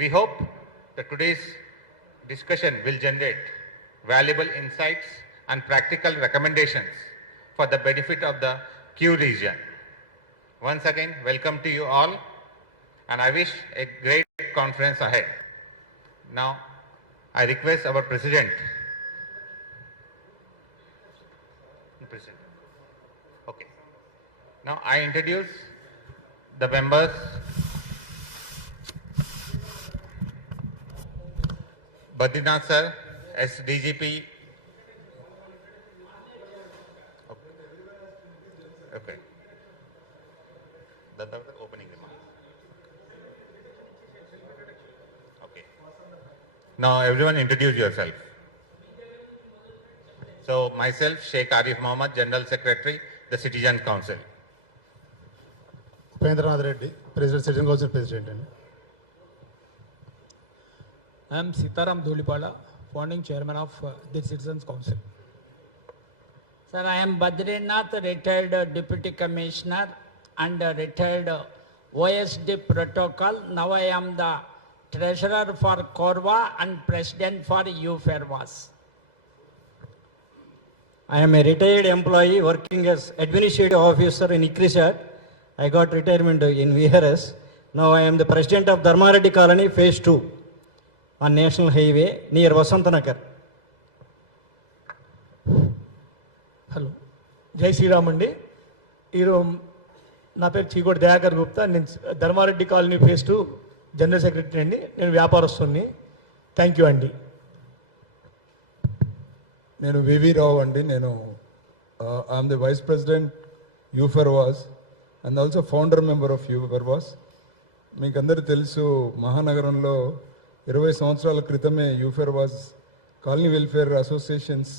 We hope that today's discussion will generate valuable insights and practical recommendations for the benefit of the Q region. Once again, welcome to you all, and I wish a great conference ahead. Now, I request our President. Okay. Now, I introduce the members. Badrinath sir, SDGP. Okay. The opening remarks. Okay. Now everyone introduce yourself. So myself, Sheikh Arif Mohammed, General Secretary, the Citizen Council. Upendranath Reddy, President, Citizen Council President. I am Sitaram Dhulipala, founding chairman of the Citizens Council. Sir, I am Badrinath, retired Deputy Commissioner and retired OSD Protocol. Now I am the Treasurer for Korwa and President for UFERWAS. I am a retired employee working as administrative officer in ICRISAT. I got retirement in VRS. Now I am the President of Dharmareddy Colony Phase 2 on National Highway near Vasantanagar. Hello జై శ్రీరామ్ అండి. ఈరోజు నా పేరు చీకోటి దయాకర్ గుప్తా. నేను Dharmareddy colony phase 2 general secretary అండి. నేను వ్యాపారస్తుని. Thank you అండి. నేను వివి రావు అండి. నేను I'm the vice president UFERWAS and also founder member of UFERWAS. మీకు అందరికీ తెలుసు, మహానగరంలో 20 సంవత్సరాల క్రితమే యూఫెర్వాస్ కాలనీ వెల్ఫేర్ అసోసియేషన్స్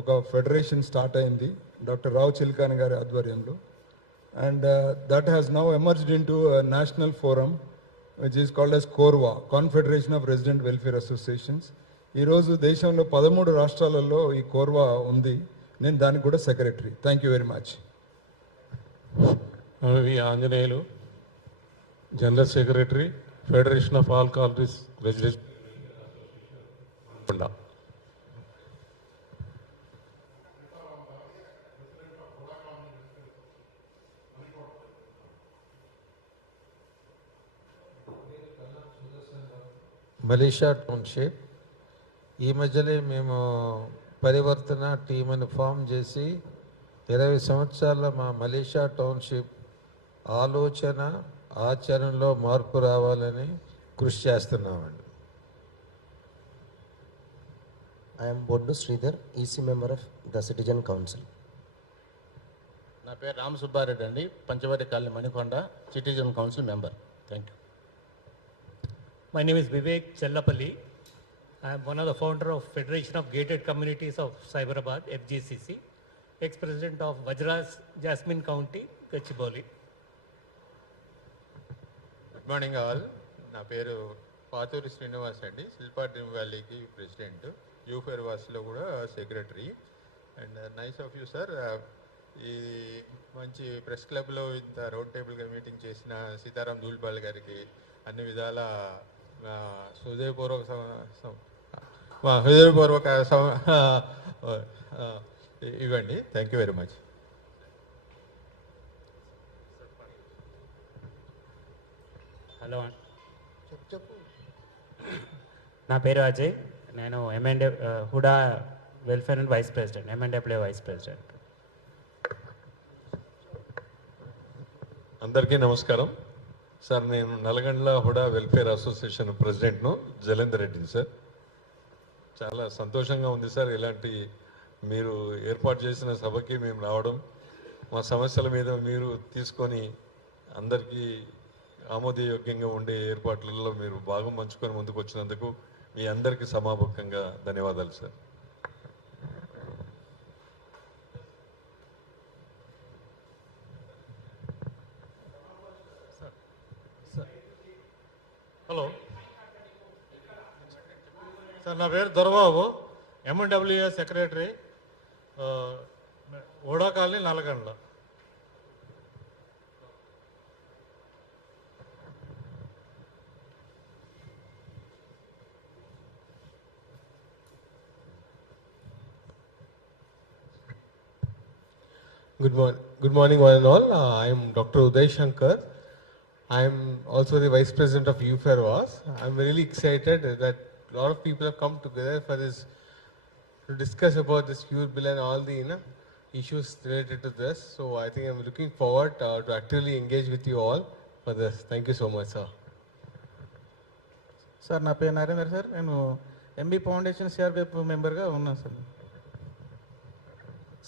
ఒక ఫెడరేషన్ స్టార్ట్ అయింది డాక్టర్ రావు చిల్కాని గారి ఆధ్వర్యంలో. And that has now emerged into national forum which is called as CoRWA, confederation of resident welfare associations. ఈరోజు దేశంలో 13 రాష్ట్రాలలో ఈ కోర్వా ఉంది. నేను దానికి కూడా secretary. Thank you very much. V Anjaneyulu, general secretary, federation of all colonies residents. Malaysia township. ఈ మధ్యనే మేము పరివర్తన టీం అని ఫామ్ చేసి 20 సంవత్సరాల మా మలేషియా టౌన్షిప్ ఆలోచన ఆచరణలో మార్పు రావాలని కృషి చేస్తున్నామండి. I am Boddu Sridhar, EC member of the Citizen Council. నా పేరు రామ సుబ్బారెడ్డి అండి, Panchavati colony Manikonda, citizen council member. Thank you. My name is Vivek Chellapalli. I am one of the founder of Federation of Gated Communities of Cyberabad, FGCC, ex-president of Vajras, Jasmine County, Gachibowli. Good morning all. నా పేరు పాతూరి శ్రీనివాస్ అండి, Shilpa dream వ్యాలీకి president, యూఫెర్వాస్లో కూడా secretary. And nice of you sir, ఈ మంచి press క్లబ్లో ఇంత round టేబుల్గా meeting చేసిన సీతారాం ధూల్పాల్ గారికి అన్ని విధాల హృదయపూర్వక ఇవ్వండి. Thank you very much. Hello, నా పేరు అజయ్. నేను HUDA welfare and vice president, MNWA vice president. అందరికీ నమస్కారం సార్. నేను నల్గొండ హుడా వెల్ఫేర్ అసోసియేషన్ ప్రెసిడెంట్ను, జలేందర్ రెడ్డిని సార్. చాలా సంతోషంగా ఉంది సార్, ఇలాంటి మీరు ఏర్పాటు చేసిన సభకి మేము రావడం, మా సమస్యల మీద మీరు తీసుకొని అందరికీ ఆమోదయోగ్యంగా ఉండే ఏర్పాట్లలో మీరు భాగం పంచుకొని ముందుకు వచ్చినందుకు మీ అందరికీ సమాపకంగా ధన్యవాదాలు సార్. హలో సార్, నా పేరు Dorababu, MNWA secretary, Oda colony, Nalgonda. Good morning, one and all. I am Dr. Uday Shankar. I am also the Vice President of UFAIR-WAS. I am really excited that a lot of people have come together for this to discuss about this Cure Bill and all the issues related to this. So I think I am looking forward to actively engage with you all for this. Thank you so much, sir. Sir నా పేరు Narender sir, నేను MB foundation CRPF మెంబర్గా ఉన్నాను sir.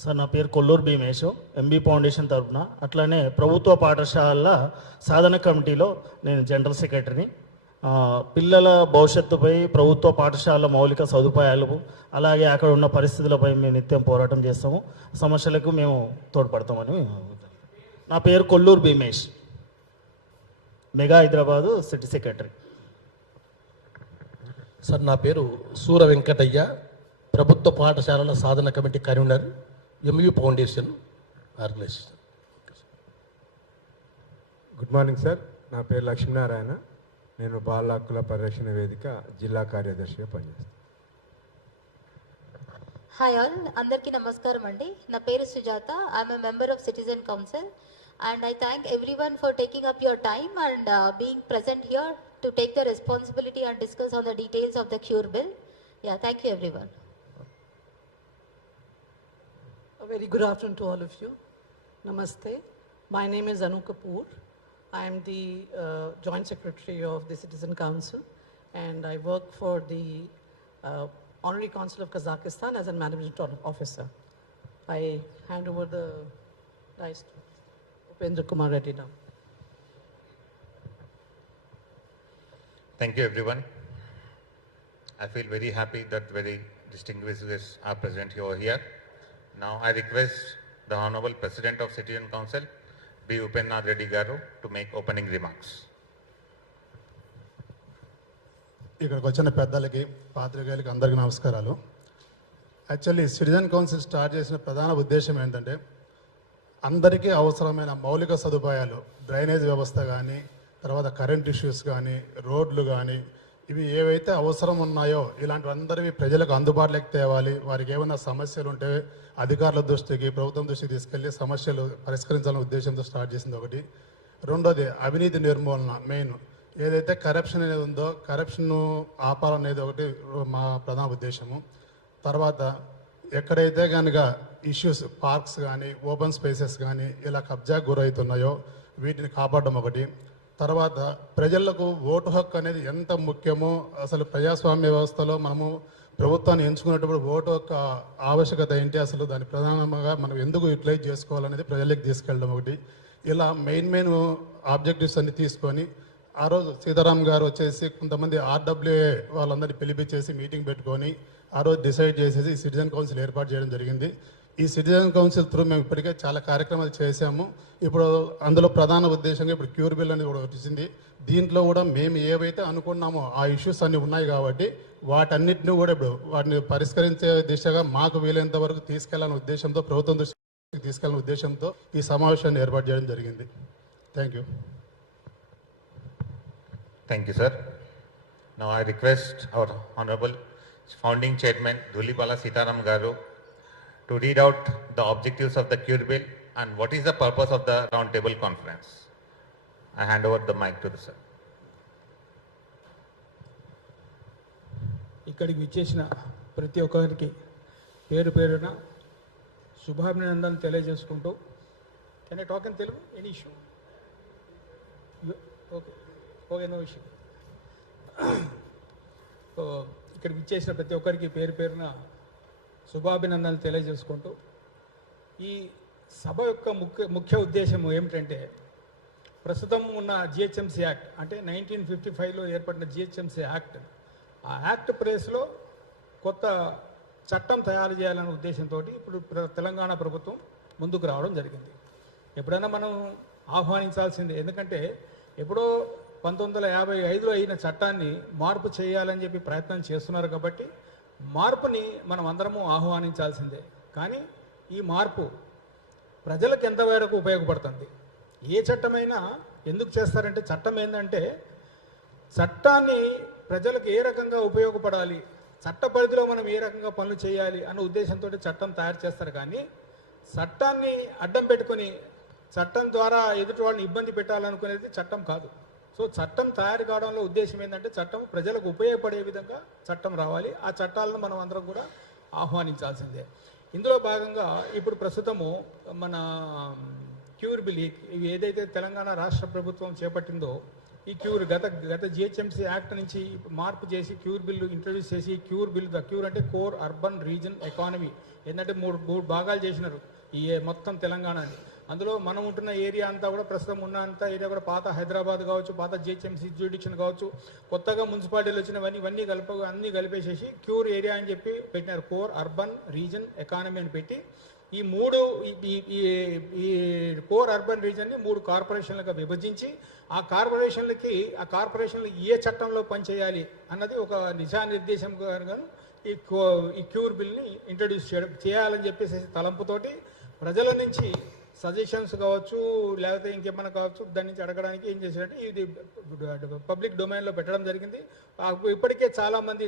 Sir నా పేరు Kolluru Bhimesh, MB foundation తరఫున, అట్లానే ప్రభుత్వ పాఠశాలల సాధన కమిటీలో నేను జనరల్ సెక్రటరీని. పిల్లల భవిష్యత్తుపై ప్రభుత్వ పాఠశాలల మౌలిక సదుపాయాలు అలాగే అక్కడ ఉన్న పరిస్థితులపై మేము నిత్యం పోరాటం చేస్తాము, సమస్యలకు మేము తోడ్పడతామని. నా పేరు Kolluru Bheemesh, mega Hyderabad city secretary. Sir నా పేరు సూర వెంకటయ్య, ప్రభుత్వ పాఠశాలల సాధన committee convener, MU foundation organisation. Good morning sir, నా పేరు లక్ష్మీనారాయణ, నేను బాల హక్కుల పరిరక్షణ వేదిక జిల్లా కార్యదర్శిగా పనిచేస్తాను. హాయ్ ఆల్, అందరికీ నమస్కారం అండి. నా పేరు Sujatha, I'm a member of citizen council and I thank everyone for taking up your time and being present here to take the responsibility and discuss on the details of the Cure Bill. Yeah, thank you everyone. A very good afternoon to all of you. Namaste. My name is Anu Kapoor. I am the Joint Secretary of the Citizen Council and I work for the Honorary Consul of Kazakhstan as a Management Officer. I hand over the dice to Upendra Kumar Reddy now. Thank you, everyone. I feel very happy that very distinguished guests are present over here. Now, I request the Honorable President of Citizen Council, B. Upendra Reddy Garu, to make opening remarks. ఇక్కడికి వచ్చిన పెద్దలకి, పాత్రికేయులకి అందరికీ నమస్కారాలు. Actually citizen council start చేసిన ప్రధాన ఉద్దేశం ఏంటంటే అందరికీ అవసరమైన మౌలిక సదుపాయాలు, డ్రైనేజ్ వ్యవస్థ కానీ, తర్వాత కరెంట్ ఇష్యూస్ కానీ, రోడ్లు కానీ, ఇవి ఏవైతే అవసరం ఉన్నాయో ఇలాంటివందరివి ప్రజలకు అందుబాటులోకి తేవాలి. వారికి ఏమైనా సమస్యలు ఉంటే అధికారుల దృష్టికి, ప్రభుత్వం దృష్టికి తీసుకెళ్లి సమస్యలు పరిష్కరించాలనే ఉద్దేశంతో స్టార్ట్ చేసింది ఒకటి. రెండోది అవినీతి నిర్మూలన. మెయిన్ ఏదైతే కరప్షన్ అనేది ఉందో కరప్షన్ను ఆపాలనేది ఒకటి మా ప్రధాన ఉద్దేశము. తర్వాత ఎక్కడైతే కనుక ఇష్యూస్, పార్క్స్ కానీ, ఓపెన్ స్పేసెస్ కానీ ఇలా కబ్జాకు గురవుతున్నాయో వీటిని కాపాడడం ఒకటి. తర్వాత ప్రజలకు ఓటు హక్కు అనేది ఎంత ముఖ్యమో, అసలు ప్రజాస్వామ్య వ్యవస్థలో మనము ప్రభుత్వాన్ని ఎంచుకునేటప్పుడు ఓటు యొక్క ఆవశ్యకత ఏంటి, అసలు దాని ప్రధానంగా మనం ఎందుకు యూటిలైజ్ చేసుకోవాలనేది ప్రజలకు తీసుకెళ్ళడం ఒకటి. ఇలా మెయిన్ ఆబ్జెక్టివ్స్ అన్ని తీసుకొని ఆ రోజు సీతారాం గారు వచ్చేసి కొంతమంది ఆర్డబ్ల్యూఏ వాళ్ళందరినీ పిలిపించేసి మీటింగ్ పెట్టుకొని ఆ రోజు డిసైడ్ చేసేసి సిటిజన్ కౌన్సిల్ ఏర్పాటు చేయడం జరిగింది. ఈ సిటిజన్ కౌన్సిల్ త్రూ మేము ఇప్పటికే చాలా కార్యక్రమాలు చేశాము. ఇప్పుడు అందులో ప్రధాన ఉద్దేశంగా ఇప్పుడు క్యూర్ బిల్ అనేది కూడా వచ్చింది. దీంట్లో కూడా మేము ఏవైతే అనుకున్నామో ఆ ఇష్యూస్ అన్నీ ఉన్నాయి కాబట్టి వాటన్నిటిని కూడా ఇప్పుడు వాటిని పరిష్కరించే దిశగా మాకు వీలైనంత వరకు తీసుకెళ్లాలనే ఉద్దేశంతో, ప్రభుత్వం దృష్టికి తీసుకెళ్లాలనే ఉద్దేశంతో ఈ సమావేశాన్ని ఏర్పాటు చేయడం జరిగింది. Thank you. Thank you, sir. Now I request our Honorable Founding Chairman Dhulipala Sitaram Garu to read out the objectives of the Cure Bill and what is the purpose of the roundtable conference. I hand over the mic to the sir. ఇక్కడికి విచ్చేసిన ప్రతి ఒక్కరికి పేరు పేరున శుభాభినందనలు తెలియజేసుకుంటూ, can I talk in Telugu? Any issue? Okay okay, no issue. So ఇక్కడికి విచ్చేసిన ప్రతి ఒక్కరికి పేరు పేరున శుభాభినందనలు తెలియజేసుకుంటూ, ఈ సభ యొక్క ముఖ్య ఉద్దేశం ఏమిటంటే ప్రస్తుతం ఉన్న జిహెచ్ఎంసీ యాక్ట్, అంటే 1955లో ఏర్పడిన జిహెచ్ఎంసీ యాక్ట్, ఆ యాక్ట్ ప్లేస్లో కొత్త చట్టం తయారు చేయాలనే ఉద్దేశంతో ఇప్పుడు తెలంగాణ ప్రభుత్వం ముందుకు రావడం జరిగింది. ఎప్పుడైనా మనం ఆహ్వానించాల్సిందే, ఎందుకంటే ఎప్పుడో 1955లో అయిన చట్టాన్ని మార్పు చేయాలని చెప్పి ప్రయత్నం చేస్తున్నారు కాబట్టి మార్పుని మనం అందరము ఆహ్వానించాల్సిందే. కానీ ఈ మార్పు ప్రజలకు ఎంతవరకు ఉపయోగపడుతుంది? ఏ చట్టమైనా ఎందుకు చేస్తారంటే, చట్టం ఏంటంటే చట్టాన్ని ప్రజలకు ఏ రకంగా ఉపయోగపడాలి, చట్ట పరిధిలో మనం ఏ రకంగా పనులు చేయాలి అన్న ఉద్దేశంతో చట్టం తయారు చేస్తారు. కానీ చట్టాన్ని అడ్డం పెట్టుకొని చట్టం ద్వారా ఎదుటి వాళ్ళని ఇబ్బంది పెట్టాలనుకునేది చట్టం కాదు. సో చట్టం తయారు కావడంలో ఉద్దేశం ఏంటంటే చట్టం ప్రజలకు ఉపయోగపడే విధంగా చట్టం రావాలి. ఆ చట్టాలను మనం అందరం కూడా ఆహ్వానించాల్సిందే. ఇందులో భాగంగా ఇప్పుడు ప్రస్తుతము మన క్యూర్ బిల్ ఇవి ఏదైతే తెలంగాణ రాష్ట్ర ప్రభుత్వం చేపట్టిందో ఈ క్యూర్ గత జిహెచ్ఎంసీ యాక్ట్ నుంచి మార్పు చేసి క్యూర్ బిల్లు ఇంట్రడ్యూస్ చేసి క్యూర్ బిల్ ద క్యూర్ అంటే కోర్ అర్బన్ రీజన్ ఎకానమీ ఏంటంటే మూడు భాగాలు చేసినారు ఈ మొత్తం తెలంగాణని. అందులో మనం ఉంటున్న ఏరియా అంతా కూడా ప్రస్తుతం ఉన్నంత ఏరియా కూడా పాత హైదరాబాద్ కావచ్చు, పాత జిహెచ్ఎంసీ జ్యూడిక్షన్ కావచ్చు, కొత్తగా మున్సిపాలిటీలు వచ్చినవన్నీ అన్నీ కలిపేసేసి క్యూర్ ఏరియా అని చెప్పి పెట్టినారు. కోర్ అర్బన్ రీజన్ ఎకానమీ అని పెట్టి ఈ ఈ కోర్ అర్బన్ రీజన్ని 3 కార్పొరేషన్లుగా విభజించి ఆ కార్పొరేషన్లు ఏ చట్టంలో పనిచేయాలి అన్నది ఒక దిశానిర్దేశంగా ఈ క్యూర్ బిల్ని ఇంట్రడ్యూస్ చేయాలని చెప్పేసి తలంపుతోటి ప్రజల నుంచి సజెషన్స్ కావచ్చు లేకపోతే ఇంకేమైనా కావచ్చు దాని నుంచి అడగడానికి ఏం చేశారంటే ఇది పబ్లిక్ డొమైన్లో పెట్టడం జరిగింది. ఇప్పటికే చాలా మంది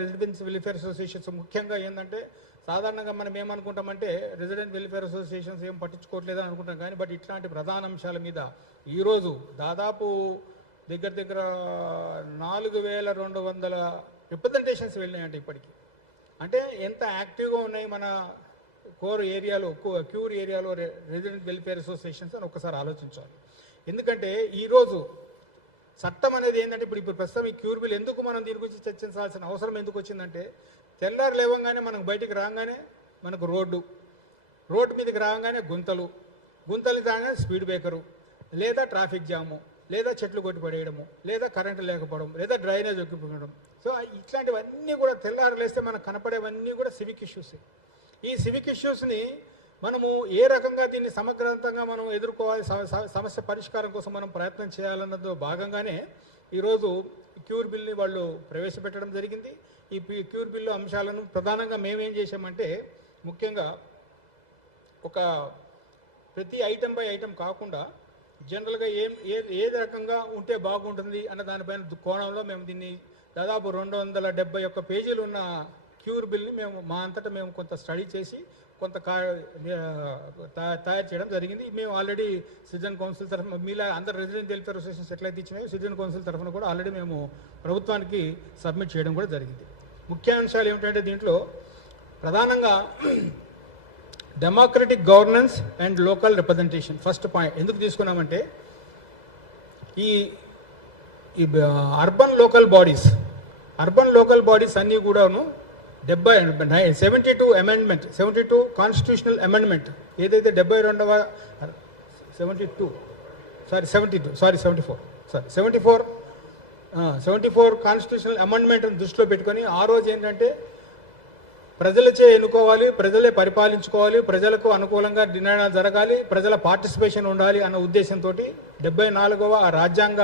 రెసిడెన్స్ వెల్ఫేర్ అసోసియేషన్స్ ముఖ్యంగా ఏంటంటే సాధారణంగా మనం ఏమనుకుంటామంటే రెసిడెంట్ వెల్ఫేర్ అసోసియేషన్స్ ఏం పట్టించుకోవట్లేదని అనుకుంటాం కానీ బట్ ఇట్లాంటి ప్రధాన అంశాల మీద ఈరోజు దాదాపు దగ్గర 4200 రిప్రజెంటేషన్స్ వెళ్ళినాయంటే ఇప్పటికీ. అంటే ఎంత యాక్టివ్గా ఉన్నాయి మన కోర్ ఏరియాలో క్యూర్ ఏరియాలో రెసిడెంట్ వెల్ఫేర్ అసోసియేషన్స్ అని ఒకసారి ఆలోచించాలి. ఎందుకంటే ఈరోజు చట్టం అనేది ఏంటంటే ఇప్పుడు ప్రస్తుతం ఈ క్యూర్ బిల్ ఎందుకు మనం దీని గురించి చర్చించాల్సిన అవసరం ఎందుకు వచ్చిందంటే తెల్లారు లేవంగానే మనకు బయటికి రాగానే మనకు రోడ్డు మీదకి రాగానే గుంతలు రాగానే స్పీడ్ బ్రేకరు లేదా ట్రాఫిక్ జాము లేదా చెట్లు కొట్టి పడేయడము లేదా కరెంటు లేకపోవడం లేదా డ్రైనేజ్ ఒక్కిపోవడం. సో ఇట్లాంటివన్నీ కూడా తెల్లారు లేస్తే మనకు కనపడేవన్నీ కూడా సివిక్ ఇష్యూస్. ఈ సివిక్ ఇష్యూస్ని మనము ఏ రకంగా దీన్ని సమగ్రంతంగా మనం ఎదుర్కోవాలి, సమస్య పరిష్కారం కోసం మనం ప్రయత్నం చేయాలన్నదో భాగంగానే ఈరోజు క్యూర్ బిల్ని వాళ్ళు ప్రవేశపెట్టడం జరిగింది. ఈ క్యూర్ బిల్లు అంశాలను ప్రధానంగా మేమేం చేసామంటే ముఖ్యంగా ఒక ప్రతి ఐటెం బై ఐటెం కాకుండా జనరల్గా ఏది రకంగా ఉంటే బాగుంటుంది అన్న దానిపైన కోణంలో మేము దీన్ని దాదాపు 271 పేజీలు ఉన్న క్యూర్ బిల్ని మేము మా అంతటా మేము కొంత స్టడీ చేసి కొంత తయారు చేయడం జరిగింది. మేము ఆల్రెడీ సిటిజన్ కౌన్సిల్ తరఫున మీలా అందరు రెసిడెంట్ వెల్ఫేర్ అసోసియేషన్స్ ఎట్లయితే ఇచ్చినాయో సిటిజన్ కౌన్సిల్ తరఫున కూడా ఆల్రెడీ మేము ప్రభుత్వానికి సబ్మిట్ చేయడం కూడా జరిగింది. ముఖ్యాంశాలు ఏమిటంటే దీంట్లో ప్రధానంగా democratic governance and local representation first point ఎందుకు తీసుకున్నామంటే ఈ అర్బన్ లోకల్ బాడీస్ అన్నీ కూడాను 72 అమెండ్మెంట్ 72 కాన్స్టిట్యూషనల్ అమెండ్మెంట్ ఏదైతే 74 కాన్స్టిట్యూషనల్ అమెండ్మెంట్ దృష్టిలో పెట్టుకొని ఆ రోజు ఏంటంటే ప్రజలచే ఎన్నుకోవాలి, ప్రజలే పరిపాలించుకోవాలి, ప్రజలకు అనుకూలంగా నిర్ణయాలు జరగాలి, ప్రజల పార్టిసిపేషన్ ఉండాలి అన్న ఉద్దేశంతో 74వ రాజ్యాంగ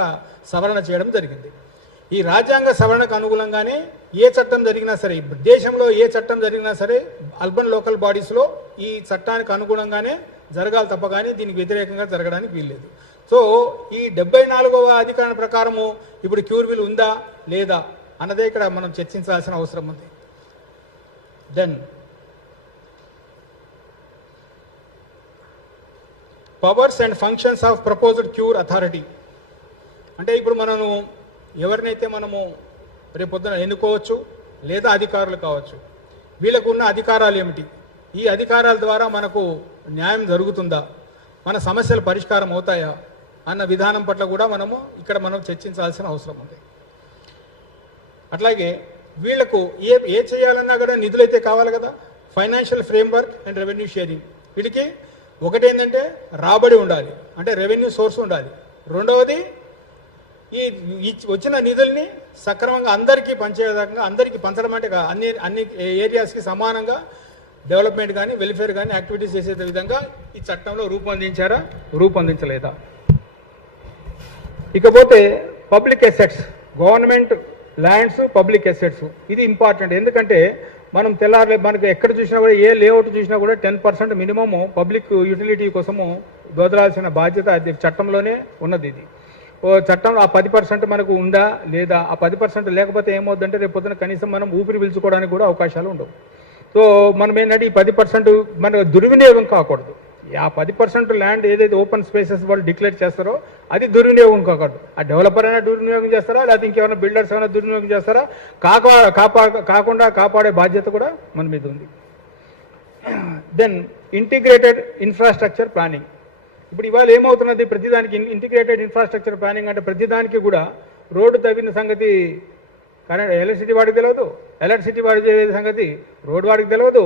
సవరణ చేయడం జరిగింది. ఈ రాజ్యాంగ సవరణకు అనుగుణంగానే ఏ చట్టం జరిగినా సరే దేశంలో ఏ చట్టం జరిగినా సరే అర్బన్ లోకల్ బాడీస్లో ఈ చట్టానికి అనుగుణంగానే జరగాలి తప్ప కానీ దీనికి వ్యతిరేకంగా జరగడానికి వీల్లేదు. సో ఈ 74వ అధికరణ ప్రకారము ఇప్పుడు క్యూర్ బిల్ ఉందా లేదా అన్నదే ఇక్కడ మనం చర్చించాల్సిన అవసరం ఉంది. Then powers and functions of proposed CURE authority అంటే ఇప్పుడు మనము ఎవరినైతే మనము రేపొద్దున ఎన్నుకోవచ్చు లేదా అధికారులు కావచ్చు, వీళ్ళకు ఉన్న అధికారాలు ఏమిటి, ఈ అధికారాల ద్వారా మనకు న్యాయం జరుగుతుందా, మన సమస్యలు పరిష్కారం అవుతాయా అన్న విధానం పట్ల కూడా మనం చర్చించాల్సిన అవసరం ఉంది. అట్లాగే వీళ్లకు ఏ చేయాలన్నా కూడా నిధులైతే కావాలి కదా, financial framework and revenue sharing. వీటికి ఒకటేంటంటే రాబడి ఉండాలి, అంటే రెవెన్యూ సోర్స్ ఉండాలి. రెండవది ఈ వచ్చిన నిధుల్ని సక్రమంగా అందరికీ పంచేదాకా అందరికీ పంచడం అంటే అన్ని ఏరియాస్కి సమానంగా డెవలప్మెంట్ కానీ వెల్ఫేర్ కానీ యాక్టివిటీస్ చేసే విధంగా ఈ చట్టంలో రూపొందించలేదా. ఇకపోతే public assets, government lands, public assets ఇది ఇంపార్టెంట్. ఎందుకంటే మనం మనకు ఎక్కడ చూసినా కూడా ఏ లేఅవుట్ చూసినా కూడా 10% మినిమము పబ్లిక్ యూటిలిటీ కోసము వదలాల్సిన బాధ్యత అది చట్టంలోనే ఉన్నది. ఇది చట్టంలో ఆ 10% మనకు ఉందా లేదా, ఆ 10% లేకపోతే ఏమవుతుందంటే రేపు పొద్దున కనీసం మనం ఊపిరి పీల్చుకోవడానికి కూడా అవకాశాలు ఉండవు. సో సో మనం ఏంటంటే ఈ 10% మన దుర్వినియోగం కాకూడదు. ఆ 10% ల్యాండ్ ఏదైతే ఓపెన్ స్పేసెస్ వాళ్ళు డిక్లేర్ చేస్తారో అది దుర్వినియోగం కాకూడదు. ఆ డెవలపర్ అయినా దుర్వినియోగం చేస్తారా, లేకపోతే ఇంకేమైనా బిల్డర్స్ అయినా దుర్వినియోగం చేస్తారా, కాకుండా కాపాడే బాధ్యత కూడా మన మీద ఉంది. Then integrated infrastructure planning. ఇప్పుడు ఇవాళ ఏమవుతున్నది, ప్రతిదానికి ఇంటిగ్రేటెడ్ ఇన్ఫ్రాస్ట్రక్చర్ ప్లానింగ్ అంటే ప్రతిదానికి కూడా రోడ్డు తవ్విన సంగతి కరెంట్ ఎలక్ట్రిసిటీ వాడికి తెలియదు, ఎలక్ట్రిసిటీ వాడి సంగతి రోడ్డు వాడికి తెలియదు,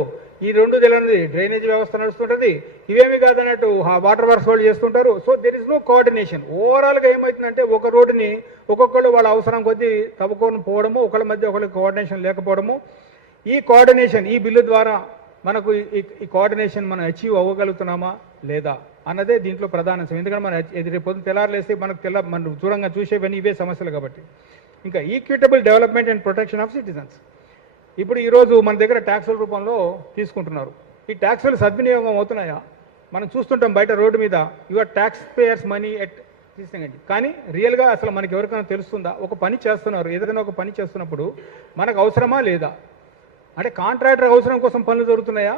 ఈ రెండు తెలియనిది డ్రైనేజ్ వ్యవస్థ నడుస్తుంటుంది. ఇవేమి కాదన్నట్టు వాటర్ వర్క్స్ వాళ్ళు చేస్తుంటారు. So there is no coordination. ఓవరాల్గా ఏమవుతుందంటే ఒక రోడ్డుని ఒక్కొక్కళ్ళు వాళ్ళ అవసరం కొద్దీ తవ్వుకొని పోవడము, ఒకళ్ళ మధ్య ఒకళ్ళకి కోఆర్డినేషన్ లేకపోవడము. ఈ కోఆర్డినేషన్ ఈ బిల్లు ద్వారా మనకు ఈ కోఆర్డినేషన్ మనం అచీవ్ అవ్వగలుగుతున్నామా లేదా అన్నదే దీంట్లో ప్రధాన అంశం. ఎందుకంటే మనం రేపు పొద్దున తెల్లారులేస్తే మనం దూరంగా చూసేవన్నీ ఇవే సమస్యలు కాబట్టి. ఇంకా equitable development and protection of citizens. ఇప్పుడు ఈరోజు మన దగ్గర ట్యాక్సుల రూపంలో తీసుకుంటున్నారు. ఈ ట్యాక్సులు సద్వినియోగం అవుతున్నాయా? మనం చూస్తుంటాం బయట రోడ్డు మీద your tax payers money at తీసుకండి, కానీ రియల్గా అసలు మనకి ఎవరికైనా తెలుస్తుందా? ఒక పని చేస్తున్నారు, ఏదైనా ఒక పని చేస్తున్నప్పుడు మనకు అవసరమా లేదా? అంటే కాంట్రాక్టర్ అవసరం కోసం పనులు జరుగుతున్నాయా,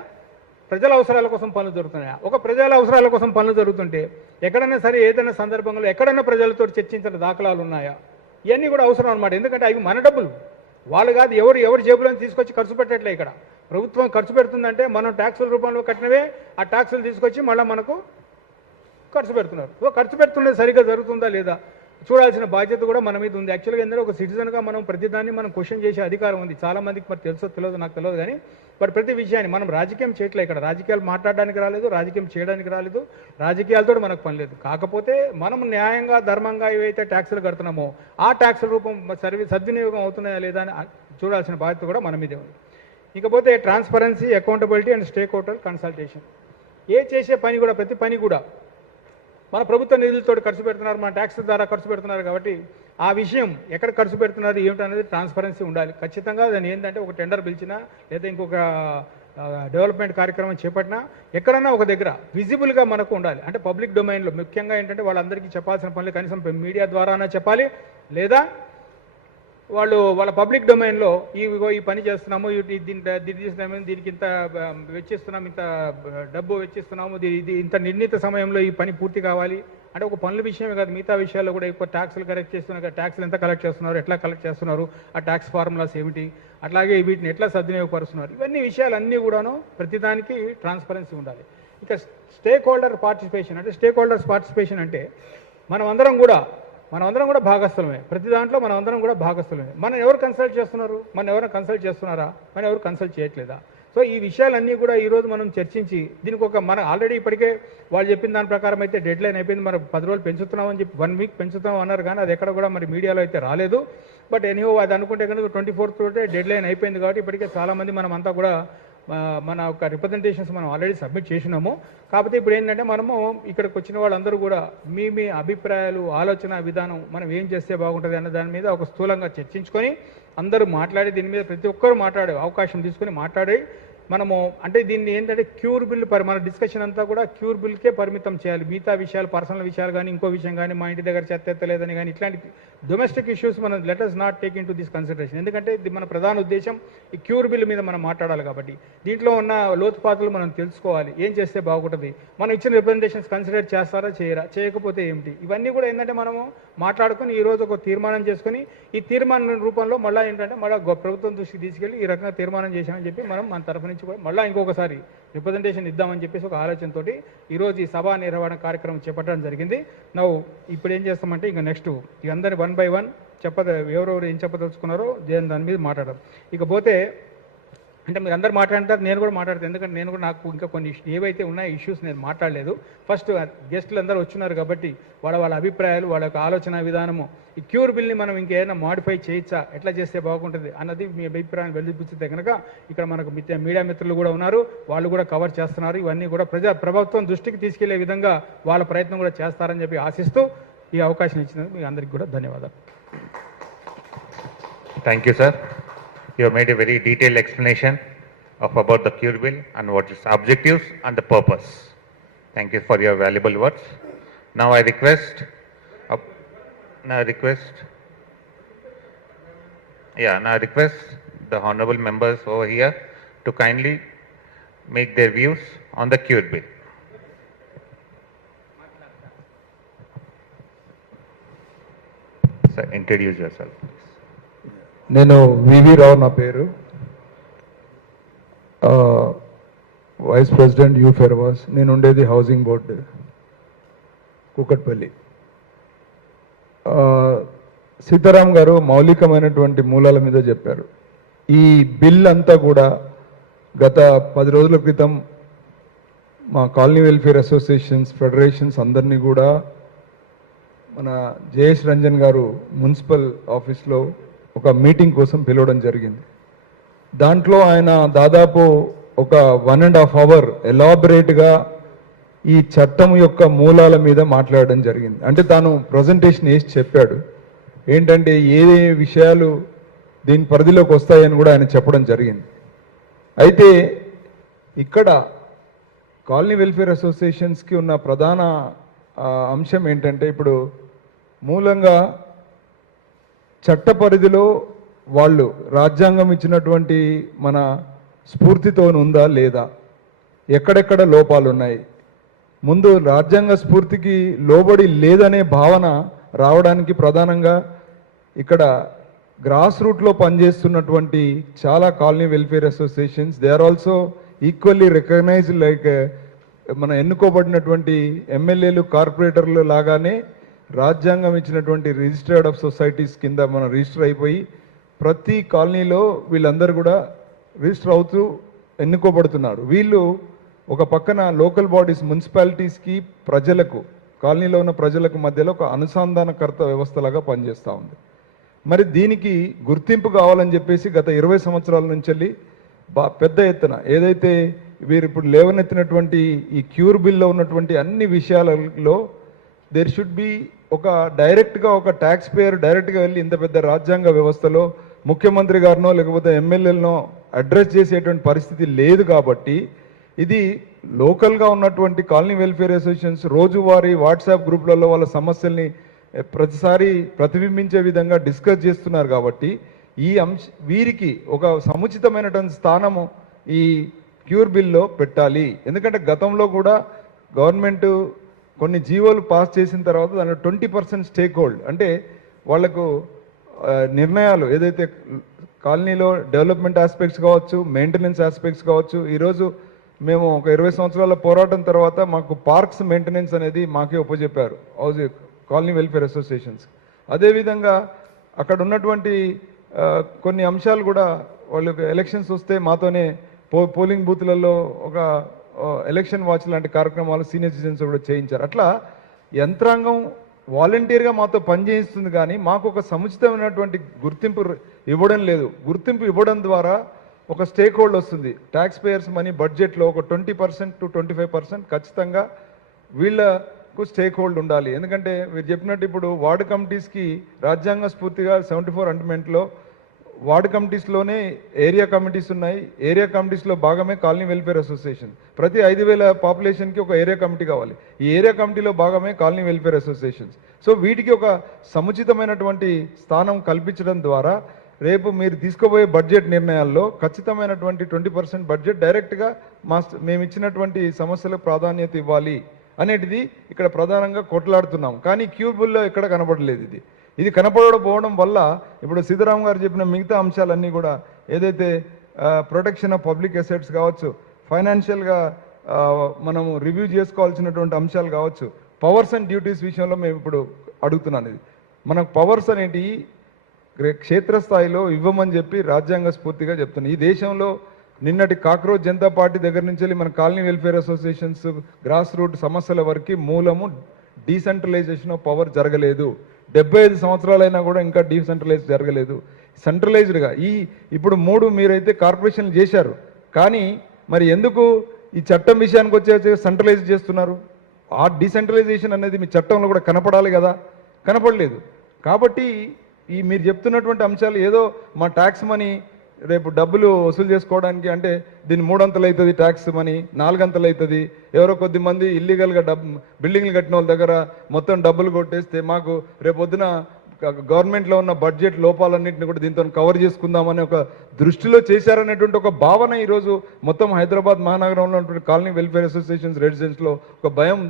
ప్రజల అవసరాల కోసం పనులు జరుగుతున్నాయా? ఒక ప్రజల అవసరాల కోసం పనులు జరుగుతుంటే ఎక్కడైనా సరే ఏదైనా సందర్భంలో ఎక్కడైనా ప్రజలతో చర్చించిన దాఖలాలు ఉన్నాయా? ఇవన్నీ కూడా అవసరం అనమాట. ఎందుకంటే అవి మన డబ్బులు, వాళ్ళు కాదు, ఎవరి జేబులను తీసుకొచ్చి ఖర్చు పెట్టట్లే. ఇక్కడ ప్రభుత్వం ఖర్చు పెడుతుందంటే మనం ట్యాక్సుల రూపంలో కట్టినవే ఆ ట్యాక్సులు తీసుకొచ్చి మళ్ళీ మనకు ఖర్చు పెడుతున్నారు. సో ఖర్చు పెడుతుండే సరిగ్గా జరుగుతుందా లేదా చూడాల్సిన బాధ్యత కూడా మన మీద ఉంది. యాక్చువల్గా ఏంటంటే ఒక సిటిజన్గా మనం ప్రతిదాన్ని మనం క్వశ్చన్ చేసే అధికారం ఉంది. చాలామందికి మరి తెలుసో తెలియదు, నాకు తెలియదు, కానీ బట్ ప్రతి విషయాన్ని మనం రాజకీయం చేయట్లేదు. ఇక్కడ రాజకీయాలు మాట్లాడడానికి రాలేదు, రాజకీయం చేయడానికి రాలేదు, రాజకీయాలతో మనకు పని లేదు. కాకపోతే మనం న్యాయంగా ధర్మంగా ఏవైతే ట్యాక్సులు కడుతున్నామో ఆ ట్యాక్సుల రూపం సద్వినియోగం అవుతున్నాయా లేదా అని చూడాల్సిన బాధ్యత కూడా మన మీదే ఉంది. ఇకపోతే transparency, accountability and stake holder consultation. చేసే పని కూడా ప్రతి పని కూడా మన ప్రభుత్వ నిధులతో ఖర్చు పెడుతున్నారు, మన ట్యాక్స్ ద్వారా ఖర్చు పెడుతున్నారు. కాబట్టి ఆ విషయం ఎక్కడ ఖర్చు పెడుతున్నారు ఏమిటనేది ట్రాన్స్పరెన్సీ ఉండాలి. ఖచ్చితంగా దాన్ని ఏంటంటే ఒక టెండర్ పిలిచినా లేదా ఇంకొక డెవలప్మెంట్ కార్యక్రమం చేపట్టినా ఎక్కడన్నా ఒక దగ్గర విజిబుల్గా మనకు ఉండాలి. అంటే పబ్లిక్ డొమైన్లో ముఖ్యంగా ఏంటంటే వాళ్ళందరికీ చెప్పాల్సిన పనులు కనీసం మీడియా ద్వారానే చెప్పాలి, లేదా వాళ్ళ పబ్లిక్ డొమైన్లో ఈ పని చేస్తున్నాము, దీనికి ఇంత వెచ్చిస్తున్నాము, ఇంత డబ్బు వెచ్చిస్తున్నాము, ఇది ఇంత నిర్ణీత సమయంలో ఈ పని పూర్తి కావాలి అంటే ఒక పనుల విషయమే కాదు, మిగతా విషయాల్లో కూడా ఎక్కువ ట్యాక్సులు కలెక్ట్ చేస్తున్నారు, ట్యాక్సులు ఎంత కలెక్ట్ చేస్తున్నారు, ఎట్లా కలెక్ట్ చేస్తున్నారు, ఆ ట్యాక్స్ ఫార్ములాస్ ఏమిటి, అట్లాగే వీటిని ఎట్లా సద్వినియోగపరుస్తున్నారు, ఇవన్నీ విషయాలన్నీ కూడాను ప్రతిదానికి ట్రాన్స్పరెన్సీ ఉండాలి. ఇక స్టేక్ హోల్డర్ పార్టిసిపేషన్ అంటే స్టేక్ హోల్డర్స్ పార్టిసిపేషన్ అంటే మనమందరం కూడా భాగస్థులమే. ప్రతి దాంట్లో మనమందరం కూడా భాగస్థులమే. మనం ఎవరు కన్సల్ట్ చేస్తున్నారు, మనం ఎవరైనా కన్సల్ట్ చేస్తున్నారా, మనం ఎవరు కన్సల్ట్ చేయట్లేదా? సో ఈ విషయాలన్నీ కూడా ఈరోజు మనం చర్చించి దీనికి మన ఆల్రెడీ ఇప్పటికే వాళ్ళు చెప్పిన దాని ప్రకారం అయితే డెడ్ లైన్ అయిపోయింది. మనం 10 రోజులు పెంచుతున్నామని చెప్పి 1 వీక్ పెంచుతాం అన్నారు, కానీ అది ఎక్కడ కూడా మరి మీడియాలో అయితే రాలేదు. బట్ ఎనీహో అది అనుకుంటే కనుక 24th తోటే డెడ్ లైన్ అయిపోయింది. కాబట్టి ఇప్పటికే చాలామంది మనం అంతా కూడా మన యొక్క రిప్రజెంటేషన్స్ మనం ఆల్రెడీ సబ్మిట్ చేసినాము. కాకపోతే ఇప్పుడు ఏంటంటే మనము ఇక్కడికి వచ్చిన వాళ్ళందరూ కూడా మీ అభిప్రాయాలు, ఆలోచన విధానం మనం ఏం చేస్తే బాగుంటుంది అన్న దాని మీద ఒక స్థూలంగా చర్చించుకొని అందరూ మాట్లాడి దీని మీద ప్రతి ఒక్కరు మాట్లాడే అవకాశం తీసుకొని మాట్లాడి మనము అంటే దీన్ని ఏంటంటే క్యూర్ బిల్ మన డిస్కషన్ అంతా కూడా క్యూర్ బిల్కే పరిమితం చేయాలి. మిగతా విషయాలు, పర్సనల్ విషయాలు కానీ ఇంకో విషయం కానీ మా ఇంటి దగ్గర చెత్త ఎత్తలేదని కానీ ఇట్లాంటి డొమెస్టిక్ ఇష్యూస్ మనం let us not take in to this consideration. ఎందుకంటే ఇది మన ప్రధాన ఉద్దేశం ఈ క్యూర్ బిల్ మీద మనం మాట్లాడాలి. కాబట్టి దీంట్లో ఉన్న లోతుపాతులు మనం తెలుసుకోవాలి, ఏం చేస్తే బాగుంటుంది, మనం ఇచ్చిన రిప్రజెంటేషన్స్ కన్సిడర్ చేస్తారా చేయరా, చేయకపోతే ఏమిటి, ఇవన్నీ కూడా ఏంటంటే మనము మాట్లాడుకొని ఈరోజు ఒక తీర్మానం చేసుకొని ఈ తీర్మానం రూపంలో మళ్ళీ ఏంటంటే మళ్ళీ ప్రభుత్వం దృష్టికి తీసుకెళ్ళి ఈ రకంగా తీర్మానం చేశామని చెప్పి మనం మన తరఫు నుంచి కూడా మళ్ళీ ఇంకొకసారి రిప్రజెంటేషన్ ఇద్దామని చెప్పేసి ఒక ఆలోచనతో ఈరోజు ఈ సభా నిర్వహణ కార్యక్రమం చేపట్టడం జరిగింది. ఇప్పుడు ఏం చేస్తామంటే ఇంకా నెక్స్ట్ అందరినీ 1 by 1 ఎవరెవరు ఏం చెప్పదలుచుకున్నారో దాని మీద మాట్లాడడం. ఇకపోతే అంటే మీరు అందరు మాట్లాడతారు, నేను కూడా మాట్లాడతాను. ఎందుకంటే నేను కూడా నాకు ఇంకా కొన్ని ఏవైతే ఉన్నాయో ఇష్యూస్ నేను మాట్లాడలేదు. ఫస్ట్ గెస్టులు అందరూ వచ్చినారు కాబట్టి వాళ్ళ అభిప్రాయాలు, వాళ్ళ యొక్క ఆలోచన విధానము, ఈ క్యూర్ బిల్ని మనం ఇంకేమైనా మాడిఫై చేయొచ్చా, ఎట్లా చేస్తే బాగుంటుంది అన్నది మీ అభిప్రాయాన్ని వెలిపిస్తే కనుక ఇక్కడ మనకు మీడియా మిత్రులు కూడా ఉన్నారు, వాళ్ళు కూడా కవర్ చేస్తున్నారు. ఇవన్నీ కూడా ప్రభుత్వం దృష్టికి తీసుకెళ్లే విధంగా వాళ్ళ ప్రయత్నం కూడా చేస్తారని చెప్పి ఆశిస్తూ ఈ అవకాశం ఇచ్చినందుకు మీ అందరికీ కూడా ధన్యవాదాలు. Thank you, sir. You have made a very detailed explanation about the cure bill and what its objectives and the purpose. Thank you for your valuable words. Now I request the honorable members over here to kindly make their views on the cure bill. Sir, introduce yourself. నేను వివి రావు నా పేరు, vice president you ఫెర్వాస్. నేను ఉండేది housing board Kukatpally. Sitaram గారు మౌలికమైనటువంటి మూలాల మీద చెప్పారు. ఈ బిల్ అంతా కూడా గత 10 రోజుల క్రితం మా కాలనీ వెల్ఫేర్ అసోసియేషన్స్, ఫెడరేషన్స్ అందరినీ కూడా మన జయేష్ రంజన్ గారు మున్సిపల్ ఆఫీస్లో ఒక మీటింగ్ కోసం పిలవడం జరిగింది. దాంట్లో ఆయన దాదాపు ఒక 1.5 hour ఎలాబరేట్గా ఈ చట్టం యొక్క మూలాల మీద మాట్లాడడం జరిగింది. అంటే తాను ప్రజెంటేషన్ వేసి చెప్పాడు ఏంటంటే ఏ విషయాలు దీని పరిధిలోకి వస్తాయని కూడా ఆయన చెప్పడం జరిగింది. అయితే ఇక్కడ కాలనీ వెల్ఫేర్ అసోసియేషన్స్కి ఉన్న ప్రధాన అంశం ఏంటంటే, ఇప్పుడు మూలంగా చట్ట పరిధిలో వాళ్ళు రాజ్యాంగం ఇచ్చినటువంటి మన స్ఫూర్తితో ఉందా లేదా, ఎక్కడెక్కడ లోపాలు ఉన్నాయి, ముందు రాజ్యాంగ స్ఫూర్తికి లోబడి లేదనే భావన రావడానికి ప్రధానంగా ఇక్కడ గ్రాస్ రూట్లో పనిచేస్తున్నటువంటి చాలా colony welfare associations, they are also equally recognised like మన ఎన్నుకోబడినటువంటి ఎమ్మెల్యేలు, కార్పొరేటర్లు లాగానే రాజ్యాంగం ఇచ్చినటువంటి రిజిస్టర్డ్ ఆఫ్ సొసైటీస్ కింద మనం రిజిస్టర్ అయిపోయి ప్రతి కాలనీలో వీళ్ళందరూ కూడా రిజిస్టర్ అవుతూ ఎన్నుకోబడుతున్నారు. వీళ్ళు ఒక పక్కన లోకల్ బాడీస్, మున్సిపాలిటీస్కి, ప్రజలకు, కాలనీలో ఉన్న ప్రజలకు మధ్యలో ఒక అనుసంధానకర్త వ్యవస్థలాగా పనిచేస్తూ ఉంది. మరి దీనికి గుర్తింపు కావాలని చెప్పేసి గత 20 సంవత్సరాల నుంచి వెళ్ళి పెద్ద ఎత్తున ఏదైతే వీరు ఇప్పుడు లేవనెత్తినటువంటి ఈ క్యూర్ బిల్లో ఉన్నటువంటి అన్ని విషయాలలో దేర్ షుడ్ బి ఒక డైరెక్ట్గా ఒక ట్యాక్స్ పేయర్ డైరెక్ట్గా వెళ్ళి ఇంత పెద్ద రాజ్యాంగ వ్యవస్థలో ముఖ్యమంత్రి గారినో లేకపోతే ఎమ్మెల్యేలనో అడ్రస్ చేసేటువంటి పరిస్థితి లేదు. కాబట్టి ఇది లోకల్గా ఉన్నటువంటి కాలనీ వెల్ఫేర్ అసోసియేషన్స్ రోజువారీ వాట్సాప్ గ్రూప్లలో వాళ్ళ సమస్యల్ని ప్రతిసారి ప్రతిబింబించే విధంగా డిస్కస్ చేస్తున్నారు. కాబట్టి ఈ వీరికి ఒక సముచితమైనటువంటి స్థానము ఈ క్యూర్ బిల్లో పెట్టాలి. ఎందుకంటే గతంలో కూడా గవర్నమెంట్ కొన్ని జీవోలు పాస్ చేసిన తర్వాత దాంట్లో 20% స్టేక్ హోల్డ్, అంటే వాళ్లకు నిర్ణయాలు ఏదైతే కాలనీలో డెవలప్మెంట్ ఆస్పెక్ట్స్ కావచ్చు, మెయింటెనెన్స్ ఆస్పెక్ట్స్ కావచ్చు. ఈరోజు మేము ఒక 20 సంవత్సరాల పోరాటం తర్వాత మాకు పార్క్స్ మెయింటెనెన్స్ అనేది మాకే ఒప్పచెప్పారు కాలనీ వెల్ఫేర్ అసోసియేషన్స్. అదేవిధంగా అక్కడ ఉన్నటువంటి కొన్ని అంశాలు కూడా వాళ్ళకి ఎలక్షన్స్ వస్తే మాతోనే పోలింగ్ బూత్లలో ఒక ఎలక్షన్ వాచ్ లాంటి కార్యక్రమాలు సీనియర్ సిటిజన్స్ కూడా చేయించారు. అట్లా యంత్రాంగం వాలంటీర్గా మాతో పనిచేయిస్తుంది, కానీ మాకు ఒక సముచితమైనటువంటి గుర్తింపు ఇవ్వడం లేదు. గుర్తింపు ఇవ్వడం ద్వారా ఒక స్టేక్ హోల్డ్ వస్తుంది. ట్యాక్స్ పేయర్స్ మనీ బడ్జెట్లో ఒక 20% to 25% ఖచ్చితంగా వీళ్ళకు స్టేక్ హోల్డ్ ఉండాలి. ఎందుకంటే మీరు చెప్పినట్టు ఇప్పుడు వార్డు కమిటీస్కి రాజ్యాంగ స్ఫూర్తిగా 74 అమెండ్మెంట్లో వార్డు కమిటీస్లోనే ఏరియా కమిటీస్ ఉన్నాయి. ఏరియా కమిటీస్లో భాగమే కాలనీ వెల్ఫేర్ అసోసియేషన్. ప్రతి 5,000 పాపులేషన్కి ఒక ఏరియా కమిటీ కావాలి. ఈ ఏరియా కమిటీలో భాగమే కాలనీ వెల్ఫేర్ అసోసియేషన్స్. సో వీటికి ఒక సముచితమైనటువంటి స్థానం కల్పించడం ద్వారా రేపు మీరు తీసుకోబోయే బడ్జెట్ నిర్ణయాల్లో ఖచ్చితమైనటువంటి 20% బడ్జెట్ డైరెక్ట్గా మేము ఇచ్చినటువంటి సమస్యలకు ప్రాధాన్యత ఇవ్వాలి అనేటిది ఇక్కడ ప్రధానంగా కొట్లాడుతున్నాం. కానీ క్యూబుల్లో ఎక్కడ కనబడలేదు. ఇది కనపడకపోవడం వల్ల ఇప్పుడు సీతారాం గారు చెప్పిన మిగతా అంశాలన్నీ కూడా ఏదైతే ప్రొటెక్షన్ ఆఫ్ పబ్లిక్ అసెట్స్ కావచ్చు, ఫైనాన్షియల్గా మనము రివ్యూ చేసుకోవాల్సినటువంటి అంశాలు కావచ్చు, పవర్స్ అండ్ డ్యూటీస్ విషయంలో మేము ఇప్పుడు అడుగుతున్నాను. ఇది మనకు పవర్స్ అనేటి క్షేత్రస్థాయిలో ఇవ్వమని చెప్పి రాజ్యాంగ స్ఫూర్తిగా చెప్తున్నాను. ఈ దేశంలో నిన్నటి కాక్రోచ్ జనతా పార్టీ దగ్గర నుంచి వెళ్ళి మన colony welfare associations grass root సమస్యల వరకు మూలము డీసెంట్రలైజేషన్ ఆఫ్ పవర్ జరగలేదు. 75 సంవత్సరాలైనా కూడా ఇంకా డీసెంట్రలైజ్ జరగలేదు. సెంట్రలైజ్డ్గా ఇప్పుడు 3 మీరైతే కార్పొరేషన్లు చేశారు, కానీ మరి ఎందుకు ఈ చట్టం విషయానికి వచ్చే సెంట్రలైజ్ చేస్తున్నారు? ఆ డీసెంట్రలైజేషన్ అనేది మీ చట్టంలో కూడా కనపడాలి కదా, కనపడలేదు. కాబట్టి మీరు చెప్తున్నటువంటి అంశాలు ఏదో మా ట్యాక్స్ మనీ రేపు డబ్బులు వసూలు చేసుకోవడానికి, అంటే దీన్ని 3 అంతలు అవుతుంది ట్యాక్స్ మనీ, 4 అంతలు అవుతుంది, ఎవరో కొద్ది మంది ఇల్లీగల్గా బిల్డింగ్లు కట్టిన వాళ్ళ దగ్గర మొత్తం డబ్బులు కొట్టేస్తే మాకు రేపు పొద్దున గవర్నమెంట్లో ఉన్న బడ్జెట్ లోపాలన్నింటినీ కూడా దీంతో కవర్ చేసుకుందామని ఒక దృష్టిలో చేశారనేటువంటి ఒక భావన ఈరోజు మొత్తం హైదరాబాద్ మహానగరంలో ఉన్నటువంటి కాలనీ వెల్ఫేర్ అసోసియేషన్స్ రెసిడెన్స్లో ఒక భయం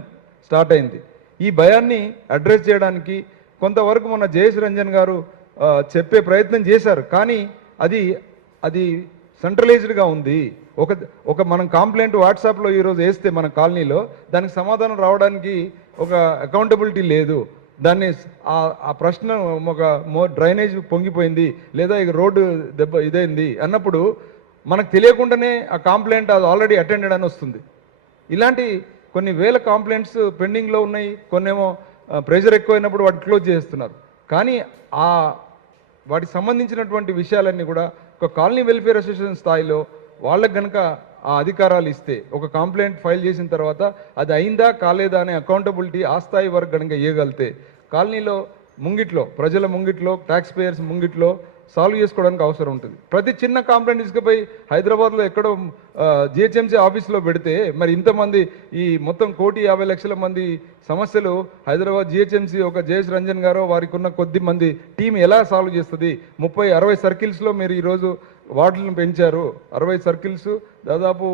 స్టార్ట్ అయింది. ఈ భయాన్ని అడ్రస్ చేయడానికి కొంతవరకు మొన్న జయేష్ రంజన్ గారు చెప్పే ప్రయత్నం చేశారు. కానీ అది సెంట్రలైజ్డ్గా ఉంది. ఒక మనం కంప్లైంట్ వాట్సాప్లో ఈరోజు వేస్తే మన కాలనీలో దానికి సమాధానం రావడానికి ఒక అకౌంటబిలిటీ లేదు. దాన్ని ఆ ప్రశ్న ఒక డ్రైనేజ్ పొంగిపోయింది లేదా ఇక రోడ్డు ఇదైంది అన్నప్పుడు మనకు తెలియకుండానే ఆ కంప్లైంట్ అది ఆల్రెడీ అటెండెడ్ అని వస్తుంది. ఇలాంటి కొన్ని వేల కంప్లైంట్స్ పెండింగ్లో ఉన్నాయి. కొన్నేమో ప్రెషర్ ఎక్కువైనప్పుడు వాటిని క్లోజ్ చేస్తున్నారు. కానీ వాటికి సంబంధించినటువంటి విషయాలన్నీ కూడా ఒక కాలనీ వెల్ఫేర్ అసోసియేషన్ స్థాయిలో వాళ్ళకి కనుక ఆ అధికారాలు ఇస్తే ఒక కంప్లైంట్ ఫైల్ చేసిన తర్వాత అది అయిందా కాలేదా అనే అకౌంటబిలిటీ ఆ స్థాయి వరకు కనుక ఇవ్వగలితే కాలనీలో ముంగిట్లో ప్రజల ముంగిట్లో ట్యాక్స్ పేయర్స్ ముంగిట్లో సాల్వ్ చేసుకోవడానికి అవసరం ఉంటుంది. ప్రతి చిన్న కంప్లైంట్ తీసుకుపోయి హైదరాబాద్లో ఎక్కడో జిహెచ్ఎంసీ ఆఫీస్లో పెడితే మరి ఇంతమంది ఈ మొత్తం 1,50,00,000 మంది సమస్యలు హైదరాబాద్ జిహెచ్ఎంసీ ఒక జయేష్ రంజన్ గారో వారికి ఉన్న కొద్ది మంది టీం ఎలా సాల్వ్ చేస్తుంది? 30-60 సర్కిల్స్లో మీరు ఈరోజు వార్డులను పెంచారు. 60 సర్కిల్స్ దాదాపు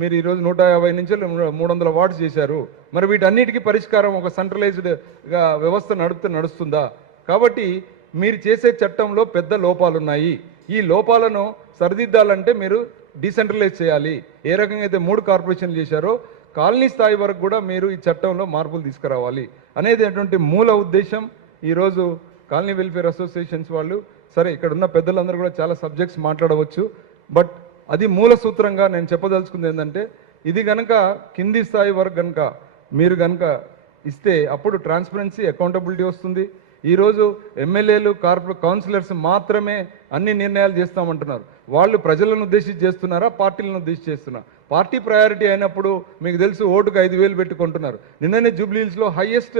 మీరు ఈరోజు 150 నుంచి 300 వార్డ్స్ చేశారు. మరి వీటన్నిటికీ పరిష్కారం ఒక సెంట్రలైజ్డ్గా వ్యవస్థ నడుస్తుందా? కాబట్టి మీరు చేసే చట్టంలో పెద్ద లోపాలు ఉన్నాయి. ఈ లోపాలను సరిదిద్దాలంటే మీరు డీసెంట్రలైజ్ చేయాలి. ఏ రకంగా అయితే 3 కార్పొరేషన్లు చేశారో కాలనీ స్థాయి వరకు కూడా మీరు ఈ చట్టంలో మార్పులు తీసుకురావాలి అనేది అటువంటి మూల ఉద్దేశం. ఈరోజు కాలనీ వెల్ఫేర్ అసోసియేషన్స్ వాళ్ళు సరే ఇక్కడ ఉన్న పెద్దలందరూ కూడా చాలా సబ్జెక్ట్స్ మాట్లాడవచ్చు. బట్ అది మూల సూత్రంగా నేను చెప్పదలుచుకుంది ఏంటంటే ఇది కనుక కింది స్థాయి వరకు కనుక మీరు కనుక ఇస్తే అప్పుడు ట్రాన్స్పరెన్సీ అకౌంటబిలిటీ వస్తుంది. ఈరోజు ఎమ్మెల్యేలు కౌన్సిలర్స్ మాత్రమే అన్ని నిర్ణయాలు చేస్తామంటున్నారు. వాళ్ళు ప్రజలను ఉద్దేశించి చేస్తున్నారా పార్టీలను ఉద్దేశించి చేస్తున్నారా? పార్టీ ప్రయారిటీ అయినప్పుడు మీకు తెలుసు ఓటుకు 5,000 పెట్టుకుంటున్నారు. నిన్ననే జూబ్లీహిల్స్లో హైయెస్ట్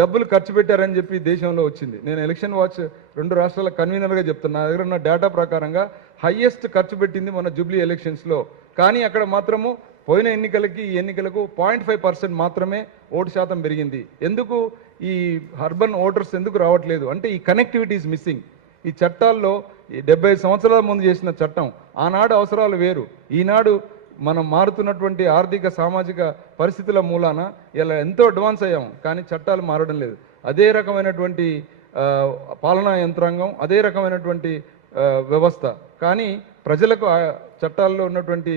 డబ్బులు ఖర్చు పెట్టారని చెప్పి దేశంలో వచ్చింది. నేను ఎలక్షన్ వాచ్ 2 రాష్ట్రాల కన్వీనర్గా చెప్తున్నా. నా దగ్గర ఉన్న డేటా ప్రకారంగా హైయెస్ట్ ఖర్చు పెట్టింది మన జూబ్లీ ఎలక్షన్స్లో. కానీ అక్కడ మాత్రము పోయిన ఎన్నికలకి ఈ ఎన్నికలకు 0.5% మాత్రమే ఓటు శాతం పెరిగింది. ఎందుకు ఈ అర్బన్ ఓటర్స్ ఎందుకు రావట్లేదు అంటే ఈ కనెక్టివిటీ ఈజ్ మిస్సింగ్. ఈ చట్టాల్లో 75 సంవత్సరాల ముందు చేసిన చట్టం ఆనాడు అవసరాలు వేరు. ఈనాడు మనం మారుతున్నటువంటి ఆర్థిక సామాజిక పరిస్థితుల మూలాన ఇలా ఎంతో అడ్వాన్స్ అయ్యాము. కానీ చట్టాలు మారడం లేదు. అదే రకమైనటువంటి పాలనా యంత్రాంగం, అదే రకమైనటువంటి వ్యవస్థ. కానీ ప్రజలకు ఆ చట్టాల్లో ఉన్నటువంటి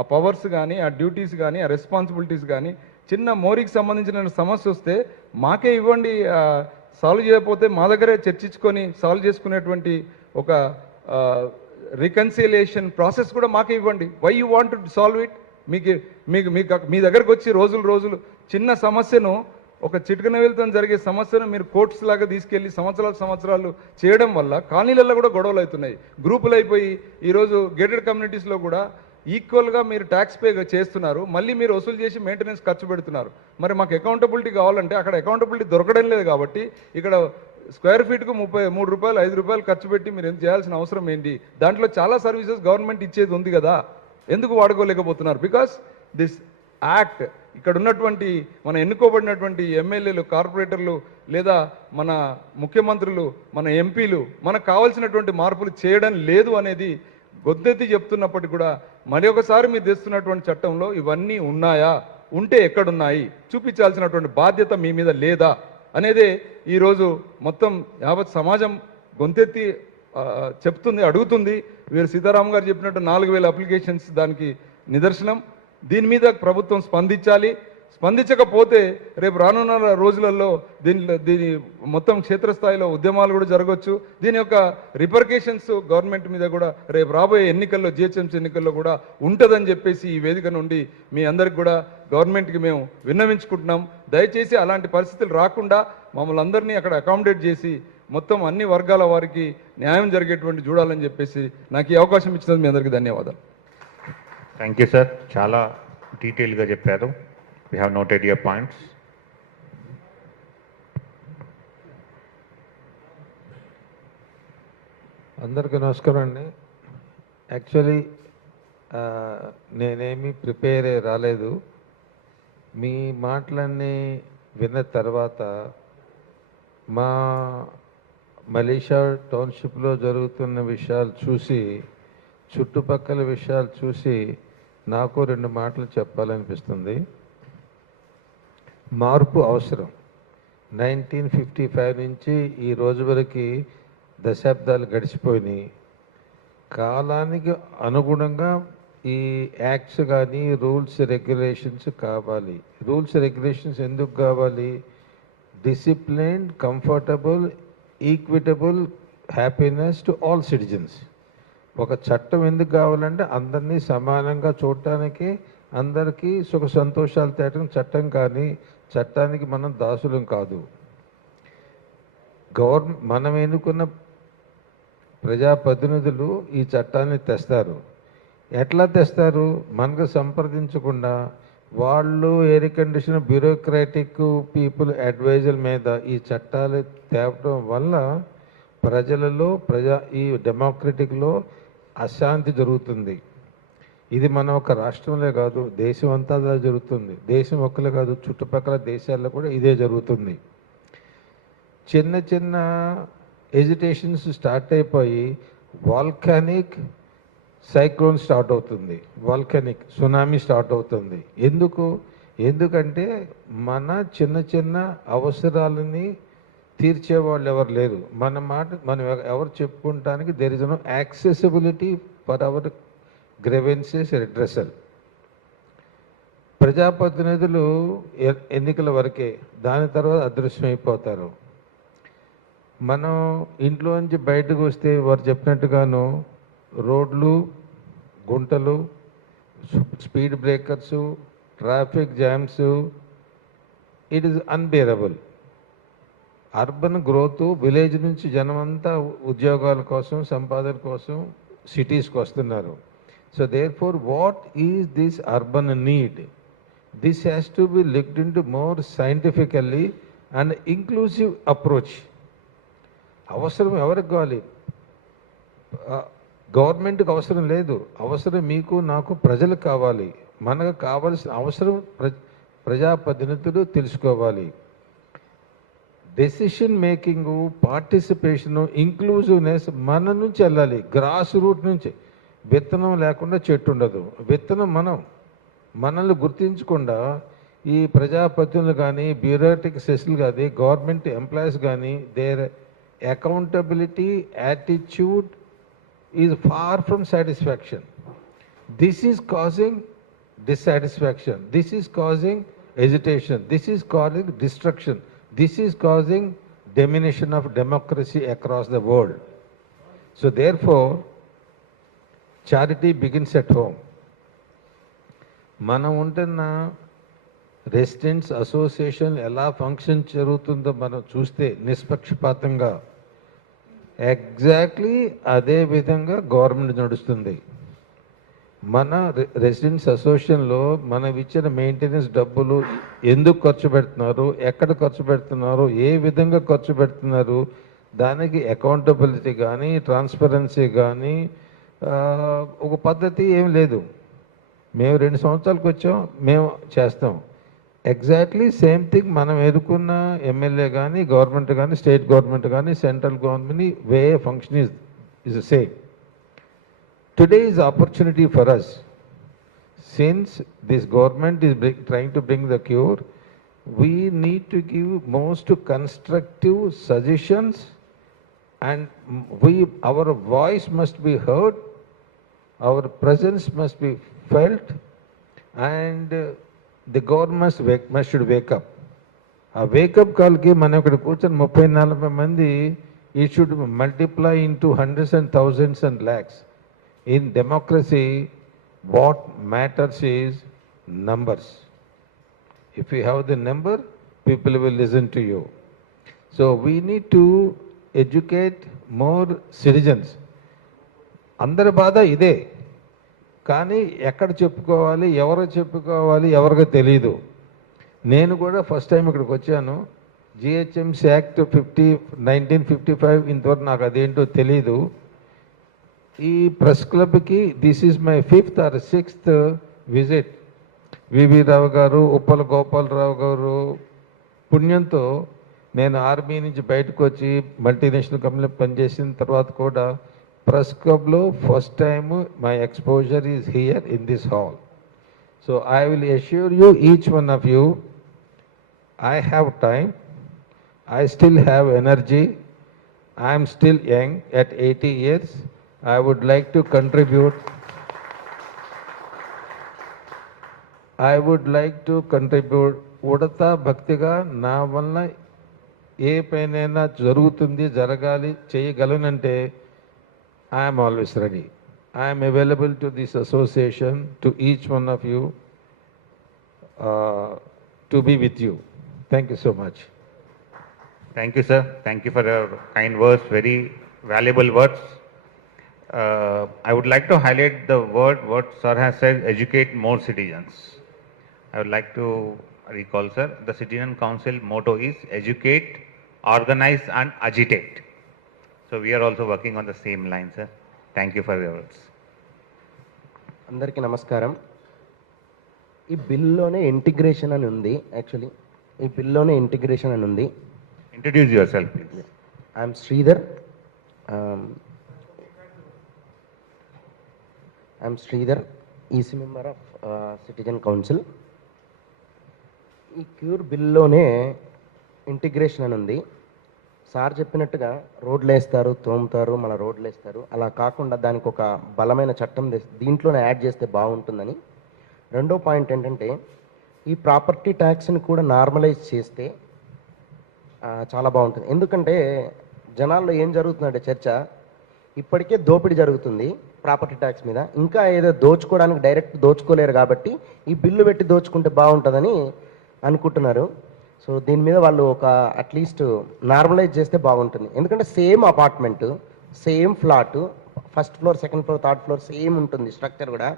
ఆ పవర్స్ కానీ ఆ డ్యూటీస్ కానీ ఆ రెస్పాన్సిబిలిటీస్ కానీ చిన్న మోరీకి సంబంధించిన సమస్య వస్తే మాకే ఇవ్వండి, సాల్వ్ చేయకపోతే మా దగ్గరే చర్చించుకొని సాల్వ్ చేసుకునేటువంటి ఒక రికన్సిలియేషన్ ప్రాసెస్ కూడా మాకే ఇవ్వండి. Why you want to solve it? మీ దగ్గరకు వచ్చి రోజులు చిన్న సమస్యను ఒక చిటికన వెళ్తాం జరిగే సమస్యను మీరు కోర్ట్స్ లాగా తీసుకెళ్లి సంవత్సరాలు చేయడం వల్ల కాలనీలలో కూడా గొడవలు అవుతున్నాయి. గ్రూపులు అయిపోయి ఈరోజు గేటెడ్ కమ్యూనిటీస్లో కూడా ఈక్వల్గా మీరు ట్యాక్స్ పే చేస్తున్నారు, మళ్ళీ మీరు వసూలు చేసి మెయింటెనెన్స్ ఖర్చు పెడుతున్నారు. మరి మాకు అకౌంటబిలిటీ కావాలంటే అక్కడ అకౌంటబిలిటీ దొరకడం లేదు. కాబట్టి ఇక్కడ స్క్వేర్ ఫీట్కు 33 రూపాయలు 5 రూపాయలు ఖర్చు పెట్టి మీరు ఎంత చేయాల్సిన అవసరం ఏంటి? దాంట్లో చాలా సర్వీసెస్ గవర్నమెంట్ ఇచ్చేది ఉంది కదా, ఎందుకు వాడుకోలేకపోతున్నారు? బికాస్ దిస్ యాక్ట్ ఇక్కడ ఉన్నటువంటి మన ఎన్నుకోబడినటువంటి ఎమ్మెల్యేలు, కార్పొరేటర్లు లేదా మన ముఖ్యమంత్రులు, మన ఎంపీలు మనకు కావాల్సినటువంటి మార్పులు చేయడం లేదు అనేది గొంతెత్తి చెప్తున్నప్పటికీ కూడా మరి ఒకసారి మీరు తెస్తున్నటువంటి చట్టంలో ఇవన్నీ ఉన్నాయా? ఉంటే ఎక్కడున్నాయి చూపించాల్సినటువంటి బాధ్యత మీ మీద లేదా అనేదే ఈరోజు మొత్తం యావత్ సమాజం గొంతెత్తి చెప్తుంది, అడుగుతుంది. వీరు సీతారాం గారు చెప్పినట్టు 4,000 అప్లికేషన్స్ దానికి నిదర్శనం. దీని మీద ప్రభుత్వం స్పందించాలి. స్పందించకపోతే రేపు రానున్న రోజులలో దీని మొత్తం క్షేత్రస్థాయిలో ఉద్యమాలు కూడా జరగవచ్చు. దీని యొక్క రిపర్కేషన్స్ గవర్నమెంట్ మీద కూడా రేపు రాబోయే ఎన్నికల్లో జిహెచ్ఎంసీ ఎన్నికల్లో కూడా ఉంటుందని చెప్పేసి ఈ వేదిక నుండి మీ అందరికి కూడా గవర్నమెంట్కి మేము విన్నవించుకుంటున్నాం. దయచేసి అలాంటి పరిస్థితులు రాకుండా మమ్మల్ని అందరినీ అక్కడ అకామిడేట్ చేసి మొత్తం అన్ని వర్గాల వారికి న్యాయం జరిగేటువంటి చూడాలని చెప్పేసి నాకు ఈ అవకాశం ఇచ్చినందుకు మీ అందరికీ ధన్యవాదాలు. థ్యాంక్ యూ సార్, చాలా డీటెయిల్గా చెప్పారు. We have noted your points. అందరికీ నమస్కారం అండి. యాక్చువల్లీ నేనేమి ప్రిపేర్ రాలేదు. మీ మాటలన్నీ విన్న తర్వాత మా మలేషియా టౌన్షిప్లో జరుగుతున్న విషయాలు చూసి, చుట్టుపక్కల విషయాలు చూసి నాకు 2 మాటలు చెప్పాలనిపిస్తుంది. మార్పు అవసరం. 1955 నుంచి ఈ రోజు వరకు దశాబ్దాలు గడిచిపోయినాయి. కాలానికి అనుగుణంగా ఈ యాక్ట్స్ కానీ రూల్స్ రెగ్యులేషన్స్ కావాలి. రూల్స్ రెగ్యులేషన్స్ ఎందుకు కావాలి? Discipline, comfortable, equitable happiness to all citizens. ఒక చట్టం ఎందుకు కావాలంటే అందరినీ సమానంగా చూడటానికి, అందరికీ సుఖ సంతోషాలు తేటం చట్టం, కానీ చట్టానికి మనం దాసులం కాదు. మనం ఎన్నుకున్న ప్రజాప్రతినిధులు ఈ చట్టాన్ని తెస్తారు. ఎట్లా తెస్తారు? మనకు సంప్రదించకుండా వాళ్ళు air condition bureaucratic people adviser మీద ఈ చట్టాలు తేవడం వల్ల ప్రజలలో ఈ డెమోక్రటిక్లో అశాంతి జరుగుతుంది. ఇది మన ఒక రాష్ట్రంలో కాదు, దేశం అంతా జరుగుతుంది. దేశం ఒక్కలే కాదు, చుట్టుపక్కల దేశాల్లో కూడా ఇదే జరుగుతుంది. చిన్న చిన్న ఎజిటేషన్స్ స్టార్ట్ అయిపోయి వాల్కానిక్ సైక్లోన్ స్టార్ట్ అవుతుంది, వాల్కానిక్ సునామీ స్టార్ట్ అవుతుంది. ఎందుకంటే మన చిన్న చిన్న అవసరాలని తీర్చేవాళ్ళు ఎవరు లేరు. మనం ఎవరు చెప్పుకుంటానికి there is no accessibility for our grievances redressal. ప్రజాప్రతినిధులు ఎన్నికల వరకే, దాని తర్వాత అదృశ్యమైపోతారు. మనం ఇంట్లో నుంచి బయటకు వస్తే వారు చెప్పినట్టుగాను రోడ్లు, గుంటలు, speed breakers, traffic jams, it is unbearable. Urban growth, village నుంచి జనమంతా ఉద్యోగాల కోసం, సంపాదన కోసం సిటీస్కి వస్తున్నారు. So therefore what is this urban need? This has to be looked into more scientifically and inclusive approach. అవసరం ఎవరికి కావాలి? గవర్నమెంట్కి అవసరం లేదు, అవసరం మీకు నాకు ప్రజలకు కావాలి. మనకు కావాల్సిన అవసరం ప్రజాప్రతినిధులు తెలుసుకోవాలి. డెసిషన్ మేకింగు, పార్టిసిపేషను, ఇంక్లూజివ్నెస్ మన నుంచి వెళ్ళాలి, గ్రాస్ రూట్ నుంచి. విత్తనం లేకుండా చెట్టు ఉండదు. విత్తనం మనల్ని గుర్తించకుండా ఈ ప్రజాప్రతినిధులు కానీ, బ్యూరోక్రాటిక్ సెస్లు కానీ, గవర్నమెంట్ ఎంప్లాయీస్ కానీ, there accountability attitude is far from satisfaction. This is causing dissatisfaction. This is causing agitation. This is causing destruction. This is causing diminution of democracy across the world. So therefore, charity begins at home. మనం ఉంటున్న residents association ఎలా function జరుగుతుందో మనం చూస్తే నిష్పక్షపాతంగా exactly అదే విధంగా government నడుస్తుంది. మన రెసిడెంట్స్ అసోసియేషన్లో మనం ఇచ్చిన మెయింటెనెన్స్ డబ్బులు ఎందుకు ఖర్చు పెడుతున్నారు, ఎక్కడ ఖర్చు పెడుతున్నారు, ఏ విధంగా ఖర్చు పెడుతున్నారు, దానికి అకౌంటబిలిటీ కానీ, ట్రాన్స్పరెన్సీ కానీ ఒక పద్ధతి ఏం లేదు. మేము 2 సంవత్సరాలకు వచ్చాం, మేము చేస్తాం. ఎగ్జాక్ట్లీ సేమ్ థింగ్ మనం ఎదుర్కొన్న ఎమ్మెల్యే కానీ, గవర్నమెంట్ కానీ, స్టేట్ గవర్నమెంట్ కానీ, central government way function is the same. Today is opportunity for us. Since this government is trying to bring the cure, we need to give most constructive suggestions, and our voice must be heard, our presence must be felt, and the government should wake up. A wake-up call ki మనం ఇక్కడ కూర్చొని 30-40 మంది, it should multiply into hundreds and thousands and lakhs. In democracy, what matters is numbers. If you have the number, people will listen to you. So we need to educate more citizens. అందరి బాధ ఇదే, కానీ ఎక్కడ చెప్పుకోవాలి, ఎవరికి తెలియదు. నేను కూడా ఫస్ట్ టైం ఇక్కడికి వచ్చాను. జిహెచ్ఎంసీ యాక్ట్ 1955 ఇంతవరకు నాకు అదేంటో తెలీదు. ఈ ప్రెస్ క్లబ్కి this is my 5th or 6th visit. VV Rao గారు, ఉప్పల గోపాలరావు గారు పుణ్యంతో నేను ఆర్మీ నుంచి బయటకు వచ్చి మల్టీనేషనల్ కంపెనీలో పనిచేసిన తర్వాత కూడా ప్రెస్ క్లబ్లో first time my exposure is here in this hall. So I will assure you each one of you, I have time, I still have energy, I am still young at 80 years. I would like to contribute. Udatha భక్తిగా నా వల్ల ఏ పైనైనా జరుగుతుంది, జరగాలి, చేయగలనంటే I'm always ready. I'm available to this association, to each one of you, to be with you. Thank you so much. Thank you, sir. Thank you for your kind words, very valuable words. I would like to highlight the word what sir has said, educate more citizens. I would like to recall, sir, the Citizen Council motto is educate, organize and agitate. So we are also working on the same line, sir. Thank you for your words. అందరికీ నమస్కారం. ఈ బిల్లులోనే integration అని ఉంది. Actually ఈ బిల్లులోనే integration అని ఉంది. Introduce yourself, please. I'm Sridhar. EC member of citizen council. ఈ cure బిల్లులోనే integration అని ఉంది. సార్ చెప్పినట్టుగా రోడ్లు వేస్తారు, తోముతారు, మన రోడ్లు వేస్తారు. అలా కాకుండా దానికి ఒక బలమైన చట్టం దీంట్లోనే యాడ్ చేస్తే బాగుంటుందని. రెండో పాయింట్ ఏంటంటే ఈ ప్రాపర్టీ ట్యాక్స్ని కూడా నార్మలైజ్ చేస్తే చాలా బాగుంటుంది. ఎందుకంటే జనాల్లో ఏం జరుగుతుందంటే చర్చ, ఇప్పటికే దోపిడీ జరుగుతుంది ప్రాపర్టీ ట్యాక్స్ మీద, ఇంకా ఏదో దోచుకోవడానికి డైరెక్ట్ దోచుకోలేరు కాబట్టి ఈ బిల్లు పెట్టి దోచుకుంటే బాగుంటుందని అనుకుంటున్నారు. సో దీని మీద వాళ్ళు ఒక అట్లీస్ట్ నార్మలైజ్ చేస్తే బాగుంటుంది. ఎందుకంటే same apartment, same flat, first floor, second floor, third floor same ఉంటుంది. స్ట్రక్చర్ కూడా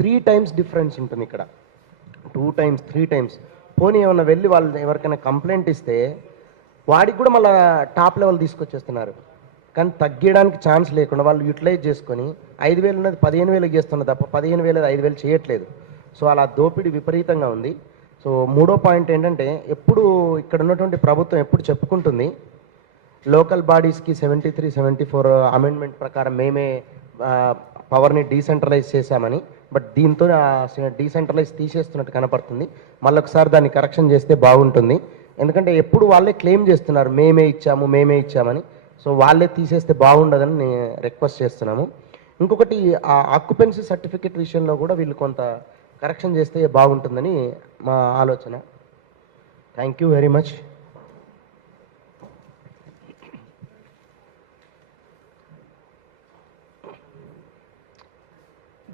3 times డిఫరెన్స్ ఉంటుంది. ఇక్కడ 2 times 3 times. పోనీ ఏమన్నా వెళ్ళి వాళ్ళు ఎవరికైనా కంప్లైంట్ ఇస్తే వాడికి కూడా మళ్ళీ టాప్ లెవెల్ తీసుకొచ్చేస్తున్నారు. కానీ తగ్గడానికి ఛాన్స్ లేకుండా వాళ్ళు యూటిలైజ్ చేసుకొని 5,000 ఉన్నది 15,000 చేస్తున్నారు తప్ప 15,000 5,000 చేయట్లేదు. సో అలా దోపిడీ విపరీతంగా ఉంది. సో మూడో పాయింట్ ఏంటంటే ఎప్పుడు ఇక్కడ ఉన్నటువంటి ప్రభుత్వం ఎప్పుడు చెప్పుకుంటుంది లోకల్ బాడీస్కి 73, 74 అమెండ్మెంట్ ప్రకారం మేమే పవర్ని డీసెంట్రలైజ్ చేశామని. బట్ దీంతో డీసెంట్రలైజ్ తీసేస్తున్నట్టు కనపడుతుంది. మళ్ళొకసారి దాన్ని కరెక్షన్ చేస్తే బాగుంటుంది. ఎందుకంటే ఎప్పుడు వాళ్ళే క్లెయిమ్ చేస్తున్నారు మేమే ఇచ్చామని. సో వాళ్ళే తీసేస్తే బాగుండదని నేను రిక్వెస్ట్ చేస్తున్నాము. ఇంకొకటి ఆ ఆక్యుపెన్సీ సర్టిఫికేట్ విషయంలో కూడా వీళ్ళు కొంత కరెక్షన్ చేస్తే బాగుంటుందని మా ఆలోచన. Thank you very much.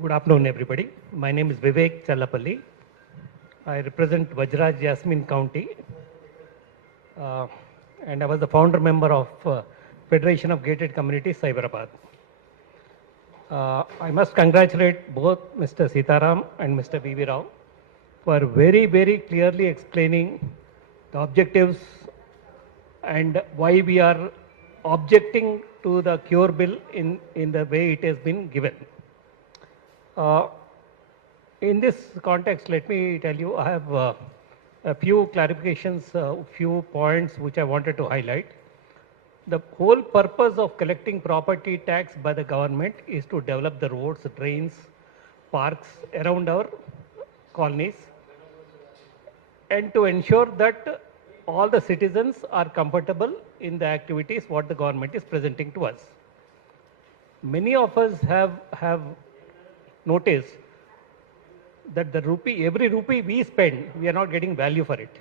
Good afternoon, everybody. My name is Vivek Challapalli. I represent Vajraj Jasmine County, and I was the founder member of Federation of Gated Communities, Cyberabad. I must congratulate both Mr. Sitaram and Mr. B.V. Rao for very, very clearly explaining the objectives and why we are objecting to the cure bill in the way it has been given. In this context, let me tell you, I have a few clarifications, few points which I wanted to highlight. The whole purpose of collecting property tax by the government is to develop the roads, drains, parks around our colonies, and to ensure that all the citizens are comfortable in the activities what the government is presenting to us. Many of us have noticed that every rupee we spend, we are not getting value for it.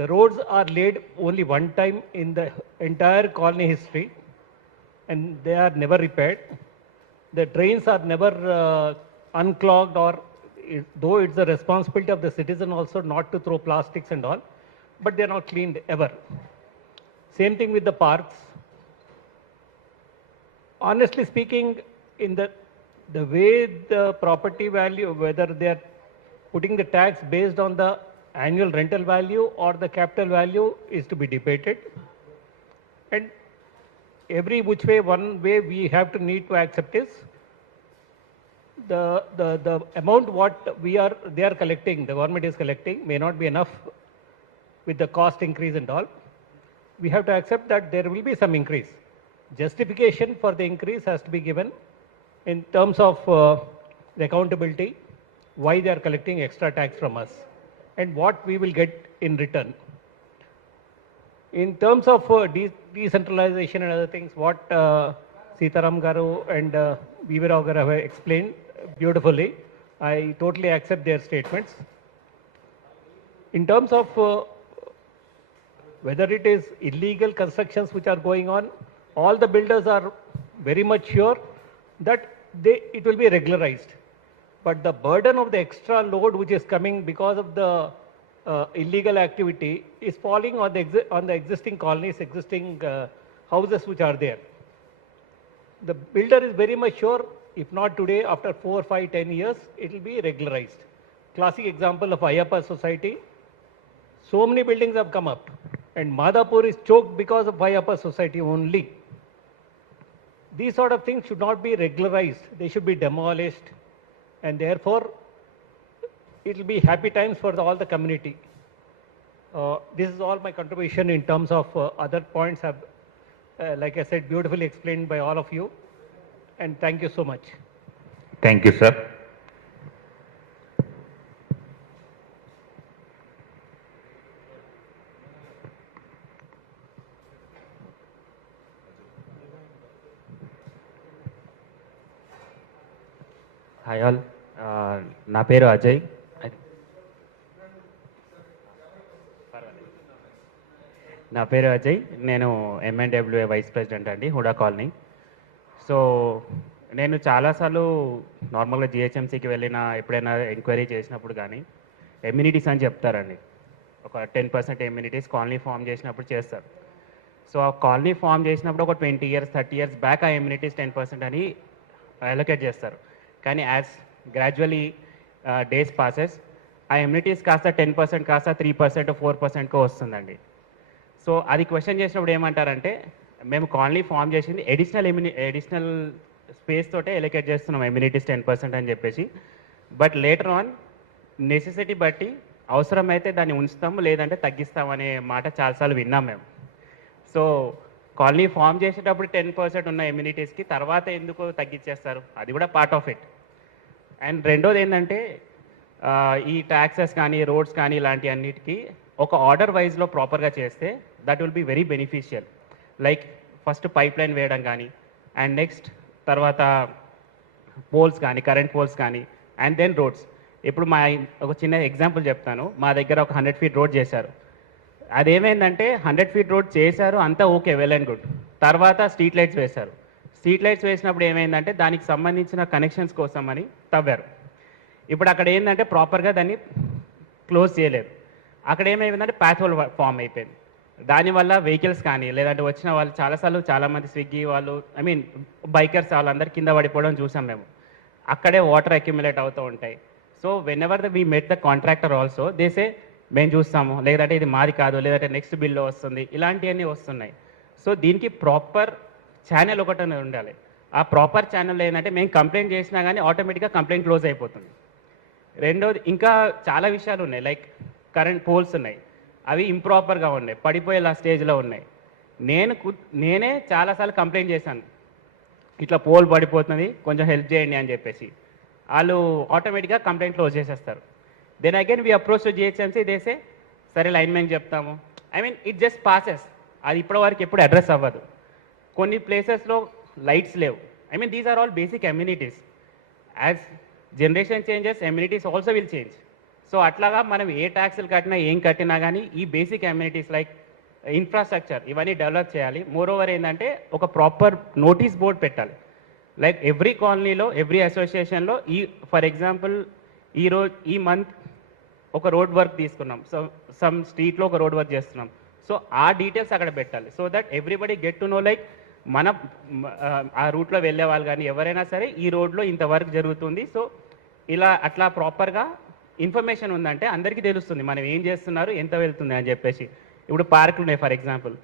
The roads are laid only one time in the entire colony history, and they are never repaired. The drains are never unclogged, or though it's the responsibility of the citizen also not to throw plastics and all, but they are not cleaned ever. Same thing with the parks. Honestly speaking, in the way the property value, whether they are putting the tax based on the annual rental value or the capital value is to be debated. And every which way, one way we have to need to accept is the amount what they are collecting, the government is collecting may not be enough with the cost increase and all, we have to accept that there will be some increase. Justification for the increase has to be given in terms of the accountability, why they are collecting extra tax from us, and what we will get in return. In terms of decentralization and other things, what Sitaram Garu and V.V. Rao Garu have explained beautifully, I totally accept their statements. In terms of whether it is illegal constructions which are going on, all the builders are very much sure that it will be regularized. But the burden of the extra load which is coming because of the illegal activity is falling on the existing colonies, existing houses which are there. The builder is very much sure, if not today, after 4, 5, 10 years, it will be regularized. Classic example of Ayappa society. So many buildings have come up, and Madhapur is choked because of Ayappa society only. These sort of things should not be regularized. They should be demolished, and therefore it will be happy times for all the community. This is all my contribution in terms of other points have, like I said, beautifully explained by all of you. And thank you so much. Thank you, sir. Hi all, నా పేరు అజయ్. నేను MNWA vice president అండి, Hooda colony. So నేను చాలాసార్లు నార్మల్గా GHMCకి వెళ్ళిన ఎప్పుడైనా enquiry చేసినప్పుడు కానీ ఎమ్యూనిటీస్ అని చెప్తారండి. ఒక 10% ఎమ్యూనిటీస్ కాలనీ ఫామ్ చేసినప్పుడు చేస్తారు. సో ఆ కాలనీ ఫామ్ చేసినప్పుడు ఒక 20 years 30 years బ్యాక్ ఆ ఎమ్యూనిటీస్ 10% అని అలొకేట్ చేస్తారు. కానీ యాజ్ గ్రాడ్యువలీ డేస్ పాసెస్ ఆ ఎమ్యూనిటీస్ కాస్త 10% కాస్త 3% 4%కో వస్తుందండి. సో అది క్వశ్చన్ చేసినప్పుడు ఏమంటారంటే, మేము కాలనీ ఫామ్ చేసింది ఎడిషనల్ స్పేస్ తోటే ఎలొకేట్ చేస్తున్నాం ఎమ్యూనిటీస్ 10% అని చెప్పేసి. బట్ లేటర్ ఆన్ నెసెసిటీ బట్టి అవసరమైతే దాన్ని ఉంచుతాము, లేదంటే తగ్గిస్తాం అనే మాట చాలాసార్లు విన్నాం మేము. సో కాలనీ ఫామ్ చేసేటప్పుడు 10% ఉన్న ఎమ్యూనిటీస్కి తర్వాత ఎందుకు తగ్గించేస్తారు, అది కూడా పార్ట్ ఆఫ్ ఇట్. అండ్ రెండోది ఏంటంటే, ఈ ట్యాక్సెస్ కానీ రోడ్స్ కానీ ఇలాంటి అన్నిటికీ ఒక ఆర్డర్ వైజ్లో ప్రాపర్గా చేస్తే that will be very beneficial. Like first pipe line వేయడం కానీ, అండ్ నెక్స్ట్ తర్వాత పోల్స్ కానీ, కరెంట్ పోల్స్ కానీ, అండ్ దెన్ రోడ్స్. ఇప్పుడు ఒక చిన్న ఎగ్జాంపుల్ చెప్తాను. మా దగ్గర ఒక 100 feet రోడ్ చేశారు. అదేమైందంటే 100 feet రోడ్ చేశారు, అంతా ఓకే, వెల్ అండ్ గుడ్. తర్వాత స్ట్రీట్ లైట్స్ వేశారు. స్ట్రీట్ లైట్స్ వేసినప్పుడు ఏమైందంటే దానికి సంబంధించిన కనెక్షన్స్ కోసం అని తవ్వారు. ఇప్పుడు అక్కడ ఏంటంటే ప్రాపర్గా దాన్ని క్లోజ్ చేయలేదు. అక్కడ ఏమైందంటే ప్యాత్ హోల్ ఫామ్ అయిపోయింది. దానివల్ల వెహికల్స్ కానీ లేదంటే వచ్చిన వాళ్ళు చాలామంది స్విగ్గీ వాళ్ళు, బైకర్స్ వాళ్ళందరూ కింద పడిపోవడం చూసాం మేము. అక్కడే వాటర్ అక్యుములేట్ అవుతూ ఉంటాయి. So whenever we met the contractor also దేసే మేము చూస్తాము, లేదంటే ఇది మాది కాదు, లేదంటే నెక్స్ట్ బిల్లో వస్తుంది, ఇలాంటివన్నీ వస్తున్నాయి. సో దీనికి ప్రాపర్ ఛానల్ ఒకటి ఉండాలి. ఆ ప్రాపర్ ఛానల్ ఏంటంటే మేము కంప్లైంట్ చేసినా కానీ ఆటోమేటిక్గా కంప్లైంట్ క్లోజ్ అయిపోతుంది. రెండోది ఇంకా చాలా విషయాలు ఉన్నాయి. లైక్ కరెంట్ పోల్స్ ఉన్నాయి, అవి ఇంప్రాపర్గా ఉన్నాయి, పడిపోయేలా స్టేజ్లో ఉన్నాయి. నేనే చాలాసార్లు కంప్లైంట్ చేశాను, ఇట్లా పోల్ పడిపోతుంది, కొంచెం హెల్ప్ చేయండి అని చెప్పేసి. వాళ్ళు ఆటోమేటిక్గా కంప్లైంట్ క్లోజ్ చేసేస్తారు. Then again we approach to GHMC, దేసే సరే లైన్మెన్ చెప్తాము. It just passes. అది ఇప్పటివరకు ఎప్పుడు అడ్రస్ అవ్వదు. కొన్ని ప్లేసెస్లో లైట్స్ లేవు. These are all basic amenities. As generation changes amenities also will change. So అట్లాగా మనం ఏ ట్యాక్స్లు కట్టినా ఏం కట్టినా కానీ ఈ బేసిక్ అమ్యూనిటీస్ లైక్ ఇన్ఫ్రాస్ట్రక్చర్ ఇవన్నీ డెవలప్ చేయాలి. మోర్ ఓవర్ ఏంటంటే ఒక ప్రాపర్ నోటీస్ బోర్డ్ పెట్టాలి. లైక్ ఎవ్రీ కాలనీలో, ఎవ్రీ అసోసియేషన్లో ఫర్ ఎగ్జాంపుల్ ఈ మంత్ ఒక రోడ్ వర్క్ తీసుకున్నాం, సో సమ్ స్ట్రీట్లో ఒక రోడ్ వర్క్ చేస్తున్నాం. సో ఆ డీటెయిల్స్ అక్కడ పెట్టాలి. So that everybody get to know, like మన ఆ రూట్లో వెళ్ళే వాళ్ళు కానీ ఎవరైనా సరే ఈ రోడ్లో ఇంత వర్క్ జరుగుతుంది. సో అట్లా ప్రాపర్గా ఇన్ఫర్మేషన్ ఉందంటే అందరికీ తెలుస్తుంది మనం ఏం చేస్తున్నారు, ఎంత వెళ్తుంది అని చెప్పేసి. ఇప్పుడు పార్కులు ఉన్నాయి, ఫర్ ఎగ్జాంపుల్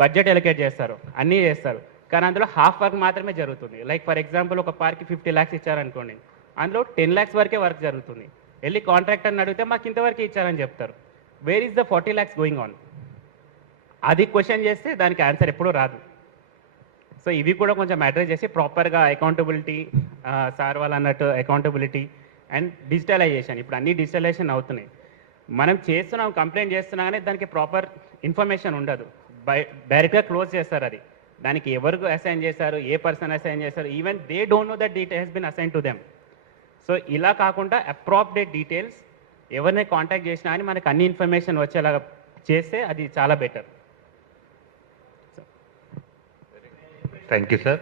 బడ్జెట్ ఎలకేట్ చేస్తారు, అన్నీ చేస్తారు, కానీ అందులో హాఫ్ వర్క్ మాత్రమే జరుగుతుంది. లైక్ ఫర్ ఎగ్జాంపుల్ ఒక పార్క్కి 50 lakhs ఇచ్చారనుకోండి, అందులో 10 lakhs వరకే వర్క్ జరుగుతుంది. వెళ్ళి కాంట్రాక్టర్ని అడిగితే మాకు ఇంతవరకే ఇచ్చారని చెప్తారు. Where is the 40 lakhs going on? అది క్వశ్చన్ చేస్తే దానికి ఆన్సర్ ఎప్పుడూ రాదు. సో ఇవి కూడా కొంచెం అడ్రస్ చేసి ప్రాపర్గా అకౌంటబిలిటీ, సార్ వాళ్ళు అన్నట్టు అకౌంటబిలిటీ అండ్ డిజిటలైజేషన్. ఇప్పుడు అన్ని డిజిటలైజేషన్ అవుతున్నాయి. మనం చేస్తున్నాం, కంప్లైంట్ చేస్తున్నాం కానీ దానికి ప్రాపర్ ఇన్ఫర్మేషన్ ఉండదు. డైరెక్ట్గా క్లోజ్ చేస్తారు. అది దానికి ఎవరికి అసైన్ చేశారు, ఏ పర్సన్ అసైన్ చేశారు, even they don't know that it has been assign to them. So ఇలా కాకుండా అప్రాప్రియేట్ డీటెయిల్స్ ఎవరిని కాంటాక్ట్ చేసినా అని మనకు అన్ని ఇన్ఫర్మేషన్ వచ్చేలాగా చేస్తే అది చాలా better. Thank you sir.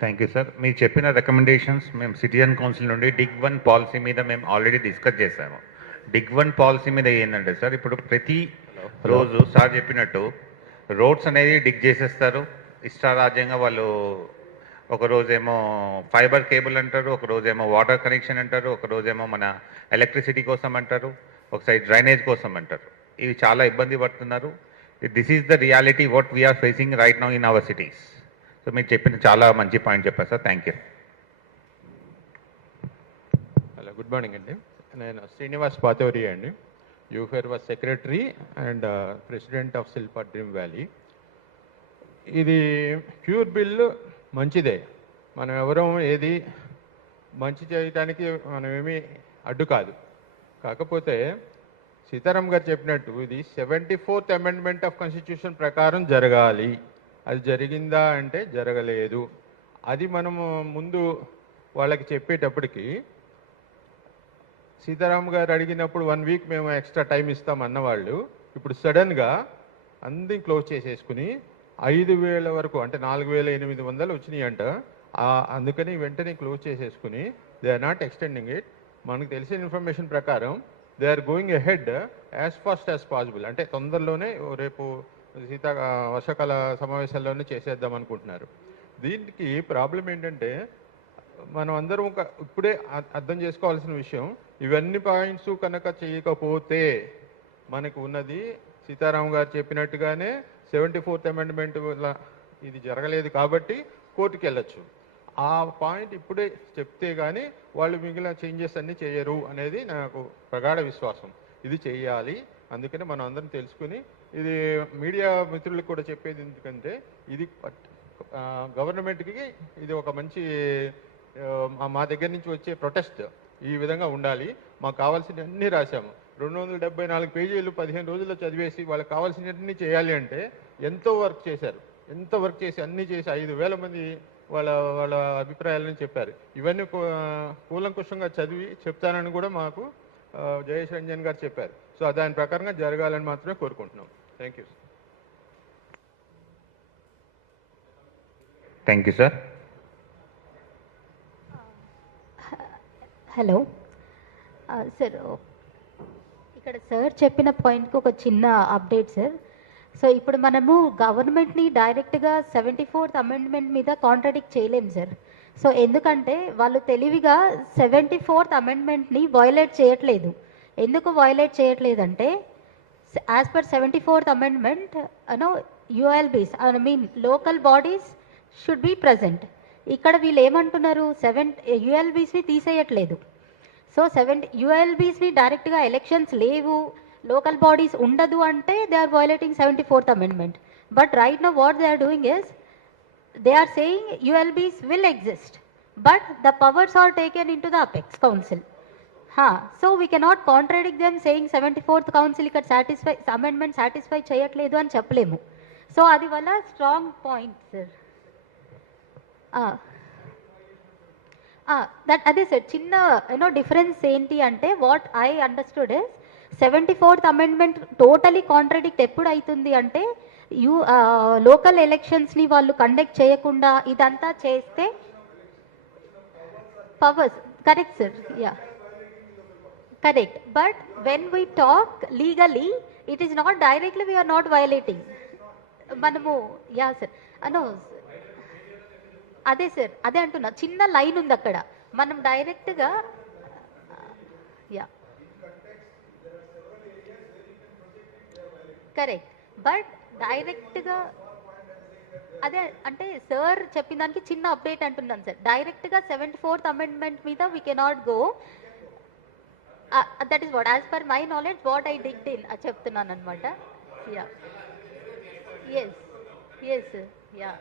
Thank you sir. మీరు చెప్పిన రికమెండేషన్స్ మేము సిటిజన్ కౌన్సిల్ నుండి DIG-1 పాలసీ మీద మేము ఆల్రెడీ డిస్కస్ చేసాము. DIG-1 పాలసీ మీద ఏంటంటే సార్, ఇప్పుడు ప్రతి రోజు సార్ చెప్పినట్టు రోడ్స్ అనేది డిగ్ చేసేస్తారు ఇష్టారాజ్యంగా. వాళ్ళు ఒక రోజేమో ఫైబర్ కేబుల్ అంటారు, ఒక రోజేమో వాటర్ కనెక్షన్ అంటారు, ఒక రోజేమో మన ఎలక్ట్రిసిటీ కోసం అంటారు, ఒక సైడ్ డ్రైనేజ్ కోసం అంటారు. ఇవి చాలా ఇబ్బంది పడుతున్నారు. This is the reality what we're facing right now in our cities. So మీరు చెప్పిన చాలా మంచి పాయింట్ చెప్పారు sir. Thank you. Hello, good morning అండి. నేను శ్రీనివాస్ పాతవరి అండి, UFERWAS secretary and president of Shilpa dream valley. ఇది ప్యూర్ బిల్ మంచిదే, మనం ఎవరూ ఏది మంచి చేయడానికి మనమేమీ అడ్డు కాదు. కాకపోతే సీతారాం గారు చెప్పినట్టు ఇది 74th అమెండ్మెంట్ ఆఫ్ కాన్స్టిట్యూషన్ ప్రకారం జరగాలి. అది జరిగిందా అంటే జరగలేదు. అది మనము ముందు వాళ్ళకి చెప్పేటప్పటికి సీతారాం గారు అడిగినప్పుడు 1 week మేము ఎక్స్ట్రా టైం ఇస్తాం అన్నవాళ్ళు ఇప్పుడు సడన్గా అన్నీ క్లోజ్ చేసేసుకుని 5,000 వరకు అంటే 4,800 వచ్చినాయి అంట. అందుకని వెంటనే క్లోజ్ చేసేసుకుని they are not extending it. మనకు తెలిసిన ఇన్ఫర్మేషన్ ప్రకారం they are going ahead as fast as possible. అంటే తొందరలోనే రేపు వర్షాకాల సమావేశాల్లోనే చేసేద్దాం అనుకుంటున్నారు. దీనికి ప్రాబ్లం ఏంటంటే మనం అందరం ఇప్పుడే అర్థం చేసుకోవాల్సిన విషయం, ఇవన్నీ పాయింట్స్ కనుక చేయకపోతే మనకు ఉన్నది సీతారాం గారు చెప్పినట్టుగానే 74th అమెండ్మెంట్ వల్ల ఇది జరగలేదు కాబట్టి కోర్టుకి వెళ్ళచ్చు. ఆ పాయింట్ ఇప్పుడే చెప్తే కానీ వాళ్ళు మిగిలిన చేంజెస్ అన్నీ చేయరు అనేది నాకు ప్రగాఢ విశ్వాసం. ఇది చేయాలి. అందుకని మనం అందరం తెలుసుకుని ఇది మీడియా మిత్రులకు కూడా చెప్పేది ఎందుకంటే ఇది గవర్నమెంట్కి ఇది ఒక మంచి మా దగ్గర నుంచి వచ్చే ప్రొటెస్ట్ ఈ విధంగా ఉండాలి. మాకు కావాల్సినవన్నీ రాశాము. 274 పేజీలు 15 రోజుల్లో చదివేసి వాళ్ళకి కావాల్సినవన్నీ చేయాలి అంటే ఎంతో వర్క్ చేశారు. ఎంత వర్క్ చేసి అన్నీ చేసి 5,000 మంది వాళ్ళ అభిప్రాయాలను చెప్పారు. ఇవన్నీ కూలంకుషంగా చదివి చెప్తానని కూడా మాకు జయేష్ రంజన్ గారు చెప్పారు. సో దాని ప్రకారంగా జరగాలని మాత్రమే కోరుకుంటున్నాం. Thank you. Thank you sir. Hello sir, ఇక్కడ సార్ చెప్పిన పాయింట్కి ఒక చిన్న అప్డేట్ సార్. సో ఇప్పుడు మనము గవర్నమెంట్ని డైరెక్ట్గా 74th అమెండ్మెంట్ మీద కాంట్రాడిక్ట్ చేయలేం సార్. సో ఎందుకంటే వాళ్ళు తెలివిగా 74th అమెండ్మెంట్ని వయోలేట్ చేయట్లేదు. ఎందుకు వయోలేట్ చేయట్లేదంటే as per 74th amendment ULBs local bodies should be present. ఇక్కడ వీళ్ళు ఏమంటున్నారు, ULBsని తీసేయట్లేదు. సో ULBsని డైరెక్ట్గా ఎలక్షన్స్ లేవు, లోకల్ బాడీస్ ఉండదు అంటే they are violating 74th amendment. But right now what they are doing is they are saying ULBs will exist, but the powers are taken into the Apex Council. So we cannot contradict them saying 74th council ikkada satisfy amendment satisfy cheyatledu ani cheppalemu. So adi valla strong point sir. That ade sir chinna difference enti ante what I understood is 74th amendment totally contradict eppudu aitundi ante local ఎలక్షన్స్ని వాళ్ళు conduct చేయకుండా ఇదంతా చేస్తే powers correct sir, yeah correct. But when we talk legally it is not directly we're not violating. మనము yeah sir అదే sir అదే అంటున్నా, చిన్న లైన్ ఉంది అక్కడ. మనం డైరెక్ట్గా యా కరెక్ట్. బట్ డైరెక్ట్గా అదే అంటే సార్ చెప్పిన దానికి చిన్న అప్డేట్ అంటున్నాను సార్. డైరెక్ట్గా 74th అమెండ్మెంట్ మీద we cannot go. That is what as per my knowledge what I digged in చెప్తున్నాను అనమాట. Yeah yes yes yeah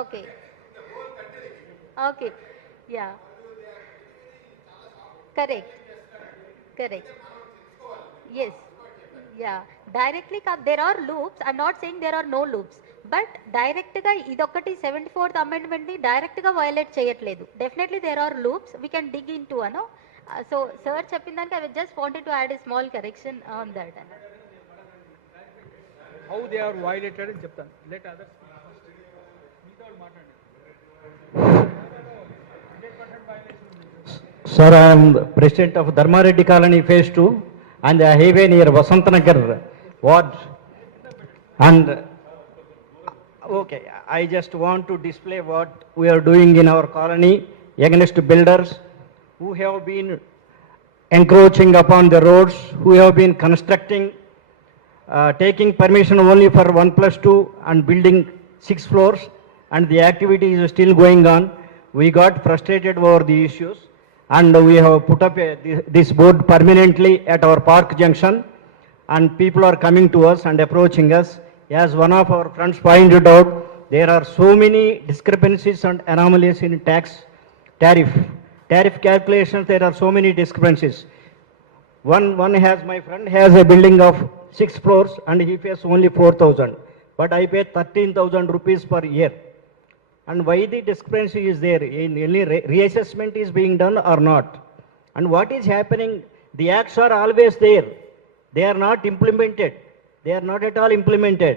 okay okay yeah correct correct yes yeah directly there are loops. I'm not saying there are no loops, but డైరెక్ట్గా ఇదొకటి 74th అమెండ్మెంట్ని డైరెక్ట్గా violate చేయట్లేదు. Definitely there are loops we can dig into అను. So sir చెప్పిన దానికి I just wanted to add a small correction on that అన్న. How they are violated అని చెప్తాను. Let others Sir, I am the president of Dharmareddy Colony Phase 2 and the highway near Vasantanagar ward. And okay, I just want to display what we are doing in our colony against builders who have been encroaching upon the roads, who have been constructing, taking permission only for 1+2 and building 6 floors, and the activity is still going on. We got frustrated over the issues, and we have put up this board permanently at our park junction, and people are coming to us and approaching us. As one of our friends pointed out, there are so many discrepancies and anomalies in tariff calculations. There are so many discrepancies. My friend has a building of 6 floors and he pays only 4,000, but I pay 13,000 rupees per year. And why the discrepancy is there? Any reassessment is being done or not? And what is happening? The acts are always there. They are not implemented. They are not at all implemented.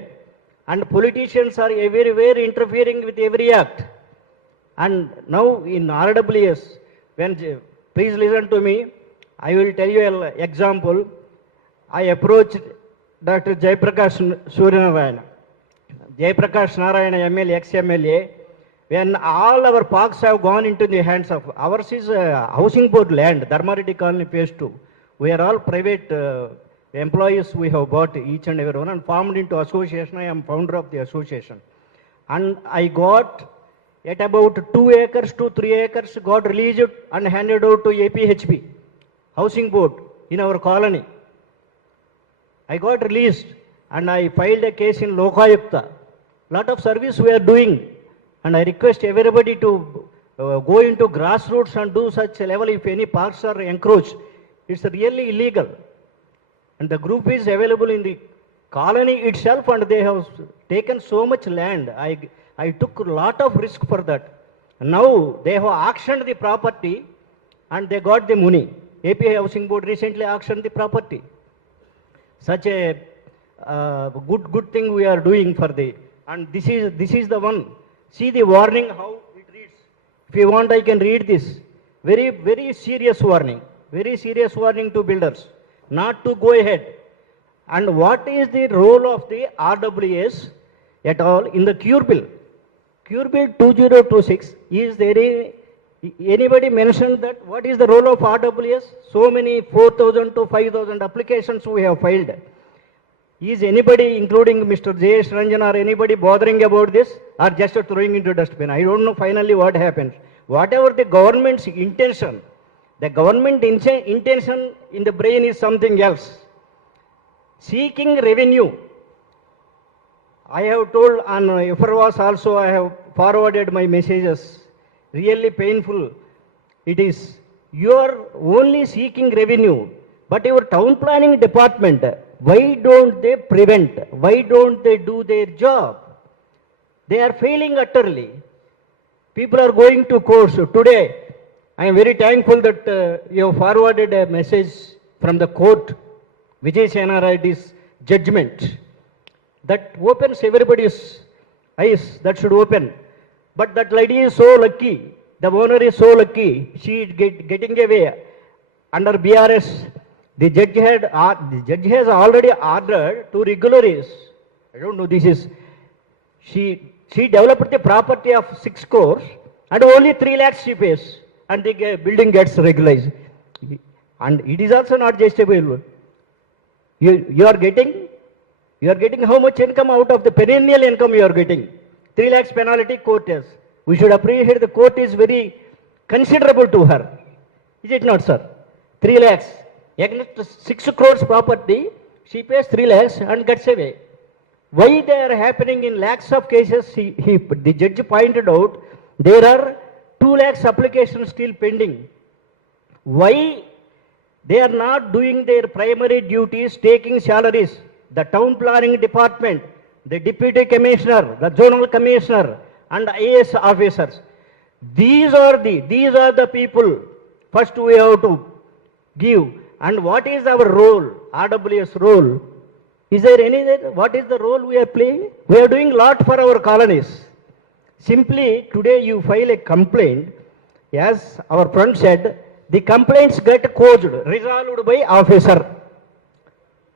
And politicians are everywhere interfering with every act. And now in RWS, please listen to me, I will tell you an example. I approached Dr. Jayaprakash Suryanarayana, Jayaprakash Narayana MLA, ex-MLA, when all our parks have gone into the hands of, ours is housing board land, Dharmareddy Colony Phase 2. We are all private employees, we have bought each and every one and formed into association. I am founder of the association. And I got at about 2 acres to 3 acres got released and handed out to APHB, housing board in our colony. I got released and I filed a case in Lokayukta. Lot of service we are doing. And I request everybody to go into grassroots and do such a level. If any parks are encroached, it's really illegal. And the group is available in the colony itself and they have taken so much land. I took a lot of risk for that. And now they have auctioned the property and they got the money. AP Housing Board recently auctioned the property. Such a good thing we are doing for the, and this is the one. See the warning, how it reads. If you want, I can read this. Very, very serious warning. Very serious warning to builders not to go ahead. And what is the role of the RWS at all in the Cure Bill? Cure Bill 2026, is there anybody mentioned that? What is the role of RWS? So many 4,000 to 5,000 applications we have filed. Is anybody, including Mr. J.S. Ranjan or anybody, bothering about this or just throwing into dustbin? I don't know finally what happens. Whatever the government's intention, the government intention in the brain is something else. Seeking revenue. I have told on FRWAS also, I have forwarded my messages. Really painful it is. You are only seeking revenue, but your town planning department, why don't they prevent? Why don't they do their job? They are failing utterly. People are going to courts. Today, I am very thankful that you have forwarded a message from the court, Vijay Sena Reddy's judgment, that opens everybody's eyes, that should open. But that lady is so lucky, the owner is so lucky, she is getting away under BRS. The judge has already ordered to regularize. I don't know, this is, she developed the property of 6 crores and only 3 lakhs she pays and the building gets regularized. And it is also not justifiable. You are getting how much income out of the perennial income you are getting? 3 lakhs penalty court has. We should appreciate the court is very considerable to her. Is it not, sir? 3 lakhs. Against 6 crores property, she pays 3 lakhs and gets away. Why they are happening in lakhs of cases? The judge pointed out there are 2 lakhs applications still pending. Why they are not doing their primary duties, taking salaries? The town planning department, the deputy commissioner, the zonal commissioner, and IAS officers. These are the people first we have to give. And what is our role, RWS role? Is there any, what is the role we are playing? We are doing lot for our colonies. Simply today you file a complaint, as our friend said, the complaints get closed, resolved by officer.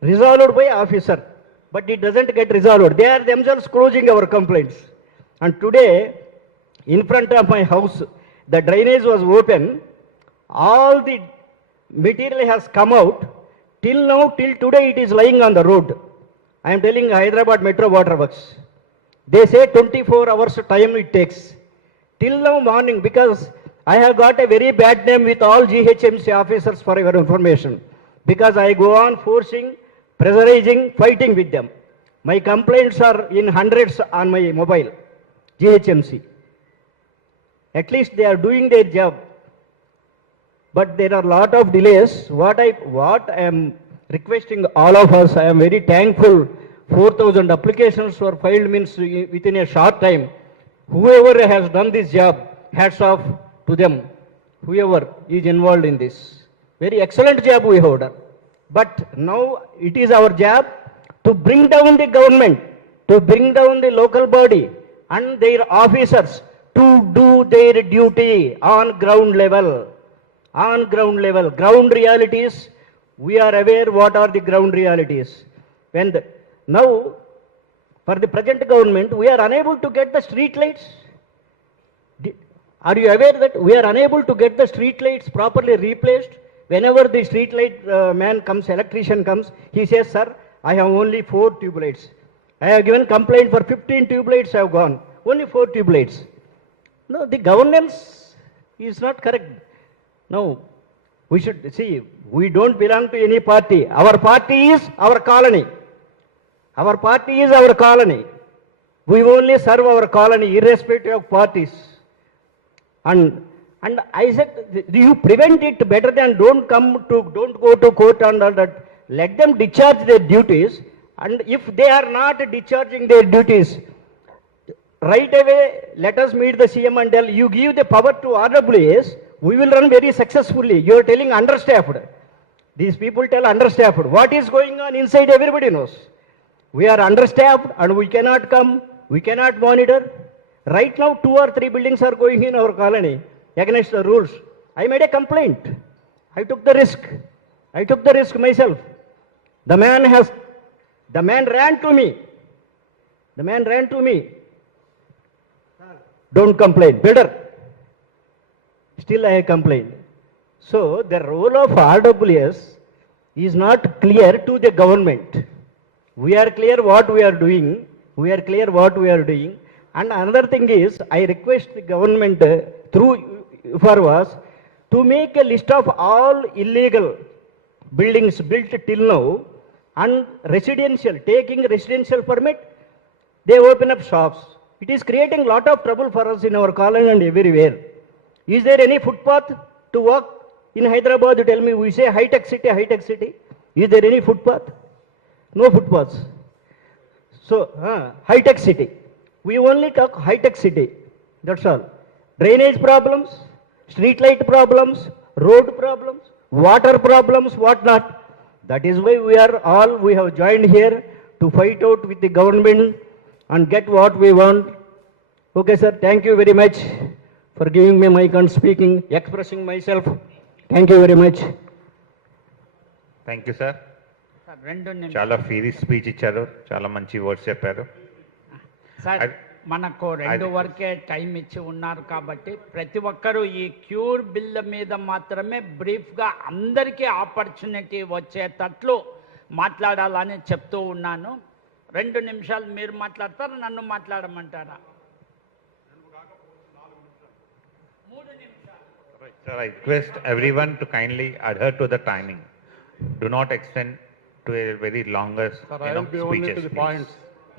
Resolved by officer. But it doesn't get resolved. They are themselves closing our complaints. And today, in front of my house, the drainage was open. All the material has come out. Till now, till today, it is lying on the road. I am telling Hyderabad Metro Water Works. They say 24 hours time it takes. Till now morning, because I have got a very bad name with all GHMC officers for your information. Because I go on forcing, pressurizing, fighting with them. My complaints are in hundreds on my mobile, GHMC. At least they are doing their job. But there are a lot of delays. What I am requesting all of us, I am very thankful. 4,000 applications were filed means within a short time. Whoever has done this job, hats off to them. Whoever is involved in this. Very excellent job we have done. But now it is our job to bring down the government, to bring down the local body and their officers to do their duty on ground level. On ground level. Ground realities, we are aware what are the ground realities. Now, for the present government, we are unable to get the street lights. Are you aware that we are unable to get the street lights properly replaced? Whenever the street light man comes, electrician comes, he says, sir, I have only 4 tube lights. I have given complaint for 15 tube lights have gone. Only 4 tube lights. No, the governance is not correct. No, we should see, we don't belong to any party. Our party is our colony. Our party is our colony. We only serve our colony irrespective of parties. And I said, do you prevent it better than don't go to court and all that. Let them discharge their duties. And if they are not discharging their duties, right away, let us meet the CM and tell, you give the power to RWS, we will run very successfully. You are telling understaffed. These people tell understaffed. What is going on inside, everybody knows. We are understaffed and we cannot come, we cannot monitor. Right now, 2 or 3 buildings are going in our colony against the rules. I made a complaint. I took the risk. I took the risk myself. The man ran to me. The man ran to me. Don't complain. Better. Still I complained. So the role of RWS is not clear to the government. We are clear what we are doing. We are clear what we are doing. And another thing is, I request the government through UFRWAS to make a list of all illegal buildings built till now and residential, taking residential permit, they open up shops. It is creating a lot of trouble for us in our colony and everywhere. Is there any footpath to walk in Hyderabad? You tell me, we say high-tech city, high-tech city. Is there any footpath? No footpaths. So, high-tech city. We only talk high-tech city. That's all. Drainage problems, street light problems, road problems, water problems, what not. That is why we have joined here to fight out with the government and get what we want. Okay, sir. Thank you very much for giving me mic and speaking, expressing myself. Thank you very much. Thank you sir. 2 నిమిషాలు. చాలా fiery speech ఇచ్చారు, చాలా మంచి words చెప్పారు. Sir, మనకు 2 వరకే time ఇచ్చి ఉన్నారు కాబట్టి ప్రతి ఒక్కరూ ఈ క్యూర్ బిల్ మీద మాత్రమే బ్రీఫ్గా అందరికీ ఆపర్చునిటీ వచ్చేటట్లు మాట్లాడాలని చెప్తూ ఉన్నాను. 2 నిమిషాలు మీరు మాట్లాడతారా, నన్ను మాట్లాడమంటారా? 3 నిమిషాలు. Sir, I request everyone to kindly adhere to the timing. Do not extend to a very longer Sir, I will be only to speeches, the please. points.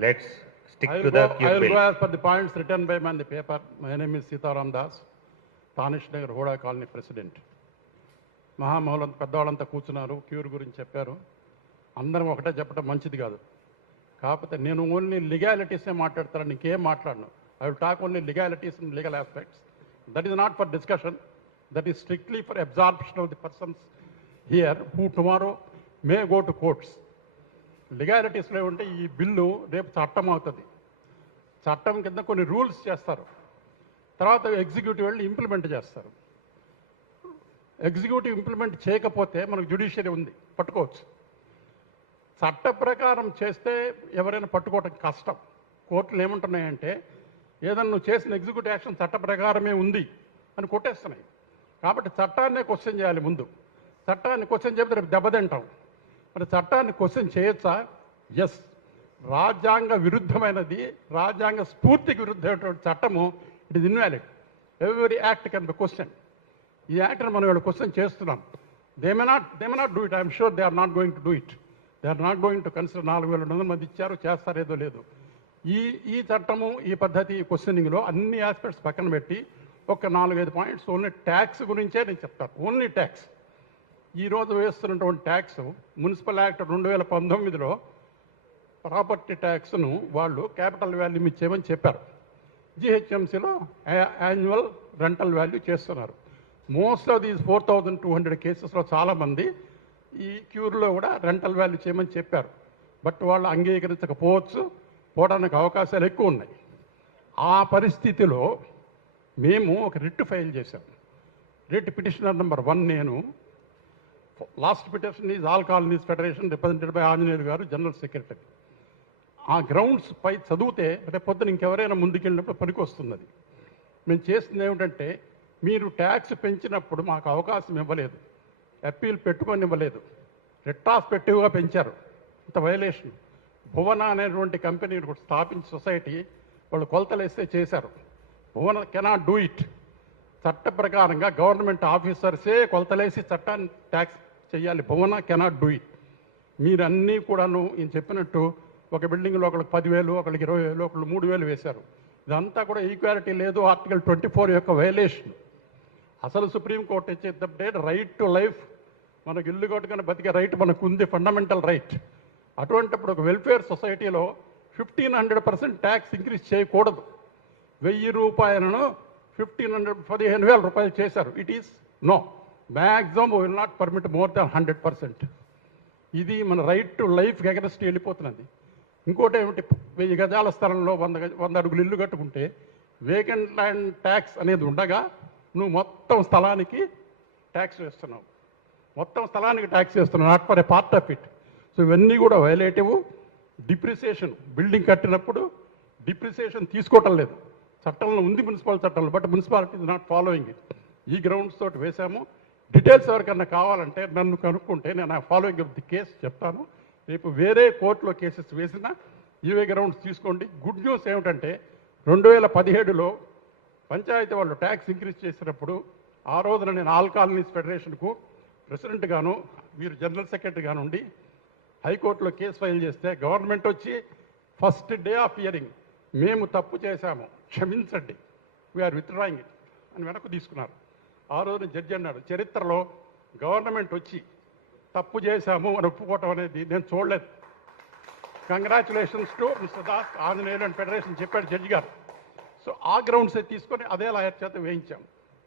Let's stick I to will the go, cue I will bill. go as per the points written by me on the paper. My name is Sitaram Das, Tanish Nagar Hoda Colony President. మహామహులంతా పెద్దవాళ్ళంతా కూర్చున్నారు, cure గురించి చెప్పారు. అందరం ఒకటే చెప్పడం మంచిది కాదు. కాకపోతే నేను ఓన్లీ లీగాలిటీసే మాట్లాడతాను, ఇంకేం మాట్లాడను. I will talk only legalities and legal aspects. That is not for discussion, that is strictly for absorption of the persons here who tomorrow may go to courts. లీగాలిటీస్లో ఉంటే ఈ బిల్లు రేపు చట్టం అవుతుంది. చట్టం కింద కొన్ని రూల్స్ చేస్తారు, తర్వాత ఎగ్జిక్యూటివ్ వెళ్ళి ఇంప్లిమెంట్ చేస్తారు. ఎగ్జిక్యూటివ్ ఇంప్లిమెంట్ చేయకపోతే మనకు జ్యుడిషియరీ ఉంది, పట్టుకోవచ్చు. చట్ట ప్రకారం చేస్తే ఎవరైనా పట్టుకోవటం కష్టం. కోర్టులు ఏమంటున్నాయంటే ఏదన్నా నువ్వు చేసిన ఎగ్జిక్యూటివ్ యాక్షన్ చట్ట ప్రకారమే ఉంది అని కొట్టేస్తున్నాయి. కాబట్టి చట్టాన్నే క్వశ్చన్ చేయాలి ముందు. చట్టాన్ని క్వశ్చన్ చెప్తే రేపు దెబ్బతింటాం. మరి చట్టాన్ని క్వశ్చన్ చేయొచ్చా? ఎస్. రాజ్యాంగ విరుద్ధమైనది, రాజ్యాంగ స్ఫూర్తికి విరుద్ధమైనటువంటి చట్టము it is invalid. Every act can be question. ఈ యాక్ట్ని మనం వీళ్ళు క్వశ్చన్ చేస్తున్నాం. They may not do it. I'm sure they are not going to do it. They are not going to consider. 4,200 మంది ఇచ్చారు, చేస్తారేదో లేదు. ఈ చట్టము, ఈ పద్ధతి, ఈ క్వశ్చనింగ్లో అన్ని ఆస్పెక్ట్స్ పక్కన పెట్టి ఒక 4-5 పాయింట్స్ ఓన్లీ ట్యాక్స్ గురించే నేను చెప్తాను. Only tax. ఈరోజు వేస్తున్నటువంటి ట్యాక్స్ మున్సిపల్ యాక్ట్ 2019లో ప్రాపర్టీ ట్యాక్స్ను వాళ్ళు క్యాపిటల్ వాల్యూ ఇచ్చేయమని చెప్పారు. జిహెచ్ఎంసీలో యాన్యువల్ రెంటల్ వాల్యూ చేస్తున్నారు. మోస్ట్ ఆఫ్ దీస్ 4,200 కేసెస్లో చాలామంది ఈ క్యూర్లో కూడా రెంటల్ వాల్యూ చేయమని చెప్పారు. బట్ వాళ్ళు అంగీకరించకపోవచ్చు, పోవడానికి అవకాశాలు ఎక్కువ ఉన్నాయి. ఆ పరిస్థితిలో మేము ఒక రిట్ ఫైల్ చేశాం. రిట్ పిటిషనర్ నెంబర్ 1 నేను. Last petition is all colonies federation represented by Anjaneyulu గారు, జనరల్ సెక్రటరీ. ఆ గ్రౌండ్స్ పై చదివితే రేపు పొద్దున ఇంకెవరైనా ముందుకెళ్ళినప్పుడు పనికి వస్తున్నది. మేము చేస్తుంది ఏమిటంటే, మీరు ట్యాక్స్ పెంచినప్పుడు మాకు అవకాశం ఇవ్వలేదు, అప్పీల్ పెట్టుకొని ఇవ్వలేదు, రెట్రాస్పెక్టివ్గా పెంచారు. ఇంత వైలేషన్. భువన అనేటువంటి కంపెనీ స్థాపించి సొసైటీ వాళ్ళు కొలతలు వేస్తే చేశారు. భువన కెనాట్ డూ ఇట్. చట్ట ప్రకారంగా గవర్నమెంట్ ఆఫీసర్సే కొలతలేసి చట్టాన్ని ట్యాక్స్ చేయాలి. భువన కెనాట్ డూ ఇట్. మీరన్నీ కూడాను ఈయన చెప్పినట్టు ఒక బిల్డింగ్లో ఒకరికి 10,000, ఒకరికి 20,000, ఒకళ్ళు 3,000 వేశారు. ఇదంతా కూడా ఈక్వాలిటీ లేదు, ఆర్టికల్ 24 యొక్క వైలేషన్. అసలు సుప్రీంకోర్టు ఇచ్చేటప్పుడే రైట్ టు లైఫ్, మనకు ఇల్లు కట్టుకుని బతికే రైట్ మనకు ఉంది, ఫండమెంటల్ రైట్. అటువంటిప్పుడు ఒక వెల్ఫేర్ సొసైటీలో 1,500% ట్యాక్స్ ఇంక్రీజ్ చేయకూడదు. 1,000 రూపాయలను 15,000 రూపాయలు చేశారు. It is no. Maximum will not permit more than 100%. ఇది మన రైట్ టు లైఫ్కి అగెన్స్ట్ వెళ్ళిపోతున్నది. ఇంకోటి ఏమిటి, 1000 గజాల స్థలంలో 100 అడుగులు ఇల్లు కట్టుకుంటే వేకెంట్ ల్యాండ్ ట్యాక్స్ అనేది ఉండగా నువ్వు మొత్తం స్థలానికి ట్యాక్స్ వేస్తున్నావు. మొత్తం స్థలానికి ట్యాక్స్ వేస్తున్నావు, not for a part of it. So ఇవన్నీ కూడా వైలేటివ్. డిప్రిసియేషన్, బిల్డింగ్ కట్టినప్పుడు డిప్రిసియేషన్ తీసుకోవటం లేదు. చట్టంలో ఉంది, మున్సిపల్ చట్టంలో, but municipality is not following it. ఈ గ్రౌండ్స్ తోటి వేశాము. డీటెయిల్స్ ఎవరికన్నా కావాలంటే నన్ను కనుక్కుంటే నేను ఫాలోయింగ్ ఆఫ్ ది కేసు చెప్తాను. రేపు వేరే కోర్టులో కేసెస్ వేసినా ఇవే గ్రౌండ్స్ తీసుకోండి. గుడ్ న్యూస్ ఏమిటంటే 2017లో పంచాయతీ వాళ్ళు ట్యాక్స్ ఇంక్రీజ్ చేసినప్పుడు ఆ రోజున నేను ఆల్ కాలనీస్ ఫెడరేషన్కు ప్రెసిడెంట్ గాను, మీరు జనరల్ సెక్రటరీ గాను ఉండి హైకోర్టులో కేసు ఫైల్ చేస్తే గవర్నమెంట్ వచ్చి ఫస్ట్ డే ఆఫ్ హియరింగ్ మేము తప్పు చేశాము, క్షమించండి, వీఆర్ విత్డ్రాయింగ్ ఇట్ అని వెనక్కు తీసుకున్నారు. ఆ రోజున జడ్జి అన్నాడు, చరిత్రలో గవర్నమెంట్ వచ్చి తప్పు చేశాము అని ఒప్పుకోవటం అనేది నేను చూడలేదు. Congratulations to mister Das, Anjaneyulu and federation చెప్పాడు జడ్జి గారు. సో ఆ గ్రౌండ్సే తీసుకొని అదే లాయర్ చేత వేయించాం.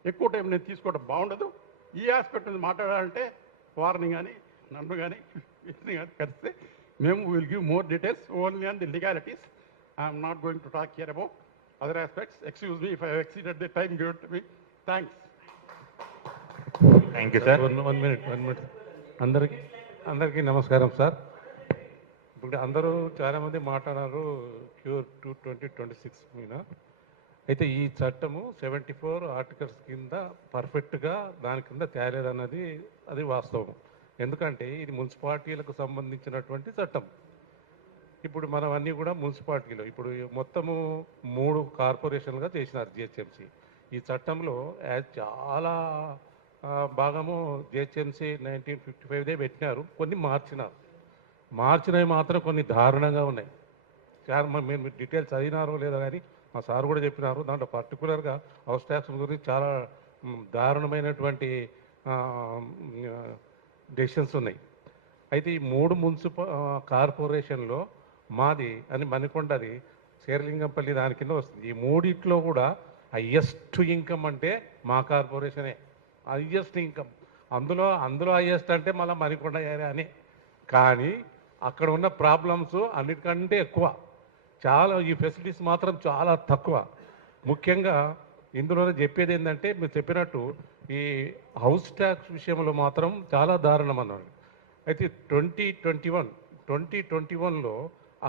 ఎక్కువ టైం నేను తీసుకోవడం బాగుండదు. ఈ ఆస్పెక్ట్ మీద మాట్లాడాలంటే వారిని కానీ నన్ను కానీ కలిస్తే మేము will give more details only on the legalities. I'm not going to talk hear about other aspects. Excuse me if I exceeded the time given to me. Thanks. Thank you sir. One minute. అందరికీ నమస్కారం sir. ఇప్పుడు అందరూ చాలామంది మాట్లాడారు cure 2026 మీద. అయితే ఈ చట్టము 74 ఆర్టికల్స్ కింద పర్ఫెక్ట్గా దాని కింద తేలేదన్నది అది వాస్తవం. ఎందుకంటే ఇది మున్సిపాలిటీలకు సంబంధించినటువంటి చట్టం. ఇప్పుడు మనం అన్నీ కూడా మున్సిపాలిటీలో ఇప్పుడు మొత్తము 3 కార్పొరేషన్లుగా చేసినారు జిహెచ్ఎంసీ. ఈ చట్టంలో చాలా భాగము జిహెచ్ఎంసీ 1955దే పెట్టినారు, కొన్ని మార్చినవి మాత్రం కొన్ని దారుణంగా ఉన్నాయి. చాలా మేము డీటెయిల్స్ చదివినారో లేదో కానీ మా సార్ కూడా చెప్పినారు. దాంట్లో పర్టికులర్గా హౌస్ ట్యాక్స్ గురించి చాలా దారుణమైనటువంటి డెసిషన్స్ ఉన్నాయి. అయితే ఈ 3 కార్పొరేషన్లో మాది అని మణికొండది శేర్లింగంపల్లి దాని కింద వస్తుంది. ఈ మూడిట్లో కూడా హయ్యెస్ట్ ఇన్కమ్ అంటే మా కార్పొరేషనే హయ్యెస్ట్ ఇన్కమ్. అందులో హయ్యెస్ట్ అంటే మళ్ళీ మణికొండ ఏరియానే. కానీ అక్కడ ఉన్న ప్రాబ్లమ్స్ అన్నిటికంటే ఎక్కువ. చాలా ఈ ఫెసిలిటీస్ మాత్రం చాలా తక్కువ. ముఖ్యంగా ఇందులోనే చెప్పేది ఏంటంటే మీరు చెప్పినట్టు ఈ హౌస్ ట్యాక్స్ విషయంలో మాత్రం చాలా దారుణం అన్నాడు. అయితే 2021లో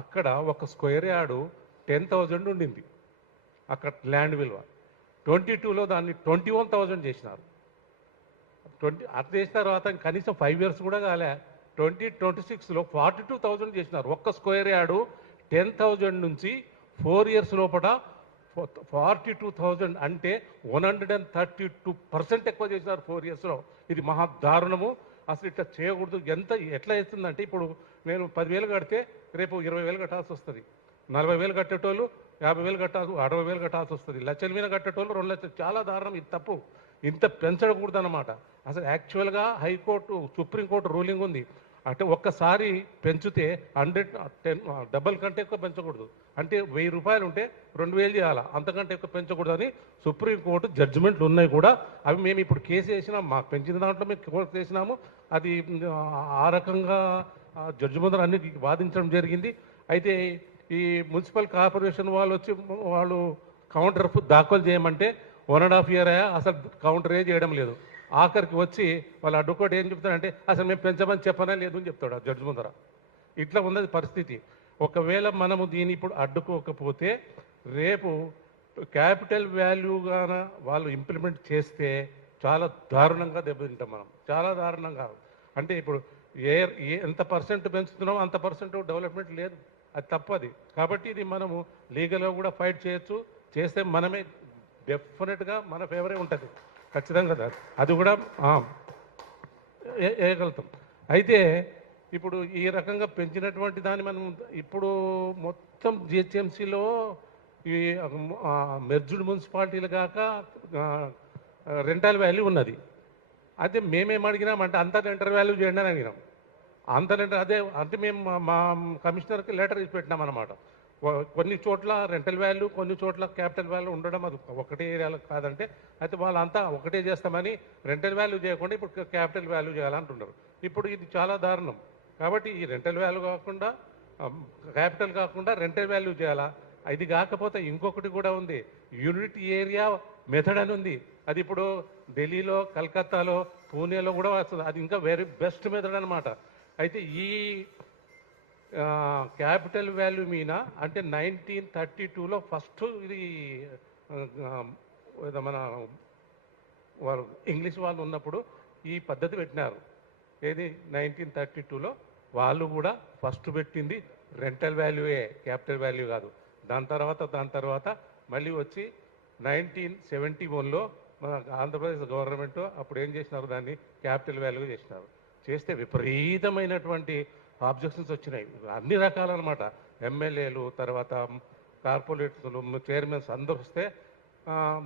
అక్కడ ఒక స్క్వేర్ యార్డు 10,000 ఉండింది అక్కడ ల్యాండ్ విలువ. 22లో దాన్ని 21,000 చేసినారు. అట్లా చేసిన తర్వాత కనీసం 5 years కూడా కాలే. 2026లో 42,000 చేసినారు. ఒక్క స్క్వేర్ యార్డు 10,000 నుంచి 4 years లోపల 42,000 అంటే 132% ఎక్కువ చేసినారు 4 yearsలో. ఇది మహా దారుణము. అసలు ఇట్లా చేయకూడదు. ఎట్లా వేస్తుందంటే ఇప్పుడు నేను 10,000 కడితే రేపు 20,000 కట్టాల్సి వస్తుంది. 40,000 కట్టేటోళ్ళు 50,000 కట్టాల్సి 60,000 కట్టాల్సి వస్తుంది. లక్షల మీద కట్టేటోళ్ళు 2 లక్షలు. చాలా దారుణం. ఇది తప్పు. ఇంత పెంచకూడదు అన్నమాట. అసలు యాక్చువల్గా హైకోర్టు సుప్రీంకోర్టు రూలింగ్ ఉంది అంటే ఒక్కసారి పెంచితే 110 డబల్ కంటే ఎక్కువ పెంచకూడదు. అంటే 1,000 రూపాయలు ఉంటే 2,000 చేయాలా, అంతకంటే ఎక్కువ పెంచకూడదు అని సుప్రీంకోర్టు జడ్జిమెంట్లు ఉన్నాయి కూడా. అవి మేము ఇప్పుడు కేసు వేసినాం. మాకు పెంచిన దాంట్లో మేము కోర్టు వేసినాము. అది ఆ రకంగా జడ్జి ముందర అన్ని వాదించడం జరిగింది. అయితే ఈ మున్సిపల్ కార్పొరేషన్ వాళ్ళు కౌంటర్ దాఖలు చేయమంటే 1.5 year అసలు కౌంటరే చేయడం లేదు. ఆఖరికి వచ్చి వాళ్ళ అడ్వకేట్ ఏం చెప్తాడంటే అసలు మేము పెంచమని చెప్పనే లేదు అని చెప్తాడు ఆ జడ్జి ముందర. ఇట్లా ఉన్నది పరిస్థితి. ఒకవేళ మనము దీన్ని ఇప్పుడు అడ్డుకోకపోతే రేపు క్యాపిటల్ వాల్యూగాన వాళ్ళు ఇంప్లిమెంట్ చేస్తే చాలా దారుణంగా దెబ్బతింటాం మనం. చాలా దారుణంగా. అంటే ఇప్పుడు ఎంత పర్సెంట్ పెంచుతున్నామో అంత పర్సెంట్ డెవలప్మెంట్ లేదు. అది తప్పది. కాబట్టి ఇది మనము లీగల్గా కూడా ఫైట్ చేయొచ్చు. చేస్తే మనమే డెఫినెట్గా మన ఫేవరే ఉంటుంది ఖచ్చితంగా. అది కూడా వేయగలుగుతాం. అయితే ఇప్పుడు ఈ రకంగా పెంచినటువంటి దాన్ని మనం ఇప్పుడు మొత్తం జిహెచ్ఎంసీలో ఈ మెర్జ్డ్ మున్సిపాలిటీలు కాక రెంటల్ వాల్యూ ఉన్నది. అయితే మేమేం అడిగినామంటే అంత రెంటల్ వాల్యూ చేయండి అని అడిగినాం. అంత రెంటల్ అదే అంటే మేము మా కమిషనర్కి లెటర్ ఇచ్చి పెట్టినాం అన్నమాట. కొన్ని చోట్ల రెంటల్ వాల్యూ, కొన్ని చోట్ల క్యాపిటల్ వాల్యూ ఉండడం అది ఒకటే ఏరియాలో కాదంటే అయితే వాళ్ళంతా ఒకటే చేస్తామని రెంటల్ వాల్యూ చేయకుండా ఇప్పుడు క్యాపిటల్ వాల్యూ చేయాలంటున్నారు. ఇప్పుడు ఇది చాలా దారుణం. కాబట్టి ఈ రెంటల్ వాల్యూ కాకుండా క్యాపిటల్ కాకుండా రెంటల్ వాల్యూ చేయాలా. ఇది కాకపోతే ఇంకొకటి కూడా ఉంది, యూనిట్ ఏరియా మెథడ్ అని ఉంది. అది ఇప్పుడు ఢిల్లీలో, కలకత్తాలో, పూణేలో కూడా వస్తుంది. అది ఇంకా వెరీ బెస్ట్ మెథడ్ అనమాట. అయితే ఈ క్యాపిటల్ వాల్యూ మీద అంటే 1932లో ఫస్ట్ ఇది మన వాళ్ళు ఇంగ్లీష్ వాళ్ళు ఉన్నప్పుడు ఈ పద్ధతి పెట్టినారు. ఏది 1932లో వాళ్ళు కూడా ఫస్ట్ పెట్టింది రెంటల్ వాల్యూయే, క్యాపిటల్ వాల్యూ కాదు. దాని తర్వాత మళ్ళీ వచ్చి 1971లో మన ఆంధ్రప్రదేశ్ గవర్నమెంట్ అప్పుడు ఏం చేసినారు, దాన్ని క్యాపిటల్ వాల్యూ చేసినారు. చేస్తే విపరీతమైనటువంటి ఆబ్జెక్షన్స్ వచ్చినాయి. అన్ని రకాలన్నమాట. ఎమ్మెల్యేలు, తర్వాత కార్పొరేటర్లు, చైర్మన్స్ అందరూ వస్తే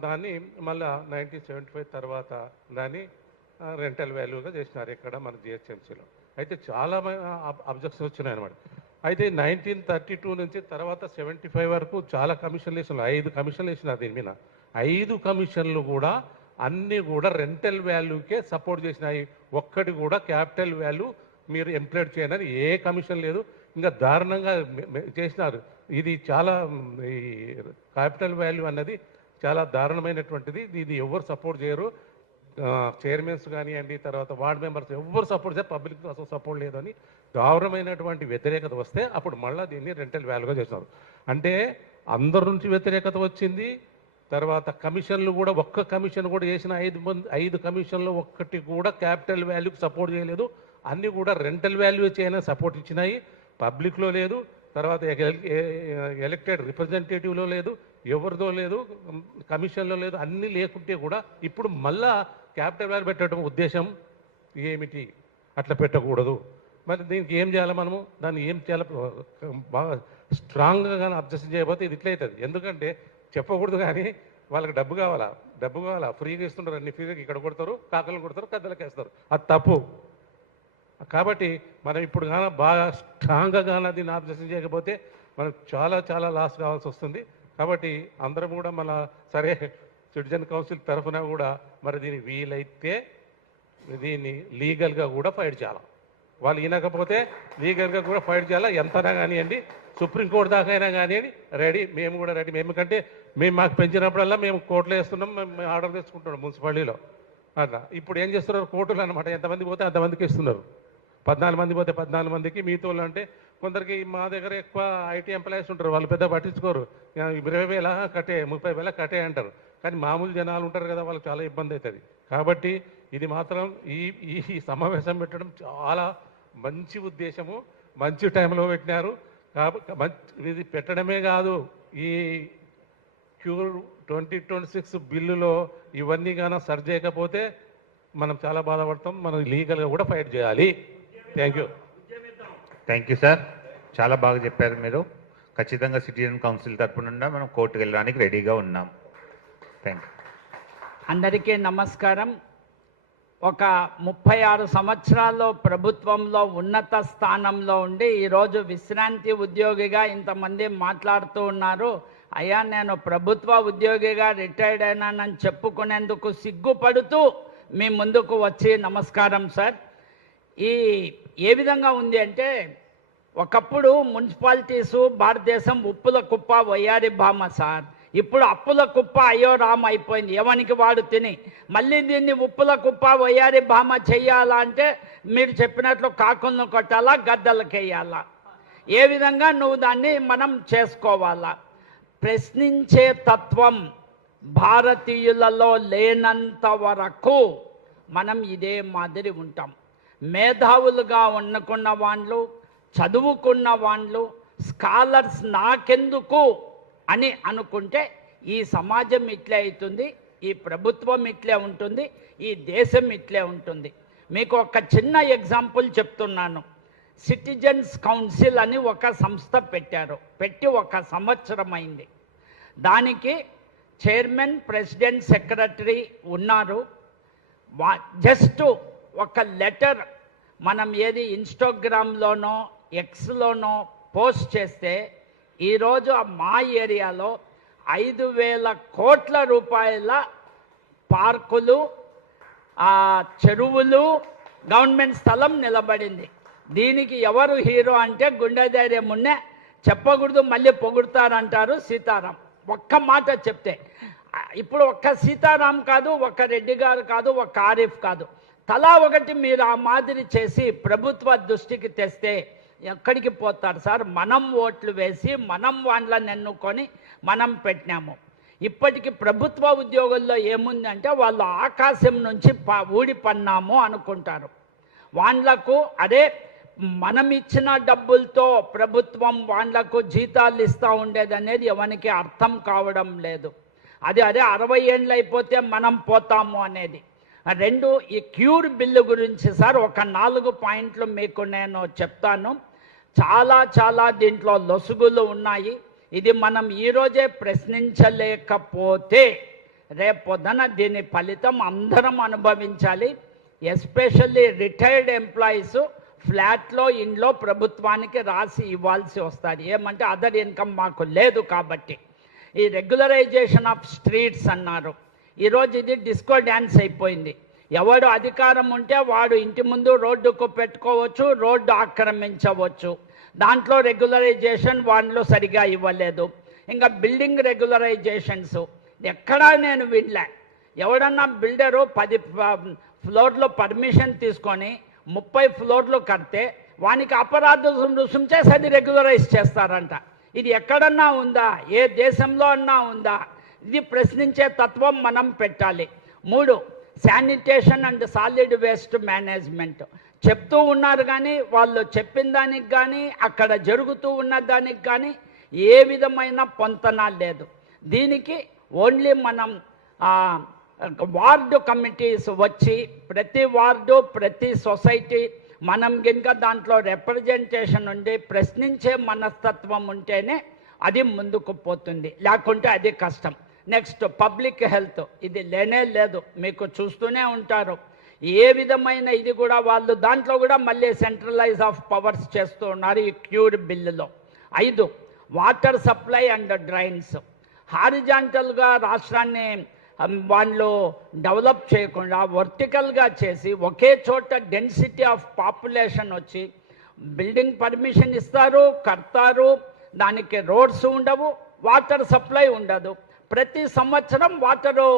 దాన్ని మళ్ళీ 1975 తర్వాత దాన్ని రెంటల్ వాల్యూగా చేసినారు ఇక్కడ మన జిహెచ్ఎంసీలో. అయితే చాలా అబ్జెక్షన్స్ వచ్చినాయి అనమాట. అయితే 1932 నుంచి తర్వాత 75 వరకు చాలా కమిషన్లు వేసినారు. 5 కమిషన్లు వేసినారు దీని మీద. 5 కమిషన్లు కూడా అన్నీ కూడా రెంటల్ వాల్యూకే సపోర్ట్ చేసినాయి. ఒక్కటి కూడా క్యాపిటల్ వాల్యూ మీరు ఎంప్లాయిడ్ చేయడానికి ఏ కమిషన్ లేదు. ఇంకా దారుణంగా చేసినారు. ఇది చాలా ఈ క్యాపిటల్ వాల్యూ అన్నది చాలా దారుణమైనటువంటిది. ఇది ఎవరు సపోర్ట్ చేయరు. చైర్మన్స్ కానివ్వండి, తర్వాత వార్డ్ మెంబర్స్ ఎవరు సపోర్ట్ చేయాలి, పబ్లిక్ అసలు సపోర్ట్ లేదని దారుణమైనటువంటి వ్యతిరేకత వస్తే అప్పుడు మళ్ళీ దీన్ని రెంటల్ వాల్యూగా చేసినారు. అంటే అందరి నుంచి వ్యతిరేకత వచ్చింది. తర్వాత కమిషన్లు కూడా ఒక్క కమిషన్ కూడా చేసిన 5 కమిషన్లు ఒక్కటి కూడా క్యాపిటల్ వాల్యూకి సపోర్ట్ చేయలేదు. అన్నీ కూడా రెంటల్ వాల్యూ చేయడానికి సపోర్ట్ ఇచ్చినాయి. పబ్లిక్లో లేదు, తర్వాత ఎలక్టెడ్ రిప్రజెంటేటివ్లో లేదు, ఎవరిదో లేదు, కమిషన్లో లేదు. అన్నీ లేకుంటే కూడా ఇప్పుడు మళ్ళా క్యాపిటల్ వాల్యూ పెట్టడం ఉద్దేశం ఏమిటి? అట్లా పెట్టకూడదు. మరి దీనికి ఏం చేయాలి మనము? దాన్ని ఏం చేయాలి? బాగా స్ట్రాంగ్గా కానీ అబ్జెక్షన్ చేయకపోతే ఇది ఇట్లా అవుతుంది. ఎందుకంటే చెప్పకూడదు, కానీ వాళ్ళకి డబ్బు కావాలా, ఫ్రీగా ఇస్తుంటారు, అన్ని ఫ్రీగా ఇక్కడ కొడతారు, కాకలను కొడతారు, కద్దలకి వేస్తారు. అది తప్పు. కాబట్టి మనం ఇప్పుడు కానీ బాగా స్ట్రాంగ్గా కానీ దీన్ని అబ్జెక్షన్ చేయకపోతే మనకు చాలా చాలా లాస్ కావాల్సి వస్తుంది. కాబట్టి అందరం కూడా మన సరే సిటిజన్ కౌన్సిల్ తరఫున కూడా మరి దీన్ని వీలైతే దీన్ని లీగల్గా కూడా ఫైట్ చేయాలి. వాళ్ళు వినకపోతే లీగల్గా కూడా ఫైట్ చేయాలా. ఎంతనా కానివ్వండి, సుప్రీంకోర్టు దాకా అయినా కానివ్వండి, రెడీ. మేము కూడా రెడీ. ఎందుకంటే మేము మాకు పెంచినప్పుడల్లా మేము కోర్టులో వేస్తున్నాం, మేము ఆర్డర్ తెచ్చుకుంటున్నాం మున్సిపాలిటీలో. అట్లా ఇప్పుడు ఏం చేస్తున్నారు కోర్టులు అనమాట, ఎంతమంది పోతే అంతమందికి ఇస్తున్నారు. 14 మంది పోతే 14 మందికి. మీతో అంటే కొందరికి మా దగ్గర ఎక్కువ ఐటీ ఎంప్లాయీస్ ఉంటారు, వాళ్ళు పెద్ద పట్టించుకోరు. 20,000 కట్టే, 30,000 కట్టే అంటారు. కానీ మామూలు జనాలు ఉంటారు కదా, వాళ్ళకి చాలా ఇబ్బంది అవుతుంది. కాబట్టి ఇది మాత్రం ఈ సమావేశం పెట్టడం చాలా మంచి ఉద్దేశము, మంచి టైంలో పెట్టినారు. కాబట్టి ఇది పెట్టడమే కాదు, ఈ క్యూర్ 2026 బిల్లులో ఇవన్నీ కానీ సరి చేయకపోతే మనం చాలా బాధపడతాం. మనం లీగల్గా కూడా ఫైట్ చేయాలి. Thank you sir. చాలా బాగా చెప్పారు మీరు. ఖచ్చితంగా సిటిజన్ కౌన్సిల్ తరపున మనం కోర్టుకు వెళ్ళడానికి రెడీగా ఉన్నాం. Thank you. అందరికీ నమస్కారం. ఒక 36 సంవత్సరాల్లో ప్రభుత్వంలో ఉన్నత స్థానంలో ఉండి ఈరోజు విశ్రాంతి ఉద్యోగిగా ఇంతమంది మాట్లాడుతూ ఉన్నారు. అయ్యా, నేను ప్రభుత్వ ఉద్యోగిగా రిటైర్డ్ అయినానని చెప్పుకునేందుకు సిగ్గుపడుతూ మీ ముందుకు వచ్చి నమస్కారం సార్. ఏ విధంగా ఉంది అంటే, ఒకప్పుడు మున్సిపాలిటీసు భారతదేశం ఉప్పుల కుప్ప వయ్యారి భామ సార్. ఇప్పుడు అప్పుల కుప్ప అయ్యో రామ అయిపోయింది. ఎవనికి వాడు తిని మళ్ళీ దీన్ని ఉప్పుల కుప్ప వయ్యారి భామ చెయ్యాలా అంటే మీరు చెప్పినట్లు కాకులను కొట్టాలా, గద్దలకి వేయాలా? ఏ విధంగా నువ్వు దాన్ని మనం చేసుకోవాలా? ప్రశ్నించే తత్వం భారతీయులలో లేనంత వరకు మనం ఇదే మాదిరి ఉంటాం. మేధావులుగా వండుకున్న వాళ్ళు, చదువుకున్న వాళ్ళు, స్కాలర్స్ నాకెందుకు అని అనుకుంటే ఈ సమాజం ఇట్లే అవుతుంది, ఈ ప్రభుత్వం ఇట్లే ఉంటుంది, ఈ దేశం ఇట్లే ఉంటుంది. మీకు ఒక చిన్న ఎగ్జాంపుల్ చెప్తున్నాను. సిటిజన్స్ కౌన్సిల్ అని ఒక సంస్థ పెట్టారు. పెట్టి 1 సంవత్సరం అయింది. దానికి చైర్మన్, ప్రెసిడెంట్, సెక్రటరీ ఉన్నారు. జస్ట్ ఒక లెటర్ మనం ఏది ఇన్స్టాగ్రామ్లోనో ఎక్స్లోనో పోస్ట్ చేస్తే ఈరోజు మా ఏరియాలో 5,000 కోట్ల రూపాయల పార్కులు, చెరువులు, గవర్నమెంట్ స్థలం నిలబడింది. దీనికి ఎవరు హీరో అంటే గుండె ధైర్యం ఉన్నే, చెప్పకూడదు మళ్ళీ పొగుడుతారంటారు సీతారాం. ఒక్క మాట చెప్తే ఇప్పుడు ఒక్క సీతారాం కాదు, ఒక రెడ్డి గారు కాదు, ఒక ఆరిఫ్ కాదు, తలా ఒకటి మీరు ఆ మాదిరి చేసి ప్రభుత్వ దృష్టికి తెస్తే ఎక్కడికి పోతారు సార్? మనం ఓట్లు వేసి మనం వాళ్ళని ఎన్నుకొని మనం పెట్టినాము. ఇప్పటికి ప్రభుత్వ ఉద్యోగుల్లో ఏముందంటే వాళ్ళు ఆకాశం నుంచి ఊడి పన్నాము అనుకుంటారు. వాళ్ళకు అదే మనం ఇచ్చిన డబ్బులతో ప్రభుత్వం వాళ్ళకు జీతాలు ఇస్తూ ఉండేది అనేది ఎవరికి అర్థం కావడం లేదు. అదే 60 ఏళ్ళు అయిపోతే మనం పోతాము అనేది. 2, ఈ క్యూర్ బిల్లు గురించి సార్ ఒక 4 పాయింట్లు మీకు నేను చెప్తాను. చాలా దీంట్లో లొసుగులు ఉన్నాయి. ఇది మనం ఈరోజే ప్రశ్నించలేకపోతే రేపొద్దున దీని ఫలితం అందరం అనుభవించాలి. ఎస్పెషల్లీ రిటైర్డ్ ఎంప్లాయీస్ ఫ్లాట్లో, ఇంట్లో ప్రభుత్వానికి రాసి ఇవ్వాల్సి వస్తుంది. ఏమంటే అదర్ ఇన్కమ్ మాకు లేదు కాబట్టి. ఈ రెగ్యులరైజేషన్ ఆఫ్ స్ట్రీట్స్ అన్నారు. ఈరోజు ఇది డిస్కో డ్యాన్స్ అయిపోయింది. ఎవడు అధికారం ఉంటే వాడు ఇంటి ముందు రోడ్డుకు పెట్టుకోవచ్చు, రోడ్డు ఆక్రమించవచ్చు. దాంట్లో రెగ్యులరైజేషన్ వాళ్ళు సరిగా ఇవ్వలేదు. ఇంకా బిల్డింగ్ రెగ్యులరైజేషన్స్ ఎక్కడా నేను వినలే. ఎవడన్నా బిల్డరు 10 ఫ్లోర్లో పర్మిషన్ తీసుకొని 30 ఫ్లోర్లు కడితే వానికి అపరాధ రుసుము చేసి అది రెగ్యులరైజ్ చేస్తారంట. ఇది ఎక్కడన్నా ఉందా? ఏ దేశంలో అన్నా ఉందా? ఇది ప్రశ్నించే తత్వం మనం పెట్టాలి. 3, sanitation and solid waste management చెప్తూ ఉన్నారు, కానీ వాళ్ళు చెప్పిన దానికి కానీ అక్కడ జరుగుతూ ఉన్న దానికి కానీ ఏ విధమైన పొంతన లేదు. దీనికి ఓన్లీ మనం వార్డు కమిటీస్ వచ్చి ప్రతి వార్డు ప్రతి సొసైటీ మనం కనుక దాంట్లో రిప్రజెంటేషన్ ఉండి ప్రశ్నించే మనస్తత్వం ఉంటేనే అది ముందుకు పోతుంది, లేకుంటే అది కష్టం. నెక్స్ట్ పబ్లిక్ హెల్త్, ఇది లేనే లేదు, మీకు చూస్తూనే ఉంటారు. ఏ విధమైన ఇది కూడా వాళ్ళు దాంట్లో కూడా మళ్ళీ సెంట్రలైజ్ ఆఫ్ పవర్స్ చేస్తూ ఉన్నారు ఈ క్యూర్ బిల్లులో. 5 వాటర్ సప్లై అండ్ డ్రైన్స్. హారిజాంటల్గా రాష్ట్రాన్ని వాళ్ళు డెవలప్ చేయకుండా వర్టికల్గా చేసి ఒకే చోట డెన్సిటీ ఆఫ్ పాపులేషన్ వచ్చి బిల్డింగ్ పర్మిషన్ ఇస్తారు, కడతారు, దానికి రోడ్స్ ఉండవు, వాటర్ సప్లై ఉండదు. ప్రతి సంవత్సరం వాటరు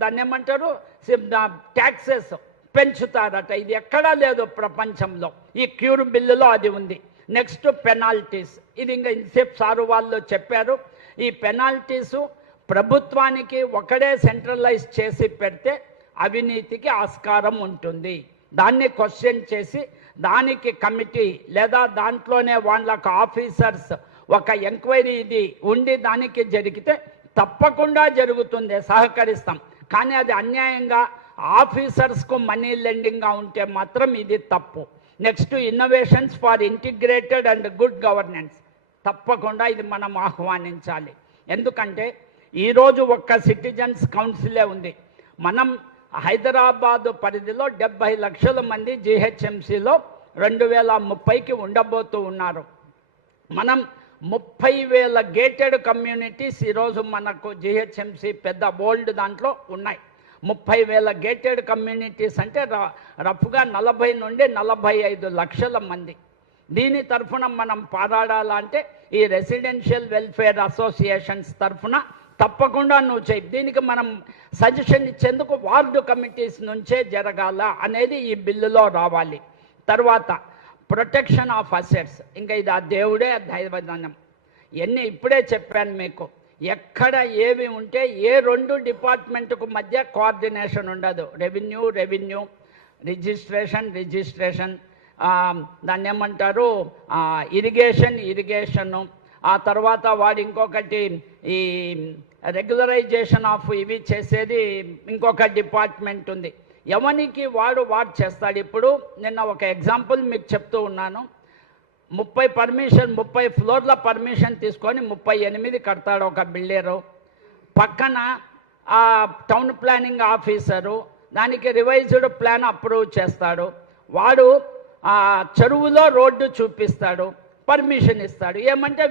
దాన్ని ఏమంటారు ట్యాక్సెస్ పెంచుతారట. ఇది ఎక్కడా లేదు ప్రపంచంలో, ఈ క్యూర్ బిల్లులో అది ఉంది. నెక్స్ట్ పెనాల్టీస్, ఇది ఇంకా ఇంతసేపు సారు వాళ్ళు చెప్పారు. ఈ పెనాల్టీసు ప్రభుత్వానికి ఒకడే సెంట్రలైజ్ చేసి పెడితే అవినీతికి ఆస్కారం ఉంటుంది. దాన్ని క్వశ్చన్ చేసి దానికి కమిటీ లేదా దాంట్లోనే వాళ్ళకు ఆఫీసర్స్ ఒక ఎంక్వైరీ ఇది ఉండి దానికి జరిగితే తప్పకుండా జరుగుతుంది, సహకరిస్తాం. కానీ అది అన్యాయంగా ఆఫీసర్స్కు మనీ లెండింగ్గా ఉంటే మాత్రం ఇది తప్పు. Next innovations for integrated and good governance, తప్పకుండా ఇది మనం ఆహ్వానించాలి. ఎందుకంటే ఈరోజు ఒక్క సిటిజన్స్ కౌన్సిలే ఉంది. మనం హైదరాబాదు పరిధిలో 70 లక్షల మంది GHMCలో 2030కి ఉండబోతూ ఉన్నారు. మనం 30,000 గేటెడ్ కమ్యూనిటీస్ ఈరోజు మనకు GHMC పెద్ద బోల్డ్ దాంట్లో ఉన్నాయి. 30,000 గేటెడ్ కమ్యూనిటీస్ అంటే రఫ్గా 40 నుండి 45 లక్షల మంది. దీని తరఫున మనం పోరాడాలంటే ఈ రెసిడెన్షియల్ వెల్ఫేర్ అసోసియేషన్స్ తరఫున తప్పకుండా నువ్వు చేయి. దీనికి మనం సజెషన్ ఇచ్చేందుకు వార్డు కమిటీస్ నుంచే జరగాల అనేది ఈ బిల్లులో రావాలి. తర్వాత ప్రొటెక్షన్ ఆఫ్ అసెట్స్, ఇంకా ఇది ఆ దేవుడే దైవదానం. ఇప్పుడే చెప్పాను మీకు, ఎక్కడ ఏవి ఉంటే ఏ 2 డిపార్ట్మెంట్కు మధ్య కోఆర్డినేషన్ ఉండదు. రెవెన్యూ రిజిస్ట్రేషన్, దాన్ని ఏమంటారు ఇరిగేషను, ఆ తర్వాత వాడు ఇంకొకటి ఈ రెగ్యులరైజేషన్ ఆఫ్ ఇవి చేసేది ఇంకొక డిపార్ట్మెంట్ ఉంది. ఎవరికి వాడు చేస్తాడు. ఇప్పుడు నిన్న ఒక ఎగ్జాంపుల్ మీకు చెప్తూ ఉన్నాను. 30 ఫ్లోర్ల పర్మిషన్ తీసుకొని 38 కడతాడు ఒక బిల్డరు. పక్కన ఆ టౌన్ ప్లానింగ్ ఆఫీసరు దానికి రివైజ్డ్ ప్లాన్ అప్రూవ్ చేస్తాడు. వాడు చెరువులో రోడ్డు చూపిస్తాడు, పర్మిషన్ ఇస్తాడు. ఏమంటే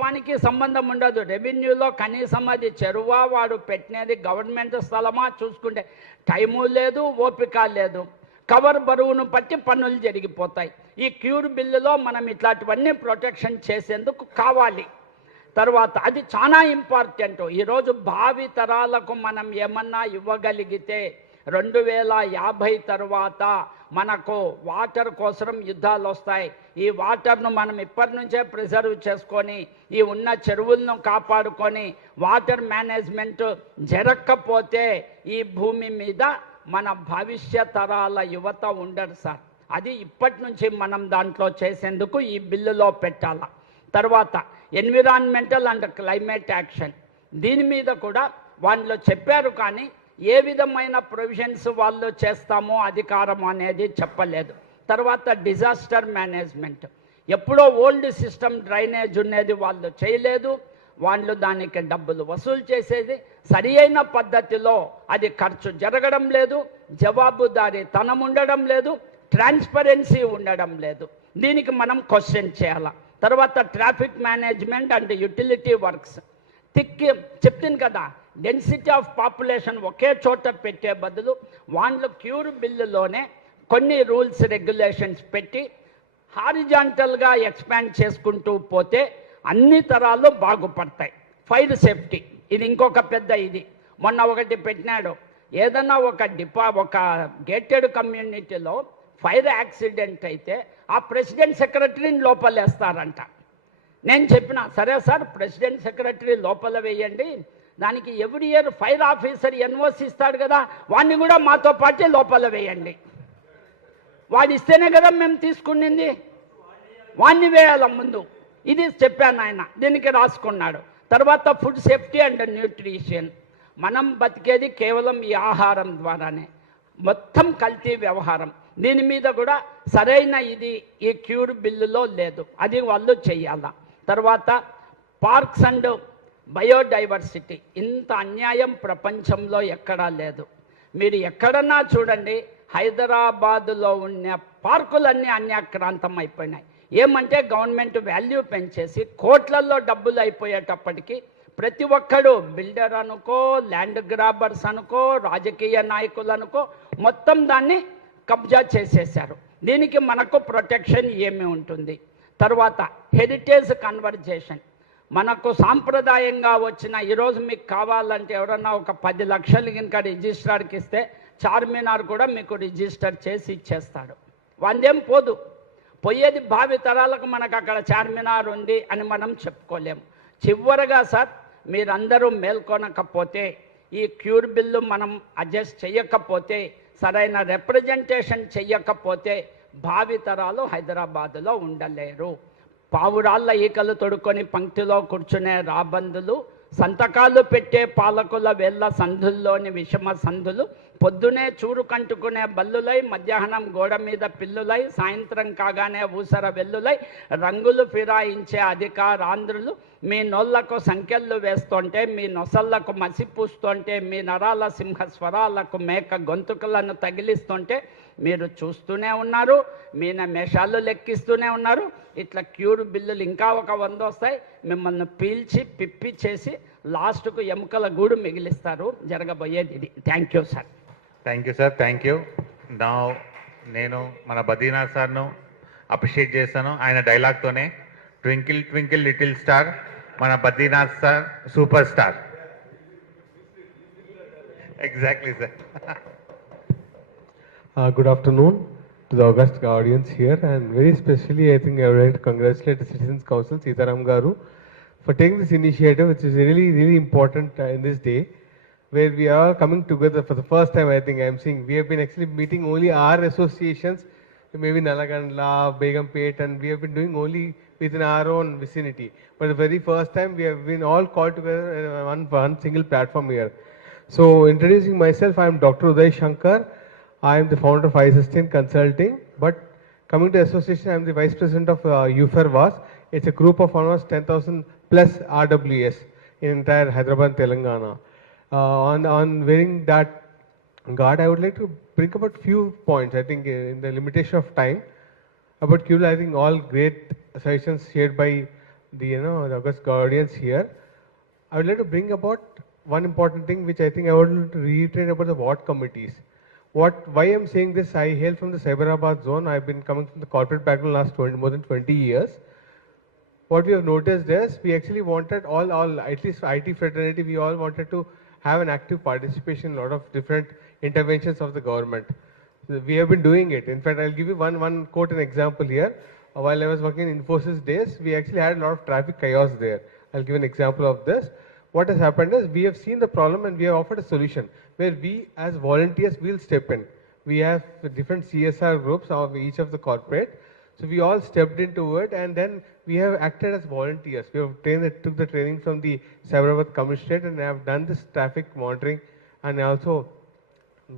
వానికి సంబంధం ఉండదు. రెవెన్యూలో కనీసం అది చెరువా వాడు పెట్టినది గవర్నమెంట్ స్థలమా చూసుకుంటే టైము లేదు, ఓపిక లేదు. కవర్ బరువును బట్టి పనులు జరిగిపోతాయి. ఈ క్యూర్ బిల్లులో మనం ఇట్లాంటివన్నీ ప్రొటెక్షన్ చేసేందుకు కావాలి. తర్వాత అది చాలా ఇంపార్టెంట్. ఈరోజు భావి తరాలకు మనం ఏమన్నా ఇవ్వగలిగితే 2050 తర్వాత మనకు వాటర్ కోసం యుద్ధాలు వస్తాయి. ఈ వాటర్ను మనం ఇప్పటి నుంచే ప్రిజర్వ్ చేసుకొని ఈ ఉన్న చెరువులను కాపాడుకొని వాటర్ మేనేజ్మెంట్ జరగకపోతే ఈ భూమి మీద మన భవిష్య తరాల యువత ఉండరు సార్. అది ఇప్పటి నుంచి మనం దాంట్లో చేసేందుకు ఈ బిల్లులో పెట్టాల. తర్వాత ఎన్విరాన్మెంటల్ అండ్ క్లైమేట్ యాక్షన్, దీని మీద కూడా వాళ్ళు చెప్పారు కానీ ఏ విధమైన ప్రొవిజన్స్ వాళ్ళు చేస్తామో అధికారం అనేది చెప్పలేదు. తర్వాత డిజాస్టర్ మేనేజ్మెంట్, ఎప్పుడో ఓల్డ్ సిస్టమ్ డ్రైనేజ్ ఉన్నది వాళ్ళు చేయలేదు. వాళ్ళు దానికి డబ్బులు వసూలు చేసేది సరి అయిన పద్ధతిలో అది ఖర్చు జరగడం లేదు, జవాబుదారీతనం ఉండడం లేదు, ట్రాన్స్పరెన్సీ ఉండడం లేదు. దీనికి మనం క్వశ్చన్ చేయాలి. తర్వాత traffic management and utility works, చెప్తాను కదా, డెన్సిటీ ఆఫ్ పాపులేషన్ ఒకే చోట పెట్టే బదులు వాళ్ళు క్యూర్ బిల్లులోనే కొన్ని రూల్స్ రెగ్యులేషన్స్ పెట్టి హారిజాంటల్గా ఎక్స్పాండ్ చేసుకుంటూ పోతే అన్ని తరాలు బాగుపడతాయి. ఫైర్ సేఫ్టీ, ఇది ఇంకొక పెద్ద ఇది. మొన్న ఒకటి పెట్టినాడు, ఏదన్నా ఒక గేటెడ్ కమ్యూనిటీలో ఫైర్ యాక్సిడెంట్ అయితే ఆ ప్రెసిడెంట్ సెక్రటరీని లోపలేస్తారంట. నేను చెప్పిన సరే సార్ ప్రెసిడెంట్ సెక్రటరీ లోపల వేయండి, దానికి every year fire officer NOC ఇస్తాడు కదా, వాడిని కూడా మాతో పాటే లోపల వేయండి. వాడు ఇస్తేనే కదా మేము తీసుకునింది, వాడిని వేయాల ముందు. ఇది చెప్పాను ఆయన, దీనికి రాసుకున్నాడు. తర్వాత ఫుడ్ సేఫ్టీ అండ్ న్యూట్రిషన్, మనం బతికేది కేవలం ఈ ఆహారం ద్వారానే. మొత్తం కల్తీ వ్యవహారం. దీని మీద కూడా సరైన ఇది ఈ క్యూర్ బిల్లులో లేదు. అది వాళ్ళు చెయ్యాల. తర్వాత పార్క్స్ అండ్ బయోడైవర్సిటీ, ఇంత అన్యాయం ప్రపంచంలో ఎక్కడా లేదు. మీరు ఎక్కడన్నా చూడండి, హైదరాబాదులో ఉన్న పార్కులన్నీ అన్యాక్రాంతం అయిపోయినాయి. ఏమంటే గవర్నమెంట్ వాల్యూ పెంచేసి కోట్లల్లో డబ్బులు అయిపోయేటప్పటికీ ప్రతి ఒక్కడు బిల్డర్ అనుకో, ల్యాండ్ గ్రాబర్స్ అనుకో, రాజకీయ నాయకులు అనుకో, మొత్తం దాన్ని కబ్జా చేసేశారు. దీనికి మనకు ప్రొటెక్షన్ ఏమి ఉంటుంది? తర్వాత హెరిటేజ్ కన్వర్జేషన్. మనకు సాంప్రదాయంగా వచ్చిన, ఈరోజు మీకు కావాలంటే ఎవరన్నా ఒక 10 లక్షలు కనుక రిజిస్ట్రార్కి ఇస్తే చార్మినార్ కూడా మీకు రిజిస్టర్ చేసి ఇచ్చేస్తాడు. వందేం పోదు. పోయేది భావి తరాలకు మనకు అక్కడ చార్మినార్ ఉంది అని మనం చెప్పుకోలేము. చివరగా సార్, మీరందరూ మేల్కొనకపోతే, ఈ క్యూర్ బిల్లు మనం అడ్జస్ట్ చేయకపోతే, సరైన రిప్రజెంటేషన్ చెయ్యకపోతే భావి తరాలు హైదరాబాదులో ఉండలేరు. పావురాళ్ళ ఈకలు తొడుక్కొని పంక్తిలో కూర్చునే రాబందులు, సంతకాలు పెట్టే పాలకుల వేళ్ళ సందుల్లోని విషమ సందులు, పొద్దునే చూరు కంటుకునే బల్లులై, మధ్యాహ్నం గోడ మీద పిల్లులై, సాయంత్రం కాగానే ఊసర వెల్లులై, రంగులు ఫిరాయించే అధికారాంధ్రులు మీ నోళ్లకు సంఖ్యలు వేస్తుంటే, మీ నొసళ్లకు మసిపూస్తుంటే, మీ నరాల సింహ స్వరాలకు మేక గొంతుకలను తగిలిస్తుంటే మీరు చూస్తూనే ఉన్నారు. మీన మేషాలు లెక్కిస్తూనే ఉన్నారు. ఇట్లా క్యూర్ బిల్లులు ఇంకా ఒక 100 వస్తాయి. మిమ్మల్ని పీల్చి పిప్పి చేసి లాస్ట్కు ఎముకల గూడు మిగిలిస్తారు. జరగబోయేది ఇది. Thank you sir. Thank you sir, thank you. నా నేను మన బద్రీనాథ్ సార్ను అప్రిషియేట్ చేస్తాను. ఆయన డైలాగ్తోనే, ట్వింకిల్ ట్వింకిల్ లిటిల్ స్టార్, మన Badrinath sir super star. Exactly sir. Good afternoon to the august audience here, and very especially I think I would like to congratulate the Citizens Council, Sitaram Garu, for taking this initiative, which is really, really important in this day, where we are coming together for the first time. I think I am seeing we have been actually meeting only our associations, maybe Nalagandla, Begumpet, and we have been doing only within our own vicinity. But the very first time we have been all called together on one single platform here. So introducing myself, I am Dr. Uday Shankar. I am the founder of iSustain Consulting, but coming to association, I am the vice president of UFERWAS. It's a group of almost 10,000 plus RWS in entire Hyderabad, Telangana. On wearing that guard, I would like to bring about few points. I think in the limitation of time, about QL, I think all great suggestions shared by the the august audience here. I would like to bring about one important thing, which I think I want to reiterate about the ward committees. Why I'm saying this, I hail from the Cyberabad zone. I've been coming from the corporate background last more than 20 years. What we have noticed is, we actually wanted all at least IT fraternity, we all wanted to have an active participation in a lot of different interventions of the government. We have been doing it. In fact, I'll give you one quote, an example here. While I was working in Infosys days, we actually had a lot of traffic chaos there. I'll give an example of this. What has happened is, we have seen the problem and we have offered a solution, where we as volunteers will step in. We have different CSR groups of each of the corporate. So we all stepped into it, and then we have acted as volunteers. We have took the training from the Cyberabad Commissionerate and have done this traffic monitoring and also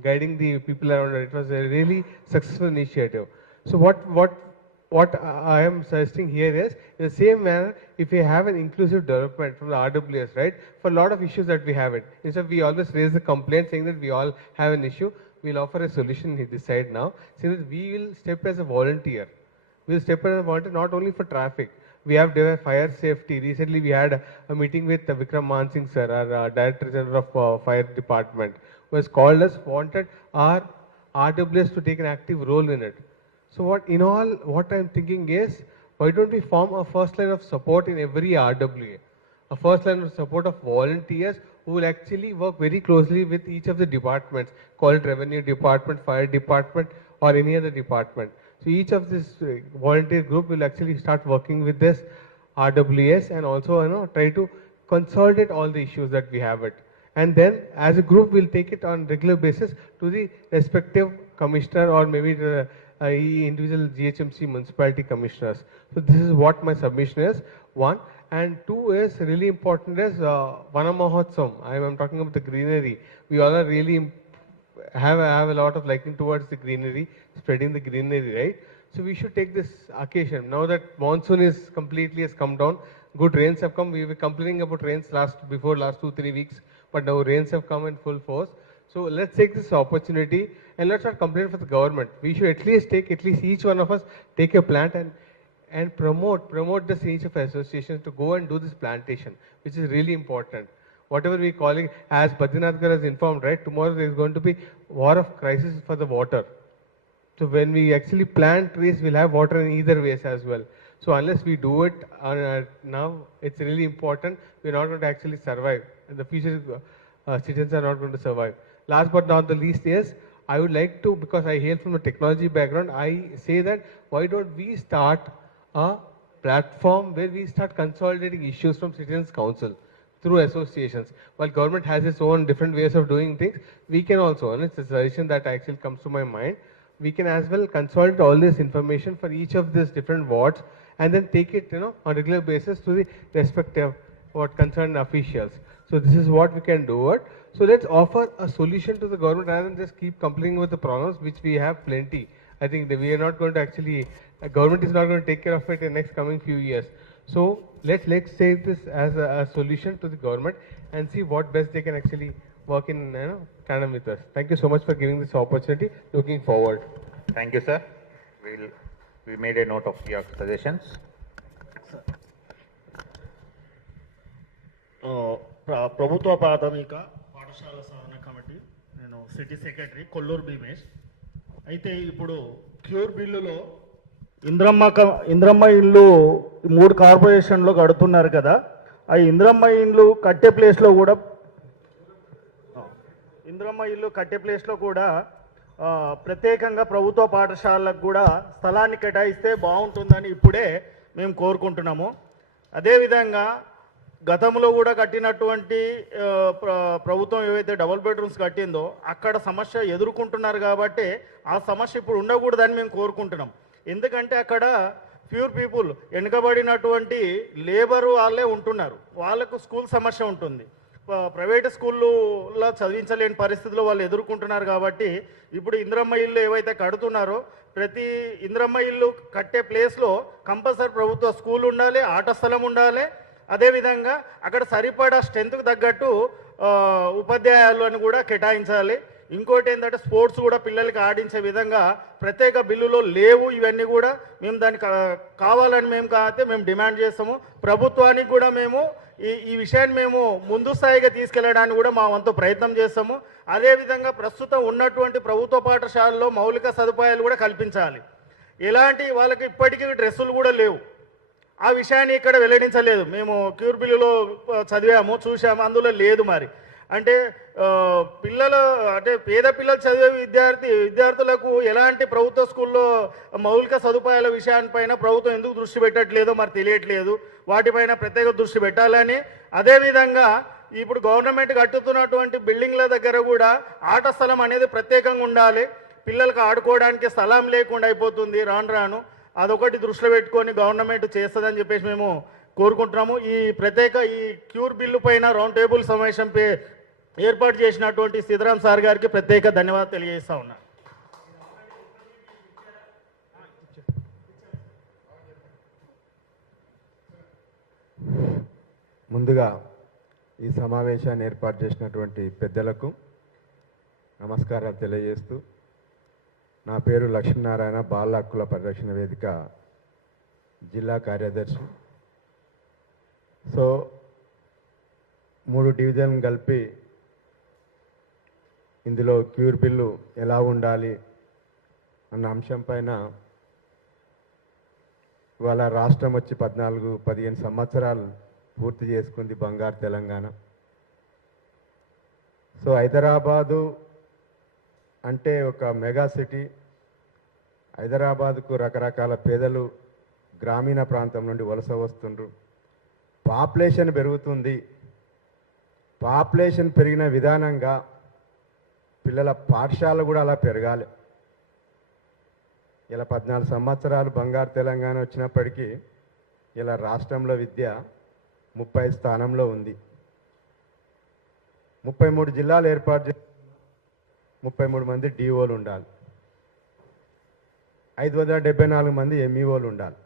guiding the people around. It was a really successful initiative. So what I am suggesting here is, in the same manner, if we have an inclusive development from the RWS, right, for a lot of issues that we have it, instead of we always raise the complaint saying that we all have an issue, we'll offer a solution this side now, saying that we will step as a volunteer. We'll step as a volunteer not only for traffic. We have fire safety. Recently we had a meeting with Vikram Mansingh sir, our Director General of Fire Department, who has called us, wanted our RWS to take an active role in it. So what I'm thinking is, why don't we form a first line of support in every RWA? A first line of support of volunteers who will actually work very closely with each of the departments, call it Revenue Department, Fire Department, or any other department. So each of this volunteer group will actually start working with this RWS and also try to consolidate all the issues that we have it. And then as a group, we'll take it on regular basis to the respective commissioner or maybe the individual GHMC municipality commissioners. So this is what my submission is, one. And two is really important is Vana Mahotsav. I'm talking about the greenery. We all are really have a lot of liking towards the greenery, spreading the greenery, right? So we should take this occasion. Now that monsoon is completely has come down, good rains have come. We were complaining about rains before last 2-3 weeks, but now rains have come in full force. So let's take this opportunity and let's not complain for the government. We should at least each one of us take a plant and promote the initiative of associations to go and do this plantation, which is really important. Whatever we call it, as Badrinath Gar has informed, right, tomorrow there is going to be war of crisis for the water. So when we actually plant trees, we'll have water in either ways as well. So unless we do it now, it's really important. We're not going to actually survive. And the future citizens are not going to survive. Last but not the least is, I would like to, because I hail from a technology background, I say that why don't we start a platform where we start consolidating issues from Citizens Council through associations. While government has its own different ways of doing things, we can also, and it's a suggestion that actually comes to my mind, we can as well consolidate all this information for each of these different wards and then take it, on a regular basis to the respective concerned officials. So this is what we can do it. So let's offer a solution to the government rather than just keep complaining with the problems, which we have plenty. I think that we are not going to actually, government is not going to take care of it in the next coming few years. So let's take this as a solution to the government and see what best they can actually work in tandem with us. Thank you so much for giving this opportunity. Looking forward. Thank you, sir. We made a note of your suggestions. ప్రభుత్వ ప్రాథమిక పాఠశాల సాధన committee, నేను city secretary Kolluru Bhimesh. అయితే ఇప్పుడు cure బిల్లులో ఇంద్రమ్మ ఇల్లు 3 కార్పొరేషన్లో కడుతున్నారు కదా, ఆ ఇంద్రమ్మ ఇల్లు కట్టే ప్లేస్లో కూడా ప్రత్యేకంగా ప్రభుత్వ పాఠశాలకు కూడా స్థలాన్ని కేటాయిస్తే బాగుంటుందని ఇప్పుడే మేము కోరుకుంటున్నాము. అదేవిధంగా గతంలో కూడా కట్టినటువంటి ప్రభుత్వం ఏవైతే డబుల్ బెడ్రూమ్స్ కట్టిందో అక్కడ సమస్య ఎదుర్కొంటున్నారు కాబట్టి ఆ సమస్య ఇప్పుడు ఉండకూడదని మేము కోరుకుంటున్నాం. ఎందుకంటే అక్కడ ప్యూర్ పీపుల్, వెనుకబడినటువంటి లేబరు వాళ్ళే ఉంటున్నారు, వాళ్ళకు స్కూల్ సమస్య ఉంటుంది. ప్రైవేట్ స్కూల్లో చదివించలేని పరిస్థితిలో వాళ్ళు ఎదుర్కొంటున్నారు. కాబట్టి ఇప్పుడు ఇంద్రమ్మ ఇల్లు ఏవైతే కడుతున్నారో ప్రతి ఇంద్రమ్మ ఇల్లు కట్టే ప్లేస్లో కంపల్సరీ ప్రభుత్వ స్కూల్ ఉండాలి, ఆట స్థలం ఉండాలి. అదేవిధంగా అక్కడ సరిపడా స్ట్రెంత్కు తగ్గట్టు ఉపాధ్యాయులను కూడా కేటాయించాలి. ఇంకోటి ఏంటంటే స్పోర్ట్స్ కూడా పిల్లలకి ఆడించే విధంగా ప్రత్యేక బిల్లులో లేవు. ఇవన్నీ కూడా మేము దానికి కావాలని మేము డిమాండ్ చేస్తాము. ప్రభుత్వానికి కూడా మేము ఈ విషయాన్ని మేము ముందు స్థాయిగా తీసుకెళ్లడానికి కూడా మా వంతు ప్రయత్నం చేస్తాము. అదేవిధంగా ప్రస్తుతం ఉన్నటువంటి ప్రభుత్వ పాఠశాలలో మౌలిక సదుపాయాలు కూడా కల్పించాలి. ఎలాంటి వాళ్ళకి ఇప్పటికీ డ్రెస్సులు కూడా లేవు. ఆ విషయాన్ని ఇక్కడ వెల్లడించలేదు. మేము క్యూర్ బిల్లులో చదివాము, చూసాము, అందులో లేదు. మరి అంటే పేద పిల్లలు చదివే విద్యార్థులకు ఎలాంటి ప్రభుత్వ స్కూల్లో మౌలిక సదుపాయాల విషయాన్పైన ప్రభుత్వం ఎందుకు దృష్టి పెట్టట్లేదో మరి తెలియట్లేదు. వాటిపైన ప్రత్యేక దృష్టి పెట్టాలని, అదేవిధంగా ఇప్పుడు గవర్నమెంట్ కట్టుతున్నటువంటి బిల్డింగ్ల దగ్గర కూడా ఆట స్థలం అనేది ప్రత్యేకంగా ఉండాలి. పిల్లలకు ఆడుకోవడానికి స్థలం లేకుండా అయిపోతుంది రాను. అదొకటి దృష్టిలో పెట్టుకొని గవర్నమెంట్ చేస్తుందని చెప్పేసి మేము కోరుకుంటున్నాము. ఈ క్యూర్ బిల్లు పైన రౌండ్ టేబుల్ సమావేశం ఏర్పాటు చేసినటువంటి సీతారాం సార్ గారికి ప్రత్యేక ధన్యవాదాలు తెలియజేస్తా ఉన్నా. ముందుగా ఈ సమావేశాన్ని ఏర్పాటు చేసినటువంటి పెద్దలకు నమస్కారాలు తెలియజేస్తూ, నా పేరు లక్ష్మీనారాయణ, బాల హక్కుల పరిరక్షణ వేదిక జిల్లా కార్యదర్శి. సో 3 డివిజన్ కలిపి ఇందులో క్యూర్ బిల్లు ఎలా ఉండాలి అన్న అంశం పైన ఇవాళ రాష్ట్రం వచ్చి 14-15 సంవత్సరాలు పూర్తి చేసుకుంది బంగారు తెలంగాణ. సో హైదరాబాదు అంటే ఒక మెగా సిటీ. హైదరాబాద్కు రకరకాల పేదలు గ్రామీణ ప్రాంతం నుండి వలస వస్తుండ్రు. పాపులేషన్ పెరుగుతుంది. పాపులేషన్ పెరిగిన విధానంగా పిల్లల పాఠశాల కూడా అలా పెరగాలి. ఇలా 14 సంవత్సరాలు బంగారు తెలంగాణ వచ్చినప్పటికీ ఇలా రాష్ట్రంలో విద్య 30 స్థానంలో ఉంది. 33 జిల్లాలు ఏర్పాటు చేసి 33 మంది డిఓలు ఉండాలి, 574 మంది ఎంఈఓలు ఉండాలి.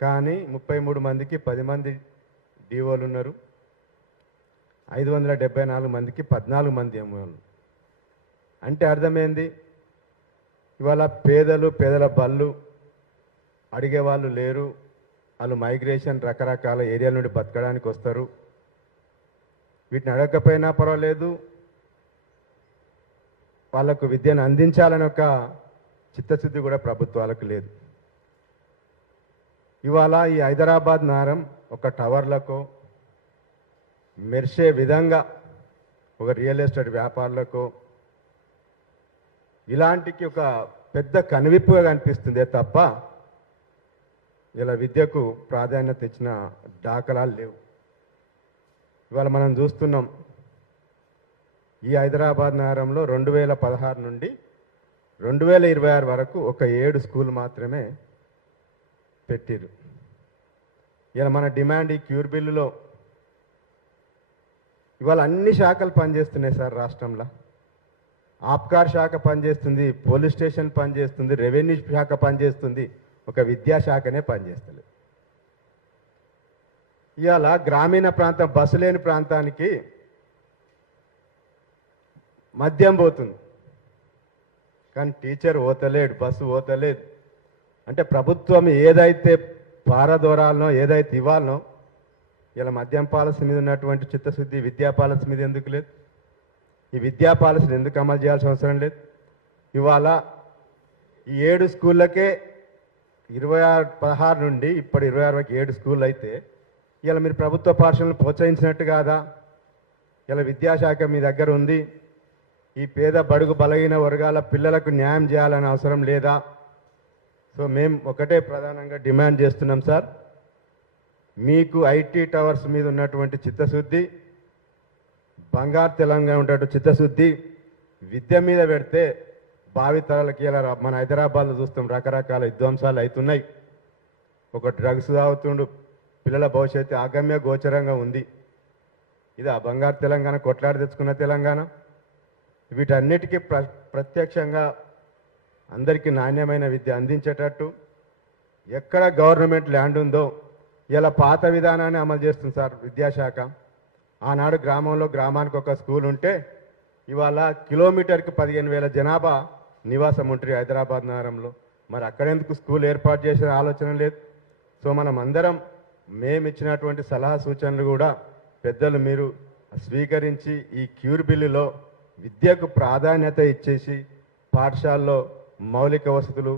కానీ 33 మందికి 10 మంది డిఓలు ఉన్నారు, 574 మందికి 14 మంది ఎంఓలు. అంటే అర్థమైంది, ఇవాళ పేదల బళ్ళు అడిగే వాళ్ళు లేరు. వాళ్ళు మైగ్రేషన్ రకరకాల ఏరియాల నుండి బతకడానికి వస్తారు. వీటిని అడగకపోయినా పర్వాలేదు, వాళ్ళకు విద్యను అందించాలని ఒక చిత్తశుద్ధి కూడా ప్రభుత్వాలకు లేదు. ఇవాళ ఈ హైదరాబాద్ నగరం ఒక టవర్లకు మెరిసే విధంగా ఒక రియల్ ఎస్టేట్ వ్యాపారులకు ఇలాంటికి ఒక పెద్ద కనువిప్పుగా కనిపిస్తుందే తప్ప ఇలా విద్యకు ప్రాధాన్యత ఇచ్చిన దాఖలాలు లేవు. ఇవాళ మనం చూస్తున్నాం, ఈ హైదరాబాద్ నగరంలో 2016 నుండి 2026 వరకు ఒక 7 స్కూల్ మాత్రమే పెట్టిరు. ఇలా మన డిమాండ్ ఈ క్యూర్ బిల్లులో ఇవాళ అన్ని శాఖలు పనిచేస్తున్నాయి సార్ రాష్ట్రంలో. ఆబ్కార్ శాఖ పనిచేస్తుంది, పోలీస్ స్టేషన్ పనిచేస్తుంది, రెవెన్యూ శాఖ పనిచేస్తుంది, ఒక విద్యాశాఖనే పనిచేస్తలేదు. ఇవాళ గ్రామీణ ప్రాంతం బస్సు లేని ప్రాంతానికి మద్యం పోతుంది, కానీ టీచర్ పోతలేడు, బస్సు పోతలేదు. అంటే ప్రభుత్వం ఏదైతే పారదోరాలనో ఏదైతే ఇవ్వాలనో ఇలా మద్యం పాలసీ మీద ఉన్నటువంటి చిత్తశుద్ధి విద్యా పాలసీ మీద ఎందుకు లేదు? ఈ విద్యా పాలసీని ఎందుకు అమలు చేయాల్సిన అవసరం లేదు? ఇవాళ ఈ 7 స్కూళ్ళకే 16 నుండి ఇప్పటి 26 వరకు 7 స్కూళ్ళు అయితే ఇలా మీరు ప్రభుత్వ పాఠశాలను ప్రోత్సహించినట్టు కాదా? ఇలా విద్యాశాఖ మీ దగ్గర ఉంది, ఈ పేద బడుగు బలహీన వర్గాల పిల్లలకు న్యాయం చేయాలని అవసరం లేదా? సో మేము ఒకటే ప్రధానంగా డిమాండ్ చేస్తున్నాం సార్, మీకు ఐటీ టవర్స్ మీద ఉన్నటువంటి చిత్తశుద్ధి, బంగారు తెలంగాణ ఉన్నటువంటి చిత్తశుద్ధి విద్య మీద పెడితే భావితరాలకి ఇలా మన హైదరాబాద్లో చూస్తాం రకరకాల విధ్వంసాలు అవుతున్నాయి. ఒక డ్రగ్స్ తాగుతుండు, పిల్లల భవిష్యత్తు అగమ్య గోచరంగా ఉంది. ఇది ఆ బంగారు తెలంగాణ కొట్లాడి తెచ్చుకున్న తెలంగాణ. వీటన్నిటికీ ప్రత్యక్షంగా అందరికీ నాణ్యమైన విద్య అందించేటట్టు ఎక్కడ గవర్నమెంట్ ల్యాండ్ ఉందో ఇలా పాత విధానాన్ని అమలు చేస్తుంది సార్ విద్యాశాఖ. ఆనాడు గ్రామానికి ఒక స్కూల్ ఉంటే ఇవాళ కిలోమీటర్కి 15,000 జనాభా నివాసం ఉంటారు హైదరాబాద్ నగరంలో. మరి అక్కడెందుకు స్కూల్ ఏర్పాటు చేసే ఆలోచన లేదు? సో మనం అందరం మేము ఇచ్చినటువంటి సలహా సూచనలు కూడా పెద్దలు మీరు స్వీకరించి ఈ క్యూర్ బిల్లులో విద్యకు ప్రాధాన్యత ఇచ్చేసి పాఠశాలలో మౌలిక వసతులు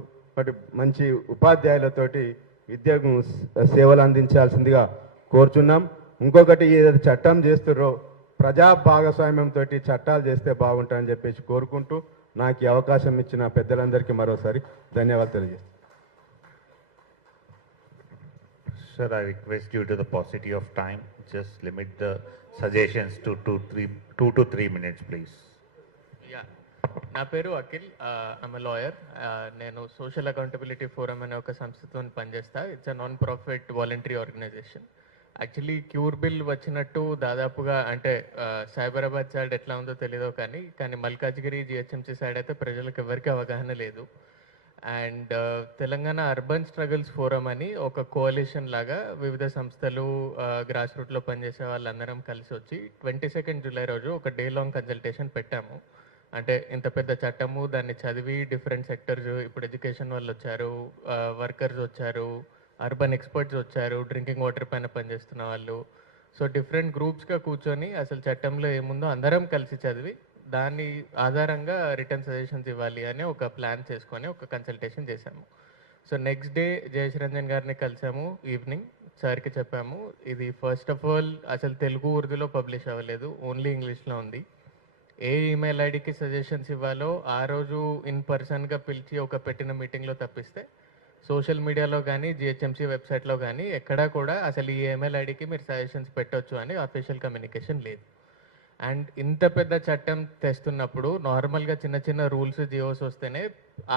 మంచి ఉపాధ్యాయులతోటి విద్యకు సేవలు అందించాల్సిందిగా కోరుచున్నాం. ఇంకొకటి ఏదైతే చట్టం చేస్తుర్రో ప్రజా భాగస్వామ్యంతో చట్టాలు చేస్తే బాగుంటుందని చెప్పేసి కోరుకుంటూ నాకు ఈ అవకాశం ఇచ్చిన పెద్దలందరికీ మరోసారి ధన్యవాదాలు తెలియజేస్తాను. Sir, I request you to the paucity of time, just limit the suggestions to 2 to 3 minutes, please. నా పేరు అఖిల్, ఐమ్ లాయర్. నేను సోషల్ అకౌంటబిలిటీ ఫోరం అనే ఒక సంస్థతో పనిచేస్తా. It's a non profit voluntary organisation. Actually CURE bill వచ్చినట్టు దాదాపుగా అంటే సైబరాబాద్ సైడ్ ఎట్లా ఉందో తెలియదో కానీ మల్కాజ్గిరి జిహెచ్ఎంసీ సైడ్ అయితే ప్రజలకు ఎవరికి అవగాహన లేదు. And Telangana urban struggles forum అని ఒక కోalition లాగా వివిధ సంస్థలు గ్రాస్ రూట్లో పనిచేసే వాళ్ళందరం కలిసి వచ్చి 22 జూలై రోజు ఒక డే లాంగ్ కన్సల్టేషన్ పెట్టాము. అంటే ఇంత పెద్ద చట్టము, దాన్ని చదివి డిఫరెంట్ సెక్టర్స్, ఇప్పుడు ఎడ్యుకేషన్ వాళ్ళు వచ్చారు, వర్కర్స్ వచ్చారు, అర్బన్ ఎక్స్పర్ట్స్ వచ్చారు, డ్రింకింగ్ వాటర్ పైన పనిచేస్తున్న వాళ్ళు. సో డిఫరెంట్ గ్రూప్స్గా కూర్చొని అసలు చట్టంలో ఏముందో అందరం కలిసి చదివి దాని ఆధారంగా రిటర్న్ సజెషన్స్ ఇవ్వాలి అని ఒక ప్లాన్ చేసుకొని ఒక కన్సల్టేషన్ చేశాము. So next day Jayesh Ranjan గారిని కలిసాము. ఈవినింగ్ సార్కి చెప్పాము, ఇది ఫస్ట్ ఆఫ్ ఆల్ అసలు తెలుగు ఉర్దూలో పబ్లిష్ అవ్వలేదు, ఓన్లీ ఇంగ్లీష్లో ఉంది. ఏ ఈమెయిల్ ఐడికి సజెషన్స్ ఇవ్వాలో ఆ రోజు ఇన్ పర్సన్గా పిలిచి ఒక పెట్టిన మీటింగ్లో తప్పిస్తే సోషల్ మీడియాలో కానీ జిహెచ్ఎంసీ వెబ్సైట్లో కానీ ఎక్కడా కూడా అసలు ఈ ఈమెయిల్ ఐడికి మీరు సజెషన్స్ పెట్టొచ్చు అని అఫీషియల్ కమ్యూనికేషన్ లేదు. అండ్ ఇంత పెద్ద చట్టం తెస్తున్నప్పుడు నార్మల్గా చిన్న చిన్న రూల్స్ జియోస్ వస్తేనే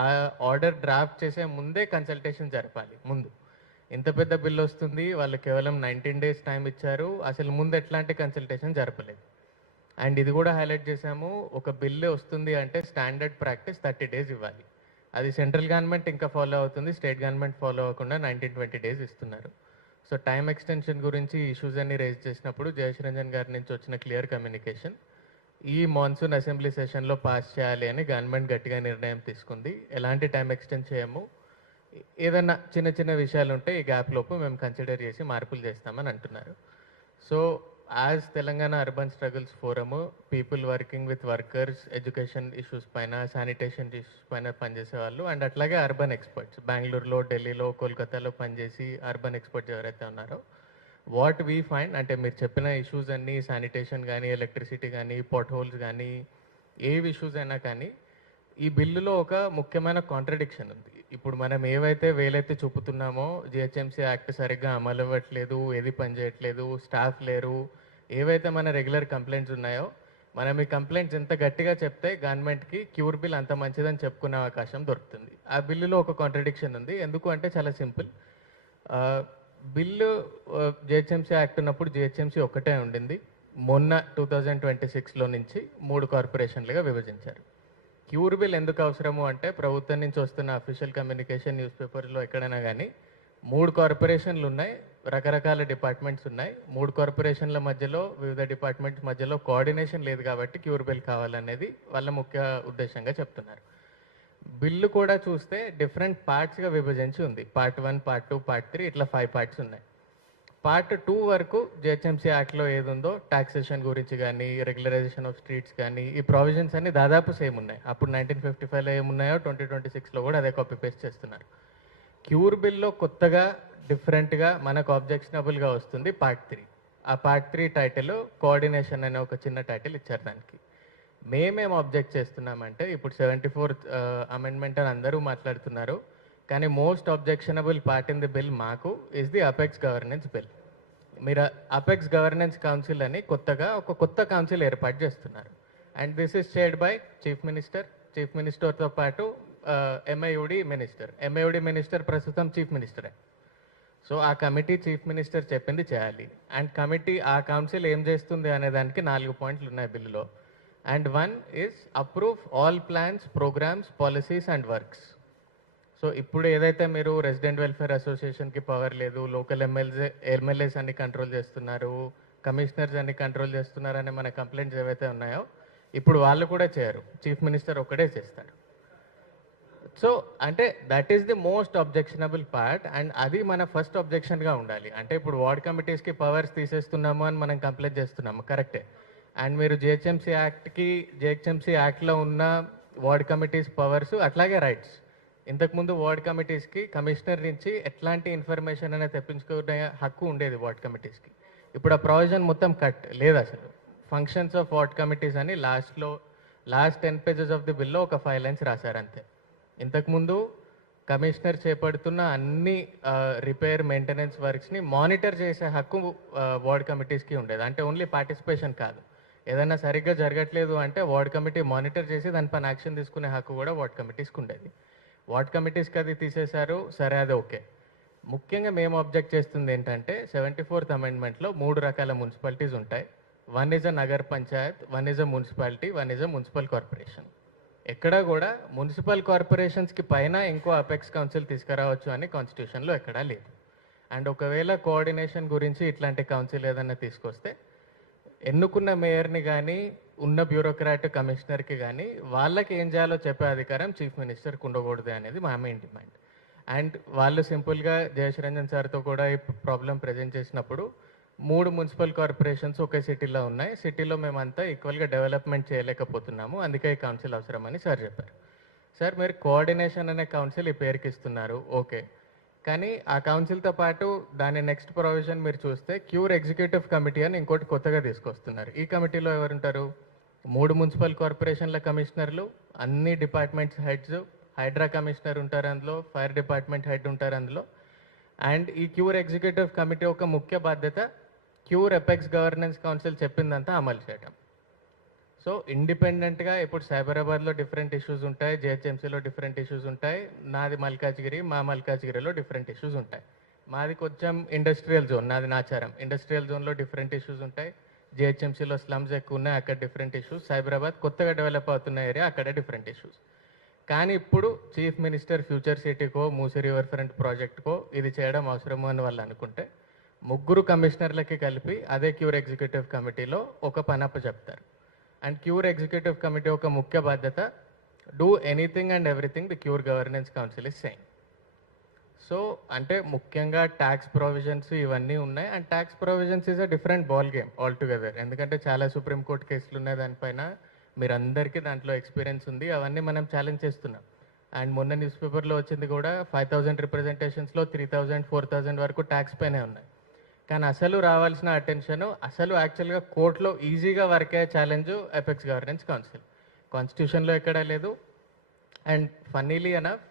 ఆ ఆర్డర్ డ్రాఫ్ట్ చేసే ముందే కన్సల్టేషన్ జరపాలి ముందు. ఇంత పెద్ద బిల్ వస్తుంది, వాళ్ళు కేవలం 19 డేస్ టైం ఇచ్చారు, అసలు ముందు ఎట్లాంటి కన్సల్టేషన్ జరపలేదు. అండ్ ఇది కూడా హైలైట్ చేశాము, ఒక బిల్లు వస్తుంది అంటే స్టాండర్డ్ ప్రాక్టీస్ 30 డేస్ ఇవ్వాలి. అది సెంట్రల్ గవర్నమెంట్ ఇంకా ఫాలో అవుతుంది, స్టేట్ గవర్నమెంట్ ఫాలో అవ్వకుండా 19-20 డేస్ ఇస్తున్నారు. సో టైం ఎక్స్టెన్షన్ గురించి ఇష్యూస్ అన్ని రేజ్ చేసినప్పుడు జయేష్ రంజన్ గారి నుంచి వచ్చిన క్లియర్ కమ్యూనికేషన్, ఈ మాన్సూన్ అసెంబ్లీ సెషన్లో పాస్ చేయాలి అని గవర్నమెంట్ గట్టిగా నిర్ణయం తీసుకుంది. ఎలాంటి టైం ఎక్స్టెండ్ చేయము, ఏదన్నా చిన్న చిన్న విషయాలు ఉంటే ఈ గ్యాప్ లోపు మేము కన్సిడర్ చేసి మార్పులు చేస్తామని అంటున్నారు. So as Telangana urban struggles forum, people working with workers, education issues పైన, శానిటేషన్ ఇష్యూస్ పైన పనిచేసే వాళ్ళు అండ్ అట్లాగే అర్బన్ ఎక్స్పర్ట్స్, బెంగళూరులో, ఢిల్లీలో, కోల్కతాలో పనిచేసి అర్బన్ ఎక్స్పర్ట్స్ ఎవరైతే ఉన్నారో, వాట్ వీ ఫైండ్ అంటే మీరు చెప్పిన ఇష్యూస్ అన్నీ, శానిటేషన్ కానీ, ఎలక్ట్రిసిటీ కానీ, పాట్ హోల్స్ కానీ, ఏవి ఇష్యూస్ అయినా కానీ ఈ బిల్లులో ఒక ముఖ్యమైన కాంట్రడిక్షన్ ఉంది. ఇప్పుడు మనం ఏవైతే వేలైతే చూపుతున్నామో, జిహెచ్ఎంసీ యాక్ట్ సరిగ్గా అమలు అవ్వట్లేదు, ఏది పనిచేయట్లేదు, స్టాఫ్ లేరు, ఏవైతే మన రెగ్యులర్ కంప్లైంట్స్ ఉన్నాయో, మనం ఈ కంప్లైంట్స్ ఎంత గట్టిగా చెప్తే గవర్నమెంట్కి క్యూర్ బిల్ అంత మంచిదని చెప్పుకునే అవకాశం దొరుకుతుంది. ఆ బిల్లులో ఒక కాంట్రడిక్షన్ ఉంది. ఎందుకు అంటే చాలా సింపుల్, బిల్లు జిహెచ్ఎంసీ యాక్ట్ ఉన్నప్పుడు జిహెచ్ఎంసీ ఒక్కటే ఉండింది. మొన్న 2026లో నుంచి 3 కార్పొరేషన్లుగా విభజించారు. క్యూర్ బిల్ ఎందుకు అవసరము అంటే ప్రభుత్వం నుంచి వస్తున్న అఫీషియల్ కమ్యూనికేషన్ న్యూస్ పేపర్లో ఎక్కడైనా కానీ 3 కార్పొరేషన్లు ఉన్నాయి, రకరకాల డిపార్ట్మెంట్స్ ఉన్నాయి, 3 కార్పొరేషన్ల మధ్యలో, వివిధ డిపార్ట్మెంట్స్ మధ్యలో కోఆర్డినేషన్ లేదు కాబట్టి క్యూర్ బిల్ కావాలనేది వాళ్ళ ముఖ్య ఉద్దేశంగా చెప్తున్నారు. బిల్లు కూడా చూస్తే డిఫరెంట్ పార్ట్స్గా విభజించి ఉంది. పార్ట్ 1, పార్ట్ 2, పార్ట్ 3 ఇట్లా 5 పార్ట్స్ ఉన్నాయి. పార్ట్ 2 వరకు జిహెచ్ఎంసీ యాక్ట్లో ఏది ఉందో టాక్సేషన్ గురించి కానీ, రెగ్యులరైజేషన్ ఆఫ్ స్ట్రీట్స్ కానీ, ఈ ప్రొవిజన్స్ అన్ని దాదాపు సేమ్ ఉన్నాయి. అప్పుడు 1955లో ఏమున్నాయో 2026లో కూడా అదే కాపీ పేస్ట్ చేస్తున్నారు. క్యూర్ బిల్లో కొత్తగా డిఫరెంట్గా మనకు ఆబ్జెక్షనబుల్గా వస్తుంది పార్ట్ 3. ఆ పార్ట్ 3 టైటిల్ కోఆర్డినేషన్ అనే ఒక చిన్న టైటిల్ ఇచ్చారు దానికి. మేమేం ఆబ్జెక్ట్ చేస్తున్నామంటే, ఇప్పుడు 74th అమెండ్మెంట్ అని అందరూ మాట్లాడుతున్నారు, కానీ most objectionable part in the bill మాకు is the apex governance bill. మీరు అపెక్స్ గవర్నెన్స్ కౌన్సిల్ అని కొత్తగా ఒక కొత్త కౌన్సిల్ ఏర్పాటు చేస్తున్నారు. And this is chaired by chief మినిస్టర్తో పాటు ఎంఐయుడి మినిస్టర్ ప్రస్తుతం చీఫ్ మినిస్టరే. సో ఆ కమిటీ చీఫ్ మినిస్టర్ చెప్పింది చేయాలి. అండ్ కమిటీ ఆ కౌన్సిల్ ఏం చేస్తుంది అనే దానికి 4 పాయింట్లు ఉన్నాయి బిల్లులో. And 1 is approve all plans, programmes, policies and works. So ఇప్పుడు ఏదైతే మీరు రెసిడెంట్ వెల్ఫేర్ అసోసియేషన్కి పవర్ లేదు, లోకల్ ఎమ్మెల్యేస్ అన్ని కంట్రోల్ చేస్తున్నారు, కమిషనర్స్ అన్ని కంట్రోల్ చేస్తున్నారు అనే మన కంప్లైంట్స్ ఏవైతే ఉన్నాయో ఇప్పుడు వాళ్ళు కూడా చేయరు, చీఫ్ మినిస్టర్ ఒక్కడే చేస్తారు. సో అంటే that is the most objectionable part. And అది మన ఫస్ట్ అబ్జెక్షన్గా ఉండాలి. అంటే ఇప్పుడు వార్డ్ కమిటీస్కి పవర్స్ తీసేస్తున్నాము అని మనం కంప్లైంట్ చేస్తున్నాము, కరెక్టే. అండ్ మీరు జిహెచ్ఎంసీ యాక్ట్లో ఉన్న వార్డ్ కమిటీస్ పవర్స్ అట్లాగే రైట్స్. ఇంతకుముందు వార్డ్ కమిటీస్కి కమిషనర్ నుంచి ఎట్లాంటి ఇన్ఫర్మేషన్ అనేది తెప్పించుకునే హక్కు ఉండేది వార్డ్ కమిటీస్కి. ఇప్పుడు ఆ ప్రొవిజన్ మొత్తం కట్ లేదు అసలు. ఫంక్షన్స్ ఆఫ్ వార్డ్ కమిటీస్ అని లాస్ట్ 10 pages ఆఫ్ ది బిల్లో ఒక 5 lines రాశారు అంతే. ఇంతకుముందు కమిషనర్ చేపడుతున్న అన్ని రిపేర్, మెయింటెనెన్స్ వర్క్స్ని మానిటర్ చేసే హక్కు వార్డ్ కమిటీస్కి ఉండేది. అంటే ఓన్లీ పార్టిసిపేషన్ కాదు, ఏదైనా సరిగ్గా జరగట్లేదు అంటే వార్డ్ కమిటీ మానిటర్ చేసి దానిపైన యాక్షన్ తీసుకునే హక్కు కూడా వార్డ్ కమిటీస్కి ఉండేది. వార్డ్ కమిటీస్కి అది తీసేశారు, సరే అది ఓకే. ముఖ్యంగా మేము అబ్జెక్ట్ చేస్తుంది ఏంటంటే 74th అమెండ్మెంట్లో 3 రకాల మున్సిపాలిటీస్ ఉంటాయి. 1 is a Nagar Panchayat, 1 is a municipality, 1 is a municipal corporation. ఎక్కడా కూడా మున్సిపల్ కార్పొరేషన్స్కి పైన ఇంకో అపెక్స్ కౌన్సిల్ తీసుకురావచ్చు అని కాన్స్టిట్యూషన్లో ఎక్కడా లేదు. అండ్ ఒకవేళ కోఆర్డినేషన్ గురించి ఇట్లాంటి కౌన్సిల్ ఏదైనా తీసుకొస్తే ఎన్నుకున్న మేయర్ని కానీ, ఉన్న బ్యూరోక్రాట్ కమిషనర్కి కానీ వాళ్ళకి ఏం చేయాలో చెప్పే అధికారం చీఫ్ మినిస్టర్కి ఉండకూడదు అనేది మా మెయిన్ డిమాండ్. అండ్ వాళ్ళు సింపుల్గా జయేష్ రంజన్ సార్తో కూడా ఈ ప్రాబ్లం ప్రజెంట్ చేసినప్పుడు 3 మున్సిపల్ కార్పొరేషన్స్ ఒకే సిటీలో ఉన్నాయి, సిటీలో మేమంతా ఈక్వల్గా డెవలప్మెంట్ చేయలేకపోతున్నాము, అందుకే ఈ కౌన్సిల్ అవసరమని సార్ చెప్పారు. సార్ మీరు కోఆర్డినేషన్ అనే కౌన్సిల్ ఈ పేరుకి ఇస్తున్నారు, ఓకే, కానీ ఆ కౌన్సిల్తో పాటు దాని నెక్స్ట్ ప్రొవిజన్ మీరు చూస్తే క్యూర్ ఎగ్జిక్యూటివ్ కమిటీ అని ఇంకోటి కొత్తగా తీసుకొస్తున్నారు. ఈ కమిటీలో ఎవరుంటారు? 3 మున్సిపల్ కార్పొరేషన్ల కమిషనర్లు, అన్ని డిపార్ట్మెంట్స్ హెడ్స్, హైడ్రా కమిషనర్ ఉంటారు అందులో, ఫైర్ డిపార్ట్మెంట్ హెడ్ ఉంటారు అందులో. అండ్ ఈ క్యూర్ ఎగ్జిక్యూటివ్ కమిటీ ఒక ముఖ్య బాధ్యత క్యూర్ అపెక్స్ గవర్నెన్స్ కౌన్సిల్ చెప్పిందంతా అమలు చేయడం. సో ఇండిపెండెంట్గా ఇప్పుడు సైబరాబాద్లో డిఫరెంట్ ఇష్యూస్ ఉంటాయి, జిహెచ్ఎంసీలో డిఫరెంట్ ఇష్యూస్ ఉంటాయి, నాది మల్కాజ్గిరి, మా మల్కాజ్గిరిలో డిఫరెంట్ ఇష్యూస్ ఉంటాయి. మాది కొంచెం ఇండస్ట్రియల్ జోన్, నాది నాచారం. ఇండస్ట్రియల్ జోన్లో డిఫరెంట్ ఇష్యూస్ ఉంటాయి. జిహెచ్ఎంసీలో స్లమ్స్ ఎక్కువ ఉన్నాయి, అక్కడ డిఫరెంట్ ఇష్యూస్. సైబరాబాద్ కొత్తగా డెవలప్ అవుతున్న ఏరియా, అక్కడ డిఫరెంట్ ఇష్యూస్. కానీ ఇప్పుడు చీఫ్ మినిస్టర్ ఫ్యూచర్ సిటీకో మూసీ రివర్ ఫ్రంట్ ప్రాజెక్టుకో ఇది చేయడం అవసరము అని వాళ్ళు అనుకుంటే ముగ్గురు కమిషనర్లకి కలిపి అదే క్యూర్ ఎగ్జిక్యూటివ్ కమిటీలో ఒక పనప్ప చెప్తారు. అండ్ క్యూర్ ఎగ్జిక్యూటివ్ కమిటీ ఒక ముఖ్య బాధ్యత, do anything and everything the cure governance council is saying. So అంటే ముఖ్యంగా ట్యాక్స్ ప్రొవిజన్స్ ఇవన్నీ ఉన్నాయి. And tax provisions is a different ball game all together. ఎందుకంటే చాలా సుప్రీంకోర్టు కేసులు ఉన్నాయి దానిపైన, మీరందరికీ దాంట్లో ఎక్స్పీరియన్స్ ఉంది. అవన్నీ మనం ఛాలెంజ్ చేస్తున్నాం. అండ్ మొన్న న్యూస్ పేపర్లో వచ్చింది కూడా 5000 రిప్రజెంటేషన్స్లో 3000, 4000 వరకు ట్యాక్స్ పైనే ఉన్నాయి. కానీ అసలు రావాల్సిన అటెన్షన్, అసలు యాక్చువల్గా కోర్టులో ఈజీగా వర్క్ అయ్యే ఛాలెంజ్ అపెక్స్ గవర్నెన్స్ కౌన్సిల్. కాన్స్టిట్యూషన్లో ఎక్కడా లేదు. అండ్ ఫన్నీలీ ఎనఫ్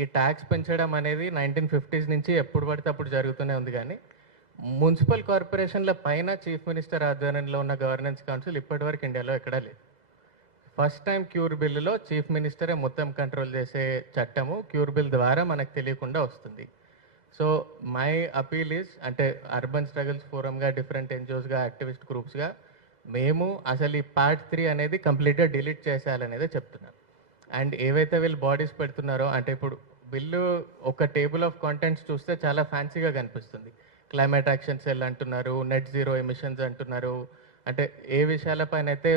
ఈ ట్యాక్స్ పెంచడం అనేది 1950s నుంచి ఎప్పుడు పడితే అప్పుడు జరుగుతూనే ఉంది. కానీ మున్సిపల్ కార్పొరేషన్ల పైన చీఫ్ మినిస్టర్ ఆధ్వర్యంలో ఉన్న గవర్నెన్స్ కౌన్సిల్ ఇప్పటివరకు ఇండియాలో ఎక్కడా లేదు. ఫస్ట్ టైం క్యూర్ బిల్లులో చీఫ్ మినిస్టరే మొత్తం కంట్రోల్ చేసే చట్టము క్యూర్ బిల్ ద్వారా మనకు తెలియకుండా వస్తుంది. సో మై అపీల్ ఈజ్, అంటే అర్బన్ స్ట్రగల్స్ ఫోరంగా, డిఫరెంట్ ఎన్జిఓస్గా, యాక్టివిస్ట్ గ్రూప్స్గా మేము అసలు ఈ పార్ట్ 3 అనేది కంప్లీట్గా డిలీట్ చేసేయాలనేదే చెప్తున్నాం. అండ్ ఏవైతే వీళ్ళు బాడీస్ పెడుతున్నారో, అంటే ఇప్పుడు బిల్లు ఒక టేబుల్ ఆఫ్ కాంటెంట్స్ చూస్తే చాలా ఫ్యాన్సీగా కనిపిస్తుంది. క్లైమేట్ యాక్షన్ సెల్ అంటున్నారు, నెట్ జీరో ఎమిషన్స్ అంటున్నారు. అంటే ఏ విషయాలపైన అయితే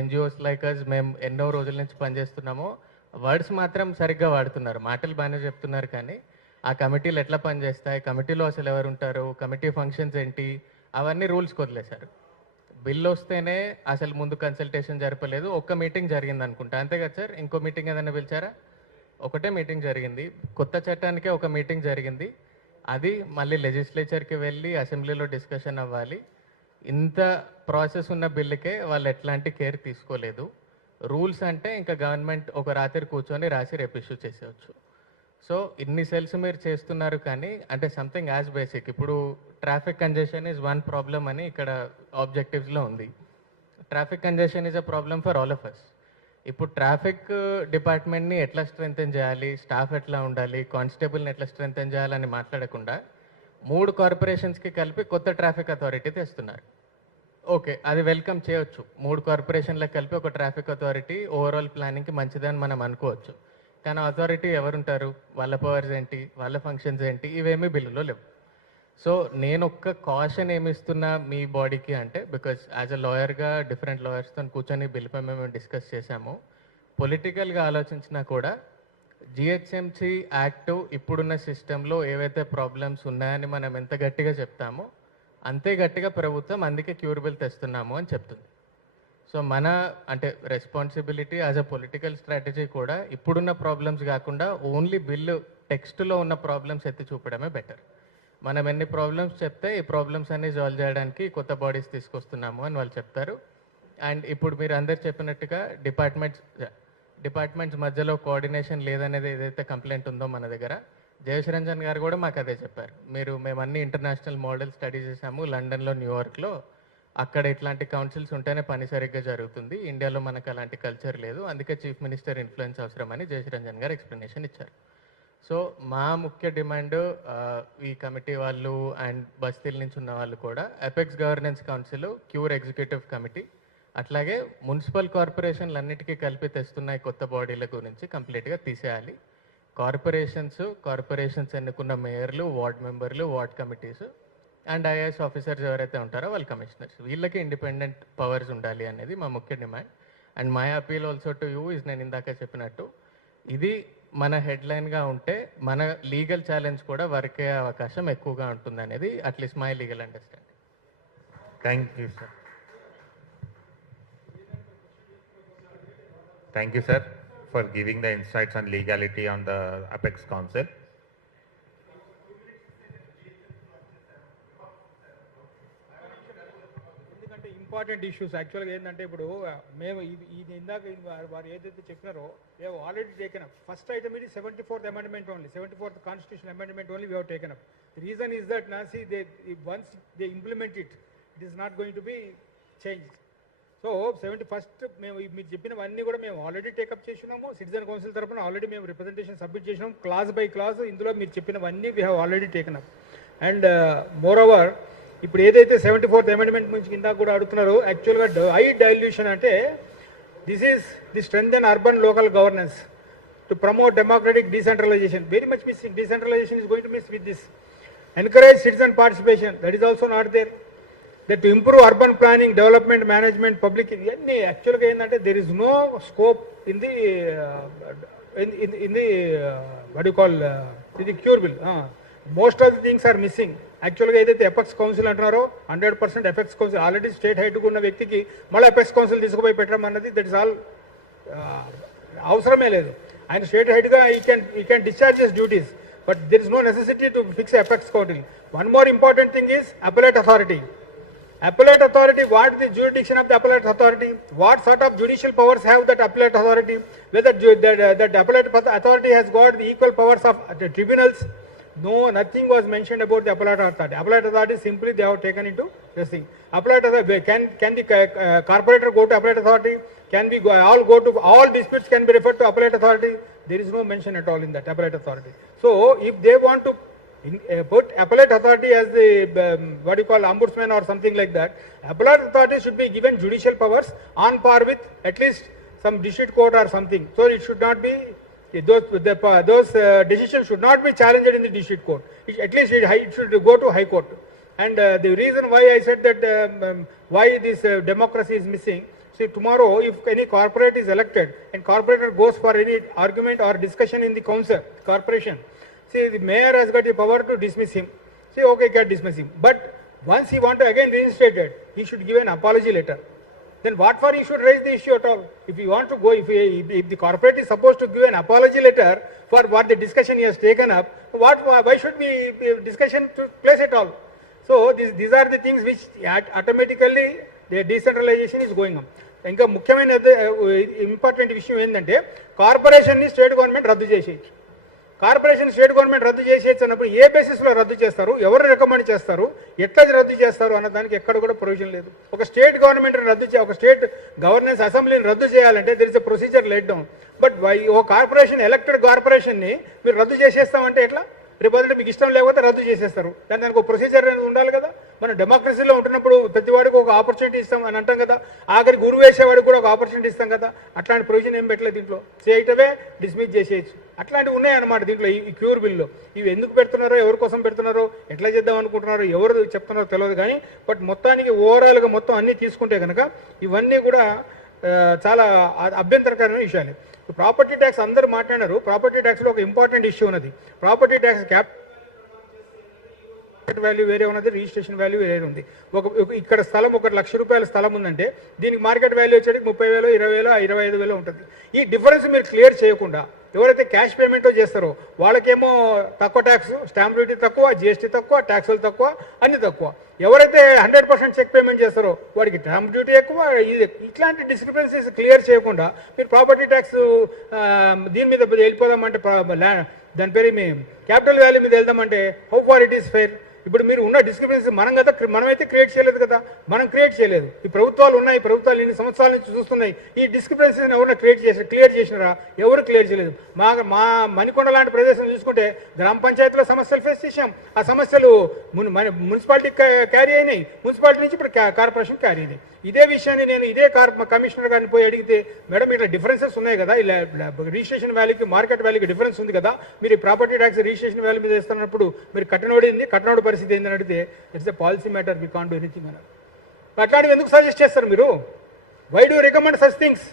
ఎన్జిఓస్ లైక్ అస్ మేము ఎన్నో రోజుల నుంచి పనిచేస్తున్నామో వర్డ్స్ మాత్రం సరిగ్గా వాడుతున్నారు. మాటలు బాగానే చెప్తున్నారు, కానీ ఆ కమిటీలు ఎట్లా పనిచేస్తాయి, కమిటీలో అసలు ఎవరు ఉంటారు, కమిటీ ఫంక్షన్స్ ఏంటి, అవన్నీ రూల్స్కి వదిలేశారు. బిల్ వస్తేనే అసలు ముందు కన్సల్టేషన్ జరపలేదు. ఒక్క మీటింగ్ జరిగింది అనుకుంటా, అంతే కదా సార్? ఇంకో మీటింగ్ ఏదైనా పిలిచారా? ఒకటే మీటింగ్ జరిగింది. కొత్త చట్టానికే ఒక మీటింగ్ జరిగింది. అది మళ్ళీ లెజిస్లేచర్కి వెళ్ళి అసెంబ్లీలో డిస్కషన్ అవ్వాలి. ఇంత ప్రాసెస్ ఉన్న బిల్లుకే వాళ్ళు ఎట్లాంటి కేర్ తీసుకోలేదు. రూల్స్ అంటే ఇంకా గవర్నమెంట్ ఒక రాత్రి కూర్చొని రాసి రేపు ఇష్యూ చేసేవచ్చు. సో ఇన్ని సెల్స్ మీరు చేస్తున్నారు, కానీ అంటే సంథింగ్ యాజ్ బేసిక్, ఇప్పుడు traffic congestion is one problem అని ఇక్కడ ఆబ్జెక్టివ్స్లో ఉంది. Traffic congestion is a problem for all of us. ఇప్పుడు ట్రాఫిక్ డిపార్ట్మెంట్ని ఎట్లా స్ట్రెంగ్తెన్ చేయాలి, స్టాఫ్ ఎట్లా ఉండాలి, కానిస్టేబుల్ని ఎట్లా స్ట్రెంగ్తెన్ చేయాలని మాట్లాడకుండా 3 కార్పొరేషన్స్కి కలిపి కొత్త ట్రాఫిక్ అథారిటీ తెస్తున్నారు. ఓకే, అది వెల్కమ్ చేయొచ్చు. 3 కార్పొరేషన్లకు కలిపి ఒక ట్రాఫిక్ అథారిటీ ఓవరాల్ ప్లానింగ్కి మంచిదని మనం అనుకోవచ్చు. కానీ అథారిటీ ఎవరుంటారు, వాళ్ళ పవర్స్ ఏంటి, వాళ్ళ ఫంక్షన్స్ ఏంటి, ఇవేమీ బిల్లులో లేవు. సో నేను ఒక్క కాషన్ ఏమిస్తున్నా మీ బాడీకి అంటే, బికాజ్ యాజ్ అ లాయర్గా డిఫరెంట్ లాయర్స్తో కూర్చొని బిల్లుపై మేము డిస్కస్ చేశాము. పొలిటికల్గా ఆలోచించినా కూడా జిహెచ్ఎంసీ యాక్ట్ ఇప్పుడున్న సిస్టంలో ఏవైతే ప్రాబ్లమ్స్ ఉన్నాయని మనం ఎంత గట్టిగా చెప్తామో అంతే గట్టిగా ప్రభుత్వం అందుకే క్యూర్ బిల్ తెస్తున్నాము అని చెప్తుంది. సో మన అంటే responsibility as a political strategy కూడా ఇప్పుడున్న ప్రాబ్లమ్స్ కాకుండా ఓన్లీ బిల్లు టెక్స్ట్లో ఉన్న ప్రాబ్లమ్స్ ఎత్తి చూపడమే బెటర్. మనం ఎన్ని ప్రాబ్లమ్స్ చెప్తే ఈ ప్రాబ్లమ్స్ అన్ని సాల్వ్ చేయడానికి కొత్త బాడీస్ తీసుకొస్తున్నాము అని వాళ్ళు చెప్తారు. అండ్ ఇప్పుడు మీరు అందరు చెప్పినట్టుగా డిపార్ట్మెంట్స్ మధ్యలో కోఆర్డినేషన్ లేదనేది ఏదైతే కంప్లైంట్ ఉందో మన దగ్గర, జయేష్ రంజన్ గారు కూడా మాకు అదే చెప్పారు. మేము అన్ని ఇంటర్నేషనల్ మోడల్ స్టడీ చేసాము, లండన్లో, న్యూయార్క్లో. అక్కడ ఇట్లాంటి కౌన్సిల్స్ ఉంటేనే పని సరిగ్గా జరుగుతుంది. ఇండియాలో మనకు అలాంటి కల్చర్ లేదు, అందుకే చీఫ్ మినిస్టర్ ఇన్ఫ్లుయెన్స్ అవసరమని జయేష్ రంజన్ గారు ఎక్స్ప్లెనేషన్ ఇచ్చారు. సో మా ముఖ్య డిమాండ్, ఈ కమిటీ వాళ్ళు అండ్ బస్తీల నుంచి ఉన్న వాళ్ళు కూడా apex governance council, cure executive committee, అట్లాగే మున్సిపల్ కార్పొరేషన్లు అన్నిటికీ కలిపి తెస్తున్న కొత్త బాడీల గురించి కంప్లీట్గా తీసేయాలి. కార్పొరేషన్స్ ఎన్నుకున్న మేయర్లు, వార్డ్ మెంబర్లు, ward committees and IAS officers ఎవరైతే ఉంటారో వాళ్ళు కమిషనర్స్, వీళ్ళకి ఇండిపెండెంట్ పవర్స్ ఉండాలి అనేది మా ముఖ్య demand. And my appeal also to you is, నేను ఇందాక చెప్పినట్టు ఇది మన హెడ్లైన్గా ఉంటే మన లీగల్ ఛాలెంజ్ కూడా వర్క్ అయ్యే అవకాశం ఎక్కువగా ఉంటుంది అనేది at least my legal understanding. Thank you sir. Thank you, sir, for giving the insights on legality on the Apex Council. ఎందుకంటే ఇంపార్టెంట్ ఇష్యూస్ యాక్చువల్గా ఏంటంటే ఇప్పుడు మేము ఇది ఇందాక వారు ఏదైతే చెప్పినారో we have already taken up. First item is 74th amendment only, 74th constitutional amendment only we have taken up. The reason is that once they implement it, it is not going to be changed. So 71st మేము మీరు చెప్పినవన్నీ కూడా మేము already take up చేసినాము. Citizen council తరఫున already మేము representation submit చేసినాం class by class. ఇందులో మీరు చెప్పినవన్నీ we have already taken up. And more over ఇప్పుడు ఏదైతే 74th అమెండ్మెంట్ నుంచి కింద కూడా అడుగుతున్నారో, యాక్చువల్గా ఐ డైల్యూషన్ అంటే this is the strength and urban local governance to promote democratic decentralisation. Very much missing. Decentralisation is going to miss with this. Encourage citizen participation, that is also not there. That to improve urban planning, development, management, public, ఇవన్నీ యాక్చువల్గా ఏంటంటే there is no scope in the what do you call in the cure bill. Most of the things are missing. యాక్చువల్గా ఏదైతే apex council అంటున్నారో 100% apex council already state హెడ్గా ఉన్న వ్యక్తికి మళ్ళీ ఎపెక్స్ కౌన్సిల్ తీసుకుపోయి పెట్టడం అన్నది దట్ ఇస్ ఆల్ అవసరమే లేదు. ఆయన స్టేట్ హెడ్గా ఈ can discharge his duties, but there is no necessity to fix apex council. One more important thing is appellate authority. Appellate authority, what is the jurisdiction of the appellate authority? What sort of judicial powers have that appellate authority? Whether that appellate authority has got the equal powers of the tribunals? No, nothing was mentioned about the appellate authority. Appellate authority simply they have taken into this thing. Appellate authority, can the corporator go to appellate authority? Can we all disputes can be referred to appellate authority? There is no mention at all in that appellate authority. So if they want to put appellate authority as the what you call ombudsman or something like that, appellate authority should be given judicial powers on par with at least some district court or something. So it should not be those decisions should not be challenged in the district court. At least it should go to high court. And the reason why I said that why this democracy is missing. See, tomorrow if any corporate is elected and corporator goes for any argument or discussion in the council, corporation, see the mayor has got the power to dismiss him. Say okay, can dismiss him. But once he want to again reinstate it, he should give an apology letter. Then what for he should raise the issue at all? If you want to go, if the corporate is supposed to give an apology letter for what the discussion he has taken up, why should we discussion to place at all? So these are the things which automatically the decentralization is going on. ఇంకా ముఖ్యమైన important విషయం ఏంటంటే కార్పొరేషన్ని state government రద్దు చేసేయచ్చు. Corporation state government రద్దు చేసేయచ్చు అన్నప్పుడు ఏ బేసిస్లో రద్దు చేస్తారు, ఎవరు రికమెండ్ చేస్తారు, ఎట్లా రద్దు చేస్తారు అన్న దానికి ఎక్కడ కూడా ప్రొవిజన్ లేదు. ఒక స్టేట్ గవర్నమెంట్ ఒక స్టేట్ గవర్నెన్స్ అసెంబ్లీని రద్దు చేయాలంటే there is a procedure let down. But ఓ కార్పొరేషన్ ఎలక్టెడ్ కార్పొరేషన్ని మీరు రద్దు చేసేస్తామంటే ఎట్లా? రేపు మీకు ఇష్టం లేకపోతే రద్దు చేసేస్తారు. దానికి ఒక ప్రొసీజర్ అనేది ఉండాలి కదా. మనం డెమోక్రసీలో ఉంటున్నప్పుడు ప్రతివాడికి ఒక ఆపర్చునిటీ ఇస్తాం అని అంటాం కదా. ఆఖరి గురువు వేసేవాడికి కూడా ఒక ఆపర్చునిటీ ఇస్తాం కదా. అట్లాంటి ప్రొవిజన్ ఏం పెట్టలేదు దీంట్లో. చేయటమే డిస్మిస్ చేసేయచ్చు. అట్లాంటివి ఉన్నాయన్నమాట దీంట్లో ఈ క్యూర్ బిల్లో. ఇవి ఎందుకు పెడుతున్నారో, ఎవరి కోసం పెడుతున్నారో, ఎట్లా చేద్దాం అనుకుంటున్నారో, ఎవరు చెప్తున్నారో తెలియదు. కానీ బట్ మొత్తానికి ఓవరాల్గా మొత్తం అన్నీ తీసుకుంటే కనుక ఇవన్నీ కూడా చాలా అభ్యంతరకరమైన విషయాలు. ప్రాపర్టీ ట్యాక్స్ అందరూ మాట్లాడారు. ప్రాపర్టీ ట్యాక్స్లో ఒక ఇంపార్టెంట్ ఇష్యూ ఉన్నది. ప్రాపర్టీ ట్యాక్స్ మార్కెట్ వాల్యూ వేరే ఉన్నది, రిజిస్ట్రేషన్ వాల్యూ వేరే ఉంది. ఇక్కడ స్థలం 1 లక్ష రూపాయల స్థలం ఉందంటే దీనికి మార్కెట్ వాల్యూ వచ్చేటికి 30,000, 20,000, 25,000 ఉంటుంది. ఈ డిఫరెన్స్ మీరు క్లియర్ చేయకుండా ఎవరైతే క్యాష్ పేమెంటో చేస్తారో వాళ్ళకేమో తక్కువ ట్యాక్స్, స్టాంప్ డ్యూటీ తక్కువ, జిఎస్టీ తక్కువ, ట్యాక్సులు తక్కువ, అన్ని తక్కువ. ఎవరైతే 100% చెక్ పేమెంట్ చేస్తారో వాడికి స్టాంప్ డ్యూటీ ఎక్కువ. ఇట్లాంటి డిస్క్రిపెన్సీస్ క్లియర్ చేయకుండా మీరు ప్రాపర్టీ ట్యాక్స్ దీని మీద వెళ్ళిపోదామంటే, దాని పేరు మీ క్యాపిటల్ వాల్యూ మీద వెళ్దామంటే how far it is fair? ఇప్పుడు మీరు ఉన్న డిస్క్రిపెన్సీ మనమైతే క్రియేట్ చేయలేదు కదా. మనం క్రియేట్ చేయలేదు. ఈ ప్రభుత్వాలు ఉన్నాయి, ప్రభుత్వాలు ఇన్ని సంవత్సరాల నుంచి చూస్తున్నాయి. ఈ డిస్క్రిపెన్సీని ఎవరైనా క్లియర్ చేసినారా? ఎవరు క్లియర్ చేయలేదు. మా మణికొండ లాంటి ప్రదేశం చూసుకుంటే గ్రామ పంచాయతీలో సమస్యలు ఫేస్ చేశాం. ఆ సమస్యలు మున్సిపాలిటీకి క్యారీ అయినాయి, మున్సిపాలిటీ నుంచి ఇప్పుడు కార్పొరేషన్ క్యారీ అయినాయి. ఇదే విషయాన్ని నేను ఇదే కమిషనర్ గారిని పోయి అడిగితే, మేడం ఇట్లా డిఫరెన్సెస్ ఉన్నాయి కదా, ఇలా రిజిస్ట్రేషన్ వాల్యూకి మార్కెట్ వాల్యూకి డిఫరెన్స్ ఉంది కదా, మీరు ప్రాపర్టీ ట్యాక్స్ రిజిస్ట్రేషన్ వాల్యూ మీద వేస్తున్నప్పుడు మీరు కట్టనోడి పరిస్థితి ఏంటని అడిగితే it's a policy matter, we can't do anything అన్నారు. అట్లాంటివి ఎందుకు సజెస్ట్ చేస్తారు మీరు? Why do recommend such things?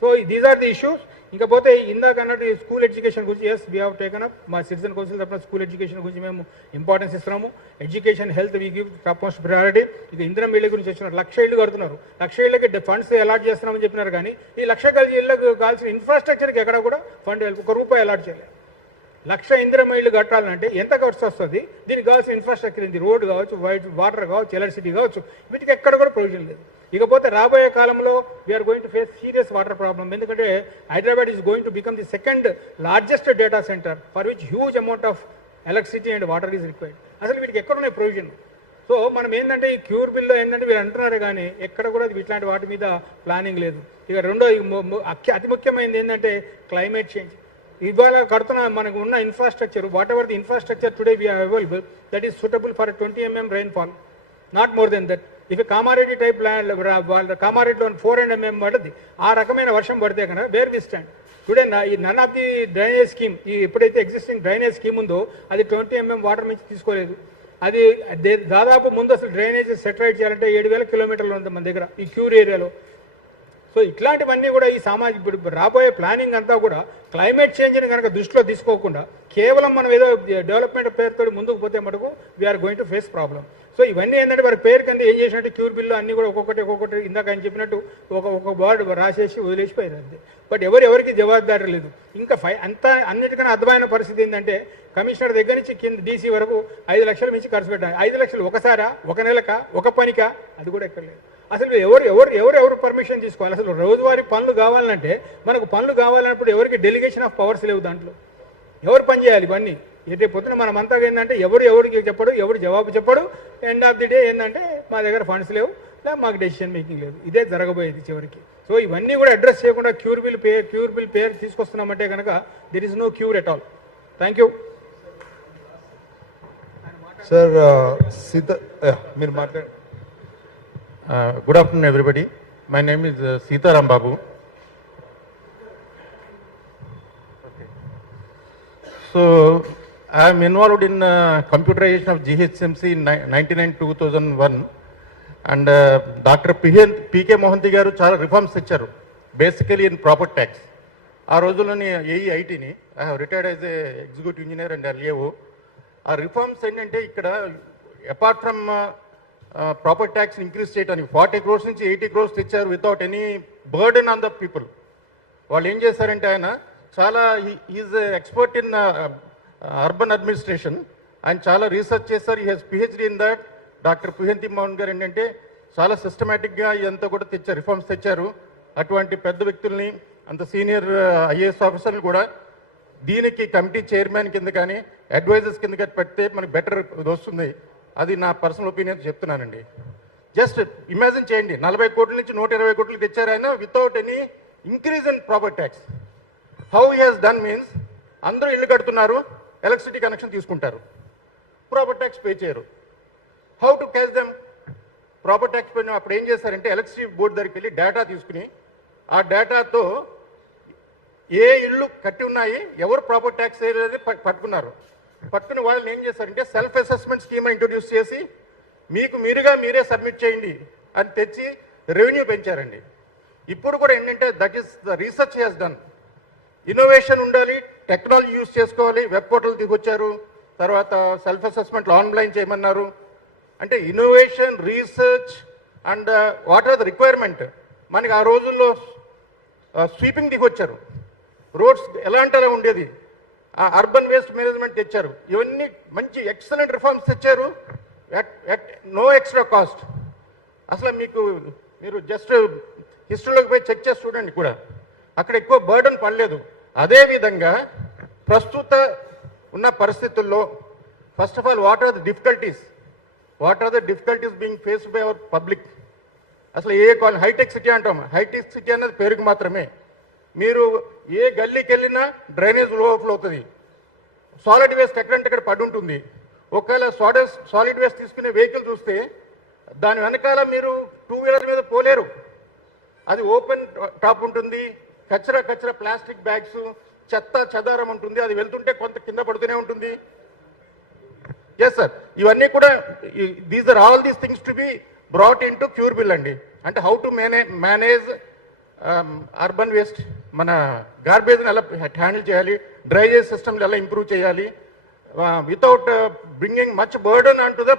So these are the issues. ఇంకపోతే ఇందాక అన్నట్టు స్కూల్ ఎడ్యుకేషన్ గురించి as we have taken up. మా సిటిజన్ కౌన్సిల్ తరఫున స్కూల్ ఎడ్యుకేషన్ గురించి మేము ఇంపార్టెన్స్ ఇస్తున్నాము. Education, health we give top most priority. ఇక ఇందిరం ఇళ్ళ గురించి వచ్చినారు. 1,00,000 ఇళ్ళు కడుతున్నారు. 1,00,000 ఇళ్ళకి ఫండ్స్ అలాట్ చేస్తున్నామని చెప్పినారు. కానీ ఈ 1,00,000 ఇళ్ళకు కావాల్సిన ఇన్ఫ్రాస్ట్రక్చర్కి ఎక్కడ కూడా ఫండ్ ₹1 అలాట్ చేయలేదు. 1,00,000 ఇందిరం ఇళ్ళు కట్టాలంటే ఎంత ఖర్చు వస్తుంది? దీనికి కావాల్సిన ఇన్ఫ్రాస్ట్రక్చర్ ఏంది? రోడ్ కావచ్చు, వాటర్ కావచ్చు, ఎలక్ట్రిసిటీ కావచ్చు, వీటికి ఎక్కడ కూడా ప్రొవిజన్ లేదు. ఇకపోతే రాబోయే కాలంలో we are going to face serious water problem. ఎందుకంటే Hyderabad is going to become the second largest data centre for which huge amount of electricity and water is required. అసలు వీటికి ఎక్కడున్నాయి ప్రొవిజన్? సో మనం ఏంటంటే ఈ క్యూర్ బిల్లో ఏంటంటే వీళ్ళు అంటున్నారు కానీ ఎక్కడ కూడా ఇట్లాంటి వాటి మీద ప్లానింగ్ లేదు. ఇక రెండో అతి ముఖ్యమైనది ఏంటంటే క్లైమేట్ చేంజ్. ఇవాళ కడుతున్న మనకు ఉన్న infrastructure, whatever the infrastructure today we are available, that is suitable for 20 mm rainfall, not more than that. If Kamareddy type land, వాళ్ళ కామారెడ్డిలో 400 mm పడుతుంది, ఆ రకమైన వర్షం పడితే కనుక వేర్ వి స్టాండ్ టుడే. ఈ none of the drainage scheme, ఈ ఎప్పుడైతే ఎగ్జిస్టింగ్ డ్రైనేజ్ స్కీమ్ ఉందో అది 20 mm వాటర్ నుంచి తీసుకోలేదు. అది దాదాపు ముందు అసలు డ్రైనేజ్ సెటరైట్ చేయాలంటే 7,000 కిలోమీటర్లు ఉంది మన దగ్గర ఈ క్యూర్ ఏరియాలో. సో ఇట్లాంటివన్నీ కూడా ఈ ఇప్పుడు రాబోయే ప్లానింగ్ అంతా కూడా క్లైమేట్ చేంజ్ని కనుక దృష్టిలో తీసుకోకుండా కేవలం మనం ఏదో డెవలప్మెంట్ పేరుతో ముందుకు పోతే మటుకు we are going to face problem. So ఇవన్నీ ఏంటంటే వారి పేరు కింద ఏం చేసినట్టు క్యూర్ బిల్లు అన్నీ కూడా ఒక్కొక్కటి ఇందాక ఆయన చెప్పినట్టు ఒక బోర్డు రాసేసి వదిలేసిపోయారు అంతే. బట్ ఎవరికి జవాబుదారీ లేదు. ఇంకా అన్నిటికన్నా అర్థమైన పరిస్థితి ఏంటంటే కమిషనర్ దగ్గర నుంచి కింద డీసీ వరకు 5 లక్షల నుంచి ఖర్చు పెట్టాలి. 5 లక్షలు ఒకసారా, ఒక నెలకా, ఒక పనికా, అది కూడా ఎక్కడ లేదు. అసలు ఎవరు పర్మిషన్ తీసుకోవాలి? అసలు రోజువారీ పనులు కావాలంటే మనకు పనులు కావాలన్నప్పుడు ఎవరికి డెలిగేషన్ ఆఫ్ పవర్స్ లేవు. దాంట్లో ఎవరు పని చేయాలి ఇవన్నీ? అయితే పొద్దున మనం అంతా ఏంటంటే ఎవరికి చెప్పడు, ఎవరు జవాబు చెప్పడు. ఎండ్ ఆఫ్ ది డే ఏంటంటే మా దగ్గర ఫండ్స్ లేవు, మాకు డెసిషన్ మేకింగ్ లేదు. ఇదే జరగబోయేది చివరికి. సో ఇవన్నీ కూడా అడ్రస్ చేయకుండా క్యూర్ బిల్ పేరు తీసుకొస్తున్నామంటే కనుక there is no cure at all. Thank you sir. మీరు మాట్లాడండి. Good afternoon, everybody. My name is Sitaram Babu. So, I am involved in computerization of GHMC in 1999-2001, and Dr. P.K. Mohanty garu chala reforms icharu, basically in property tax. Aa rojuloni AEIT ni I have retired as a executive engineer and LAO. Aa reforms endante ikkada apart from property tax increase చేయడానికి 40 crores నుంచి 80 crores తెచ్చారు without any burden on the people. వాళ్ళు ఏం చేశారంటే ఆయన చాలా is expert in urban administration. ఆయన చాలా రీసెర్చ్ చేశారు. ఈ he's PhD in that. Doctor Puhanti Mohan garu ఏంటంటే చాలా సిస్టమేటిక్గా ఇదంతా కూడా తెచ్చారు, రిఫార్మ్స్ తెచ్చారు. అటువంటి పెద్ద వ్యక్తుల్ని, అంత సీనియర్ ఐఏఎస్ ఆఫీసర్లు కూడా దీనికి కమిటీ చైర్మన్ కింద కానీ అడ్వైజర్స్ కింద కానీ పెడితే మనకి బెటర్ వస్తుంది. అది నా పర్సనల్ ఒపీనియన్ చెప్తున్నానండి. జస్ట్ ఇమాజిన్ చేయండి, 40 కోట్ల నుంచి 120 కోట్లు తెచ్చారు ఆయన without any increase in property tax. How he has done means అందరూ ఇల్లు కడుతున్నారు, ఎలక్ట్రిసిటీ కనెక్షన్ తీసుకుంటారు, ప్రాపర్టీ ట్యాక్స్ పే చేయరు. How to catch them? Property tax pay అప్పుడు ఏం చేశారంటే ఎలక్ట్రిసిటీ బోర్డు దగ్గరికి వెళ్ళి డేటా తీసుకుని ఆ డేటాతో ఏ ఇళ్ళు కట్టి ఉన్నాయి, ఎవరు ప్రాపర్టీ ట్యాక్స్ అనేది పట్టుకుని వాళ్ళని ఏం చేశారంటే సెల్ఫ్ అసెస్మెంట్ స్కీమ్ ఇంట్రొడ్యూస్ చేసి మీరే సబ్మిట్ చేయండి అని తెచ్చి రెవెన్యూ పెంచారండి. ఇప్పుడు కూడా ఏంటంటే that is the research has done. Innovation ఉండాలి, టెక్నాలజీ యూజ్ చేసుకోవాలి. వెబ్ పోర్టల్ దిగొచ్చారు, తర్వాత సెల్ఫ్ అసెస్మెంట్లు ఆన్లైన్ చేయమన్నారు. అంటే innovation, research and what are the requirement. మనకి ఆ రోజుల్లో స్వీపింగ్ దిగొచ్చారు, రోడ్స్ ఎలా అంటే అలా ఉండేది, అర్బన్ వేస్ట్ మేనేజ్మెంట్ తెచ్చారు. ఇవన్నీ మంచి ఎక్సలెంట్ రిఫార్మ్స్ తెచ్చారు ఎట్ నో ఎక్స్ట్రా కాస్ట్. అసలు మీరు జస్ట్ హిస్టరీలోకి పోయి చెక్ చేసి చూడండి కూడా, అక్కడ ఎక్కువ బర్డన్ పడలేదు. అదేవిధంగా ప్రస్తుత ఉన్న పరిస్థితుల్లో first of all what are the difficulties being faced by our public. అసలు హైటెక్ సిటీ అంటాం, హైటెక్ సిటీ అన్నది పేరుకు మాత్రమే. మీరు ఏ గల్లీకి వెళ్ళినా డ్రైనేజ్ ఓవర్ఫ్లో అవుతుంది, సాలిడ్ వేస్ట్ ఎక్కడంటే ఇక్కడ పడి ఉంటుంది. ఒకవేళ సాలిడ్ వేస్ట్ తీసుకునే వెహికల్ చూస్తే దాని వెనకాల మీరు 2 వీలర్ మీద పోలేరు, అది ఓపెన్ టాప్ ఉంటుంది. కచ్చరా ప్లాస్టిక్ బ్యాగ్స్, చెత్త చెదారం ఉంటుంది, అది వెళ్తుంటే కొంత కింద పడుతూనే ఉంటుంది. ఎస్ సార్, ఇవన్నీ కూడా these are all these things to be brought in to CURE bill అండి. అంటే how to manage urban waste, మన గార్బేజ్ని ఎలా హ్యాండిల్ చేయాలి, డ్రైనేజ్ సిస్టమ్లు ఎలా ఇంప్రూవ్ చేయాలి without bringing much burden on to the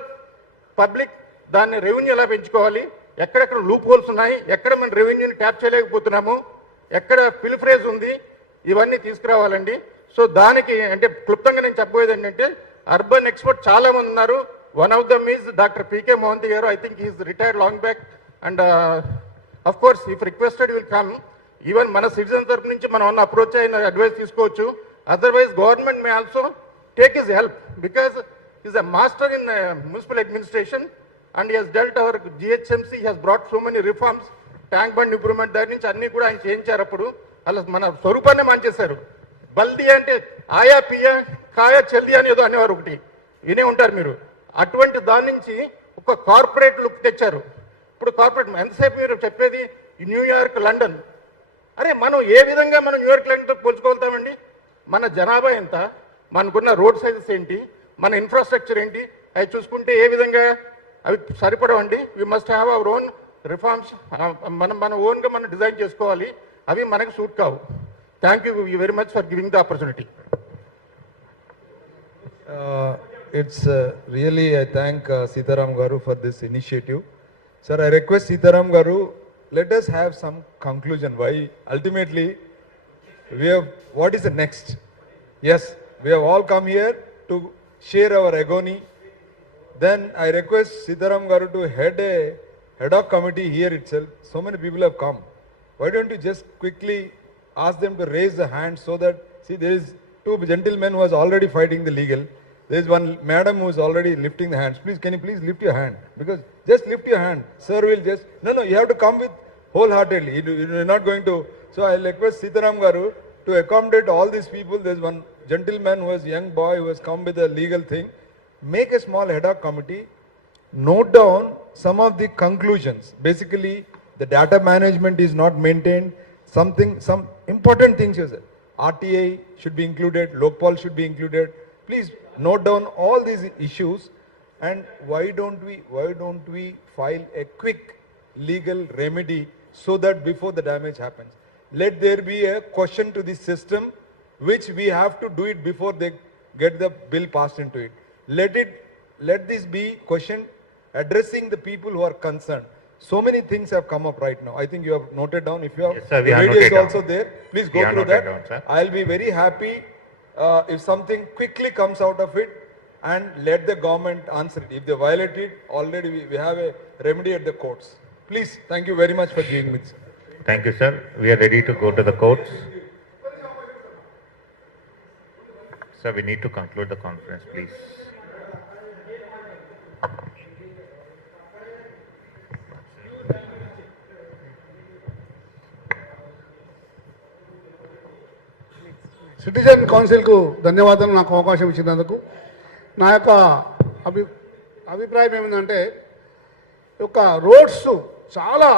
public. దాన్ని రెవెన్యూ ఎలా పెంచుకోవాలి, ఎక్కడెక్కడ లూప్ హోల్స్ ఉన్నాయి, ఎక్కడ మన రెవెన్యూని ట్యాప్ చేయలేకపోతున్నాము, ఎక్కడ ఫిల్ఫ్రేజ్ ఉంది, ఇవన్నీ తీసుకురావాలండి. సో దానికి అంటే క్లుప్తంగా నేను చెప్పబోయేది ఏంటంటే అర్బన్ ఎక్స్పర్ట్ చాలా మంది ఉన్నారు. One of them is doctor PK Mohanty garu. I think he is retired long back and of course if requested will come. Even మన సిటిజన్ తరపు నుంచి మనం ఉన్న అప్రోచ్ అయిన అడ్వైస్ తీసుకోవచ్చు. Otherwise government may also take his help because is a master in municipal administration. And he's dealt our GHMC he's brought so many reforms, Tank Bund improvement దగ్గర నుంచి అన్నీ కూడా ఆయన చేయించారు. అప్పుడు అలా మన స్వరూపాన్ని మార్చేశారు. బల్దీ అంటే ఆయా పియా కాయా చెల్లి అని ఏదో అనేవారు, ఒకటి వినే ఉంటారు మీరు. అటువంటి దాని నుంచి ఒక కార్పొరేట్ లుక్ తెచ్చారు. ఇప్పుడు కార్పొరేట్ ఎంతసేపు మీరు చెప్పేది న్యూయార్క్, లండన్. అరే మనం ఏ విధంగా మనం న్యూయార్క్, లండన్తో పోల్చుకోగలుగుతామండి? మన జనాభా ఎంత, మనకున్న రోడ్ సైజెస్ ఏంటి, మన ఇన్ఫ్రాస్ట్రక్చర్ ఏంటి, అవి చూసుకుంటే ఏ విధంగా అవి సరిపడవండి. We must have our own reforms. మన ఓన్గా మనం డిజైన్ చేసుకోవాలి. అవి మనకు సూట్ కావు. Thank you very much for giving the opportunity. It's really, I thank Sitaram Garu for this initiative. Sir, I request Sitaram Garu, let us have some conclusion. Why? Ultimately, what is the next? Yes, we have all come here to share our agony. Then I request Sitaram Garu to head hoc committee here itself. So many people have come. Why don't you just quickly ask them to raise the hand so that, see, there is two gentlemen who is already fighting the legal. There is one madam who is already lifting the hands. Please, can you please lift your hand? Because just lift your hand. Sir will just, no, you have to come with wholeheartedly. You're not going to. So I'll request Sitaram Garu to accommodate all these people. There's one gentleman who is a young boy who has come with a legal thing. Make a small ad hoc committee. Note down some of the conclusions. Basically, the data management is not maintained. Some important things you said. RTA should be included. Lokpal should be included. Please note down all these issues, and why don't we file a quick legal remedy so that before the damage happens, let there be a question to the system, which we have to do it before they get the bill passed into it. Let this be question addressing the people who are concerned. So many things have come up right now. I think you have noted down. If you have, yes, sir, the video is also down. there. Please We go are through noted that. down, sir. I'll be very happy if something quickly comes out of it, and let the government answer it. If they violate it, already we have a remedy at the courts. Please, thank you very much for giving me this. Thank you, sir. We are ready to go to the courts. Sir, we need to conclude the conference, please. Citizen కౌన్సిల్కు ధన్యవాదాలు నాకు అవకాశం ఇచ్చినందుకు. నా యొక్క అభిప్రాయం ఏమిటంటే, ఈ యొక్క రోడ్స్ చాలా